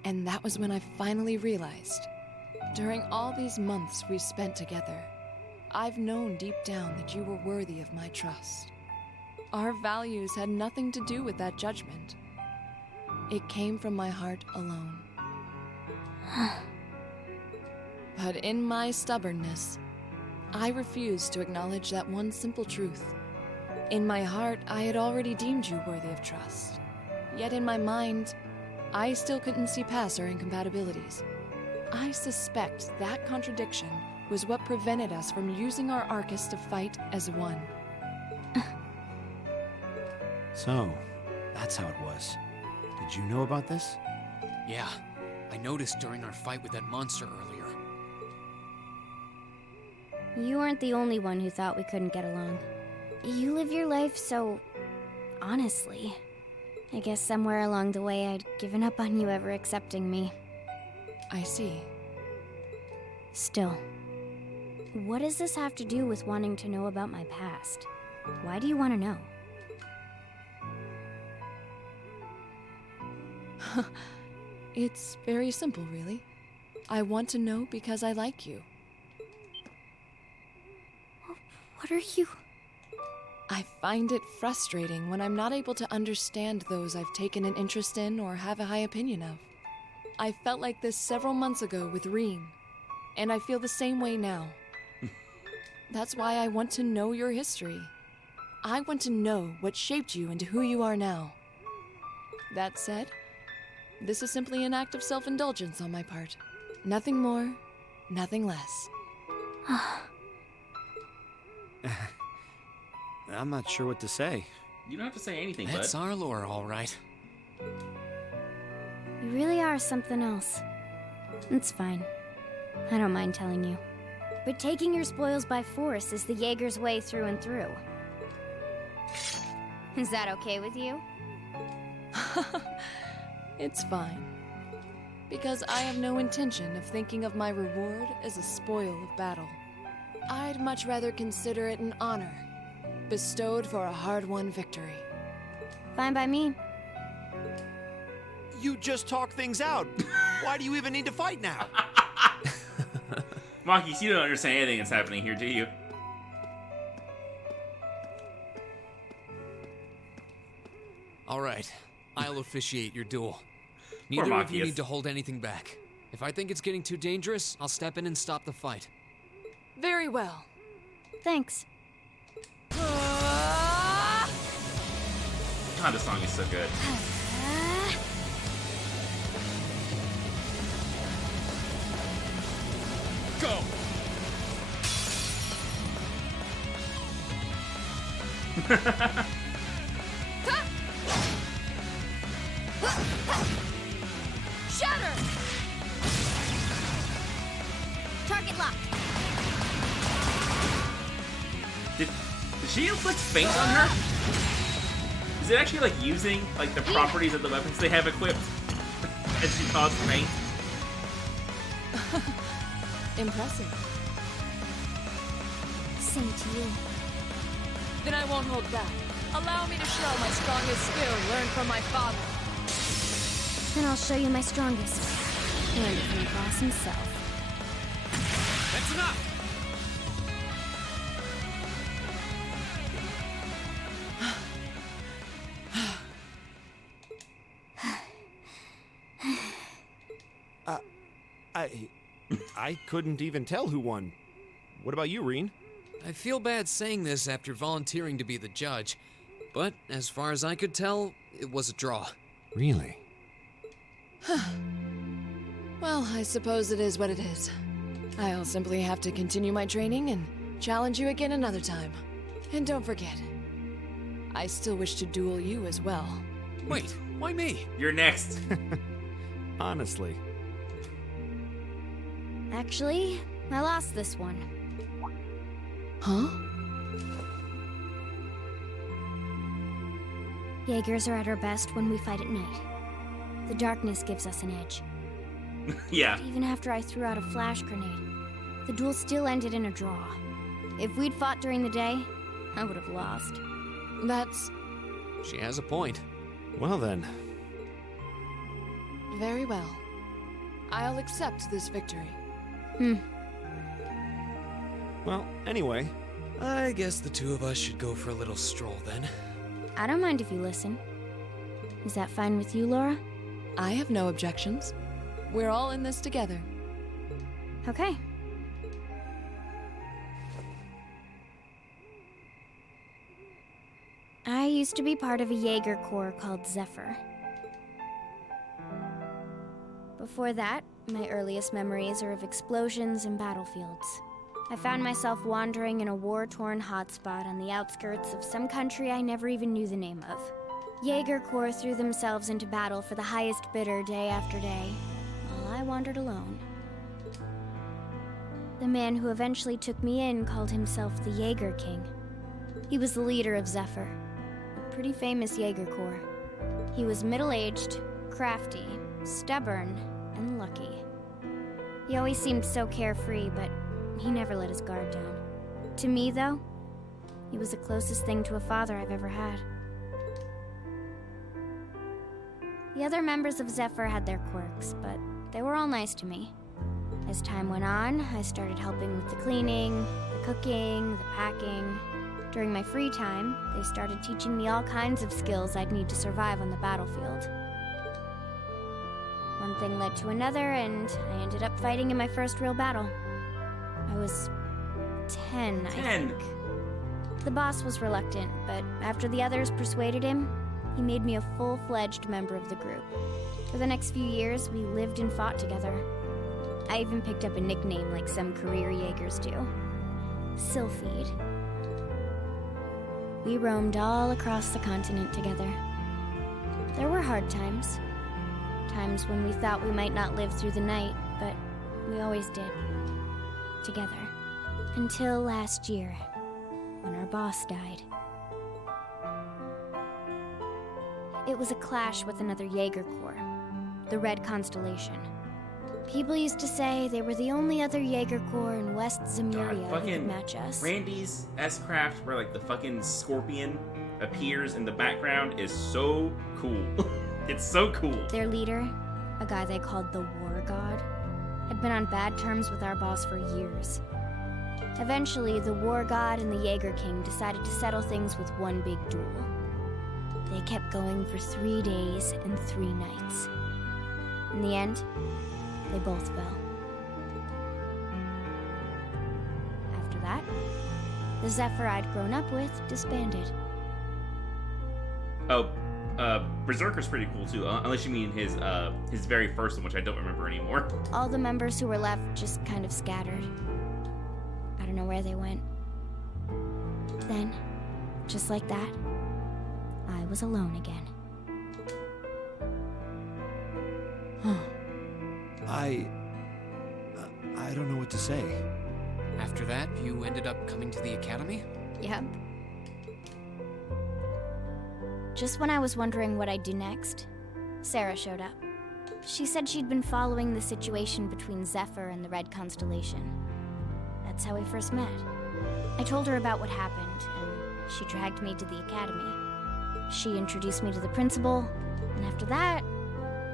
And that was when I finally realized, during all these months we spent together, I've known deep down that you were worthy of my trust. Our values had nothing to do with that judgment. It came from my heart alone. But in my stubbornness, I refused to acknowledge that one simple truth. In my heart, I had already deemed you worthy of trust. Yet in my mind, I still couldn't see past our incompatibilities. I suspect that contradiction was what prevented us from using our Arcus to fight as one. So, that's how it was. Did you know about this? Yeah, I noticed during our fight with that monster earlier. You aren't the only one who thought we couldn't get along. You live your life so honestly. I guess somewhere along the way I'd given up on you ever accepting me. I see. Still, what does this have to do with wanting to know about my past? Why do you want to know? It's very simple, really. I want to know because I like you. What are you? I find it frustrating when I'm not able to understand those I've taken an interest in or have a high opinion of. I felt like this several months ago with Reen, and I feel the same way now. That's why I want to know your history. I want to know what shaped you into who you are now. That said, this is simply an act of self-indulgence on my part. Nothing more, nothing less. I'm not sure what to say. You don't have to say anything, bud. That's our lore, all right. You really are something else. It's fine. I don't mind telling you. But taking your spoils by force is the Jaeger's way through and through. Is that okay with you? It's fine. Because I have no intention of thinking of my reward as a spoil of battle. I'd much rather consider it an honor, bestowed for a hard-won victory. Fine by me. You just talk things out. Why do you even need to fight now? Marcus, you don't understand anything that's happening here, do you? All right, I'll officiate your duel. Neither of you need to hold anything back. If I think it's getting too dangerous, I'll step in and stop the fight. Very well. Thanks. God, this song is so good. Go! Shatter! Target lock. Did she inflict faint on her? Is it actually like using like the properties of the weapons they have equipped as she caused faint? Impressive. Same to you. Then I won't hold back. Allow me to show my strongest skill learned from my father. Then I'll show you my strongest. Learned it from the boss himself. That's enough! I couldn't even tell who won. What about you, Reen? I feel bad saying this after volunteering to be the judge, but as far as I could tell, it was a draw. Really? Well, I suppose it is what it is. I'll simply have to continue my training and challenge you again another time. And don't forget, I still wish to duel you as well. Wait, why me? You're next. Honestly. Actually, I lost this one. Huh? Jaegers are at our best when we fight at night. The darkness gives us an edge. Yeah. But even after I threw out a flash grenade, the duel still ended in a draw. If we'd fought during the day, I would have lost. That's... She has a point. Well then. Very well. I'll accept this victory. Well, anyway. I guess the two of us should go for a little stroll then. I don't mind if you listen. Is that fine with you, Laura? I have no objections. We're all in this together. Okay. I used to be part of a Jaeger Corps called Zephyr. Before that, my earliest memories are of explosions and battlefields. I found myself wandering in a war-torn hotspot on the outskirts of some country I never even knew the name of. Jaeger Corps threw themselves into battle for the highest bidder day after day, while I wandered alone. The man who eventually took me in called himself the Jaeger King. He was the leader of Zephyr, a pretty famous Jaeger Corps. He was middle-aged, crafty, stubborn, and lucky. He always seemed so carefree, but he never let his guard down. To me, though, he was the closest thing to a father I've ever had. The other members of Zephyr had their quirks, but they were all nice to me. As time went on, I started helping with the cleaning, the cooking, the packing. During my free time, they started teaching me all kinds of skills I'd need to survive on the battlefield. One thing led to another, and I ended up fighting in my first real battle. I was 10, I think. The boss was reluctant, but after the others persuaded him, he made me a full-fledged member of the group. For the next few years, we lived and fought together. I even picked up a nickname like some career Jaegers do. Sylphide. We roamed all across the continent together. There were hard times. Times when we thought we might not live through the night, but we always did. Together. Until last year, when our boss died. It was a clash with another Jaeger Corps, the Red Constellation. People used to say they were the only other Jaeger Corps in West Zemuria who could match us. Randy's S-Craft, where like the fucking scorpion appears in the background, is so cool. It's so cool. Their leader, a guy they called the War God, had been on bad terms with our boss for years. Eventually, the War God and the Jaeger King decided to settle things with one big duel. They kept going for 3 days and 3 nights. In the end, they both fell. After that, the Zephyr I'd grown up with disbanded. Oh, Berserker's pretty cool too, unless you mean his very first one, which I don't remember anymore. All the members who were left just kind of scattered. I don't know where they went. Then, just like that, I was alone again. I don't know what to say. After that, you ended up coming to the academy? Yep. Just when I was wondering what I'd do next, Sarah showed up. She said she'd been following the situation between Zephyr and the Red Constellation. That's how we first met. I told her about what happened, and she dragged me to the academy. She introduced me to the principal, and after that,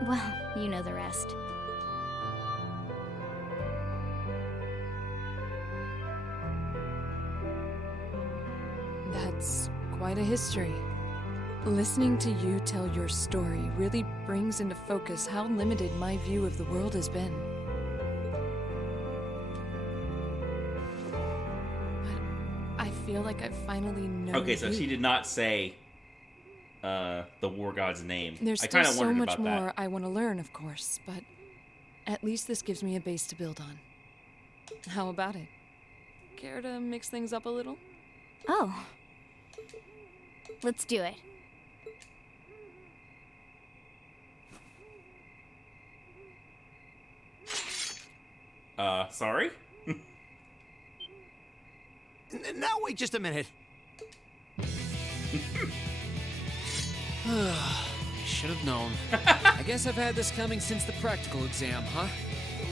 well, you know the rest. That's quite a history. Listening to you tell your story really brings into focus how limited my view of the world has been. But I feel like I finally know. Okay, so you. she did not say the war god's name. There's I still kind of so wondered much about more that. I want to learn, of course, but at least this gives me a base to build on. How about it? Care to mix things up a little? Oh. Let's do it. Sorry? Now wait just a minute. Should have known. I guess I've had this coming since the practical exam, huh?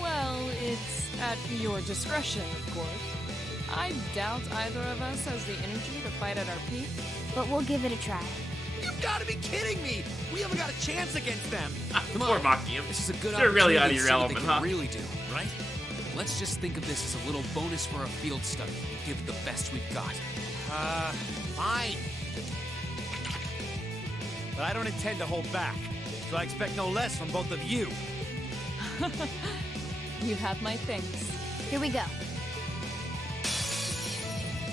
Well, it's at your discretion, of course. I doubt either of us has the energy to fight at our peak. But we'll give it a try. You've got to be kidding me! We haven't got a chance against them! Come Poor on. Machia. This is a good They're really out of opportunity to your see what element, they huh? can really do, right? Let's just think of this as a little bonus for our field study and give it the best we've got. Fine. But I don't intend to hold back, so I expect no less from both of you. You have my thanks. Here we go.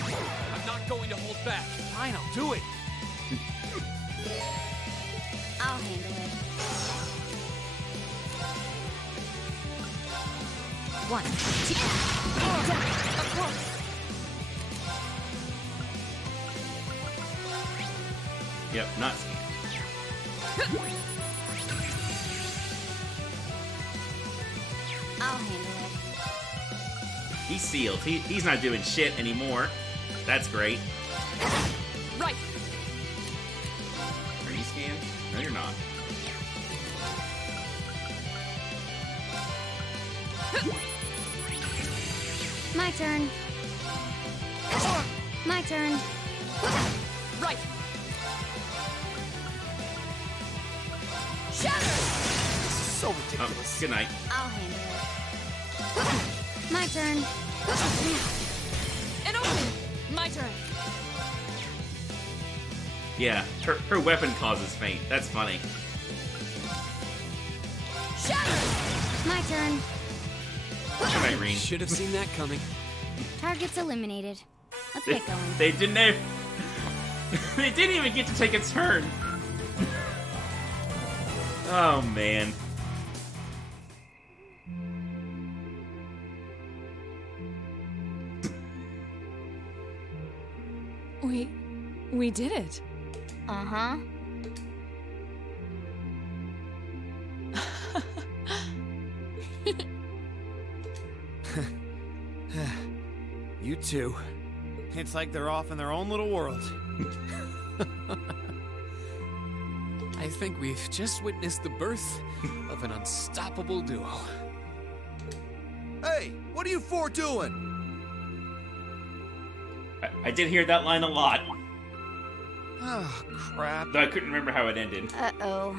I'm not going to hold back. Fine, I'll do it. I'll handle it. 1, 2, of course. Yep, not. I'll handle it. He's sealed. He's not doing shit anymore. That's great. Right. Are you scanned? No, you're not. My turn. My turn. Right. So ridiculous. Oh, good night. I'll handle it. My turn. And open. My turn. Yeah, her weapon causes faint. That's funny. My turn. Good night, Reen. Should have seen that coming. Target's eliminated. Let's get going. They didn't have, they didn't even get to take a turn. Oh man. We did it. Uh-huh. You two. It's like they're off in their own little world. I think we've just witnessed the birth of an unstoppable duo. Hey, what are you four doing? I did hear that line a lot, Oh, crap. though I couldn't remember how it ended. Uh-oh.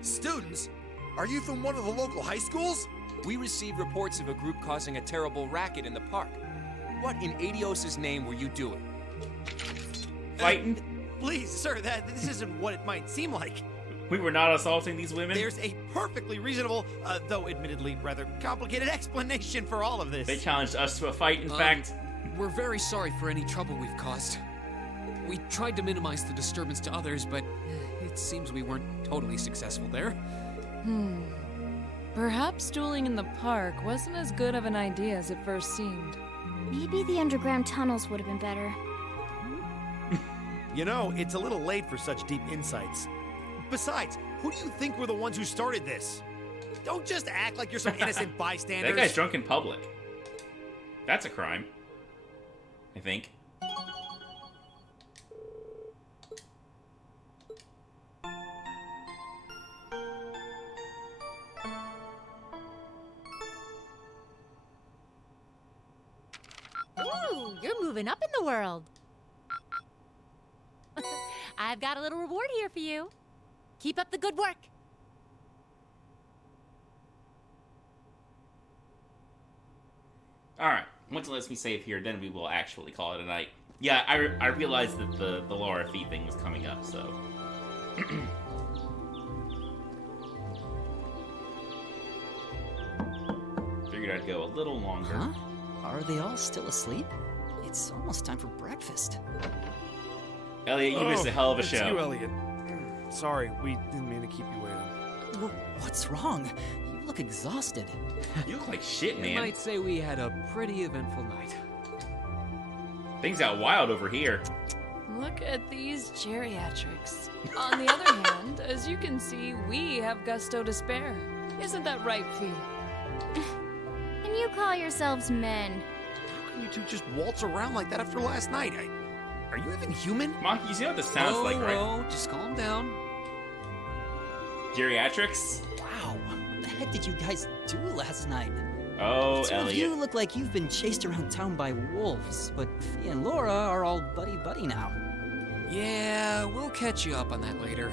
Students, are you from one of the local high schools? We received reports of a group causing a terrible racket in the park. What in Adios' name were you doing? Fighting? Please, sir, this isn't what it might seem like. We were not assaulting these women? There's a perfectly reasonable, though admittedly rather complicated explanation for all of this. They challenged us to a fight, in fact. We're very sorry for any trouble we've caused. We tried to minimize the disturbance to others, but it seems we weren't totally successful there. Perhaps dueling in the park wasn't as good of an idea as it first seemed. Maybe the underground tunnels would have been better. You know, it's a little late for such deep insights. Besides, who do you think were the ones who started this? Don't just act like you're some innocent bystanders. That guy's drunk in public. That's a crime. I think. Ooh, you're moving up in the world. I've got a little reward here for you. Keep up the good work. Alright, once it lets me save here, then we will actually call it a night. Yeah, I realized that the Laura Fee thing was coming up, so... Figured I'd go a little longer. Huh? Are they all still asleep? It's almost time for breakfast. Elliot, you missed a hell of a it's show. You, Elliot. Sorry, we didn't mean to keep you waiting. What's wrong? You look exhausted. You look like shit, man. You might say we had a pretty eventful night. Things got wild over here. Look at these geriatrics. On the other hand, as you can see, we have gusto to spare. Isn't that right, Fee? And you call yourselves men? How can you two just waltz around like that after last night? Are you even human? Monkey, you see what this sounds like, right? Oh, just calm down. Geriatrics? Wow, what the heck did you guys do last night? Oh, Some Elliot. of you look like you've been chased around town by wolves, but Fee and Laura are all buddy-buddy now. Yeah, we'll catch you up on that later.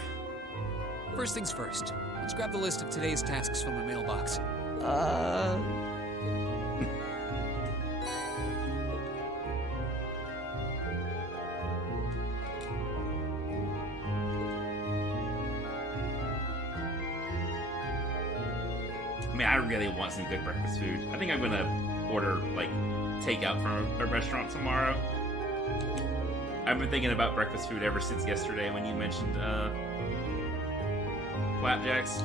First things first. Let's grab the list of today's tasks from the mailbox. Man, I really want some good breakfast food. I think I'm gonna order, like, takeout from a restaurant tomorrow. I've been thinking about breakfast food ever since yesterday when you mentioned, flapjacks.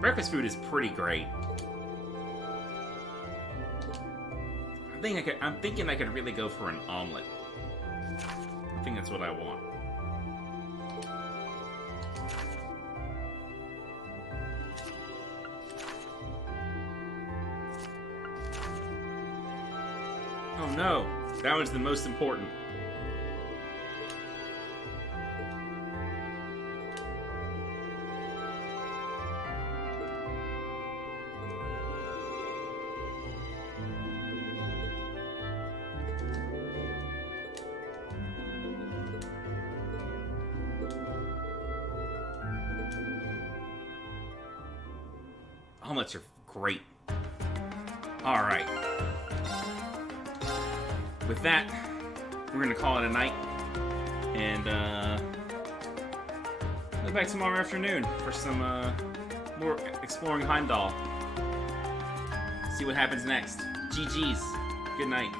Breakfast food is pretty great. I'm thinking I could really go for an omelet. I think that's what I want. Oh no, that was the most important. Omelets are great. Alright. With that, we're gonna call it a night. And, we'll be back tomorrow afternoon for some, more exploring Heimdall. See what happens next. GG's. Good night.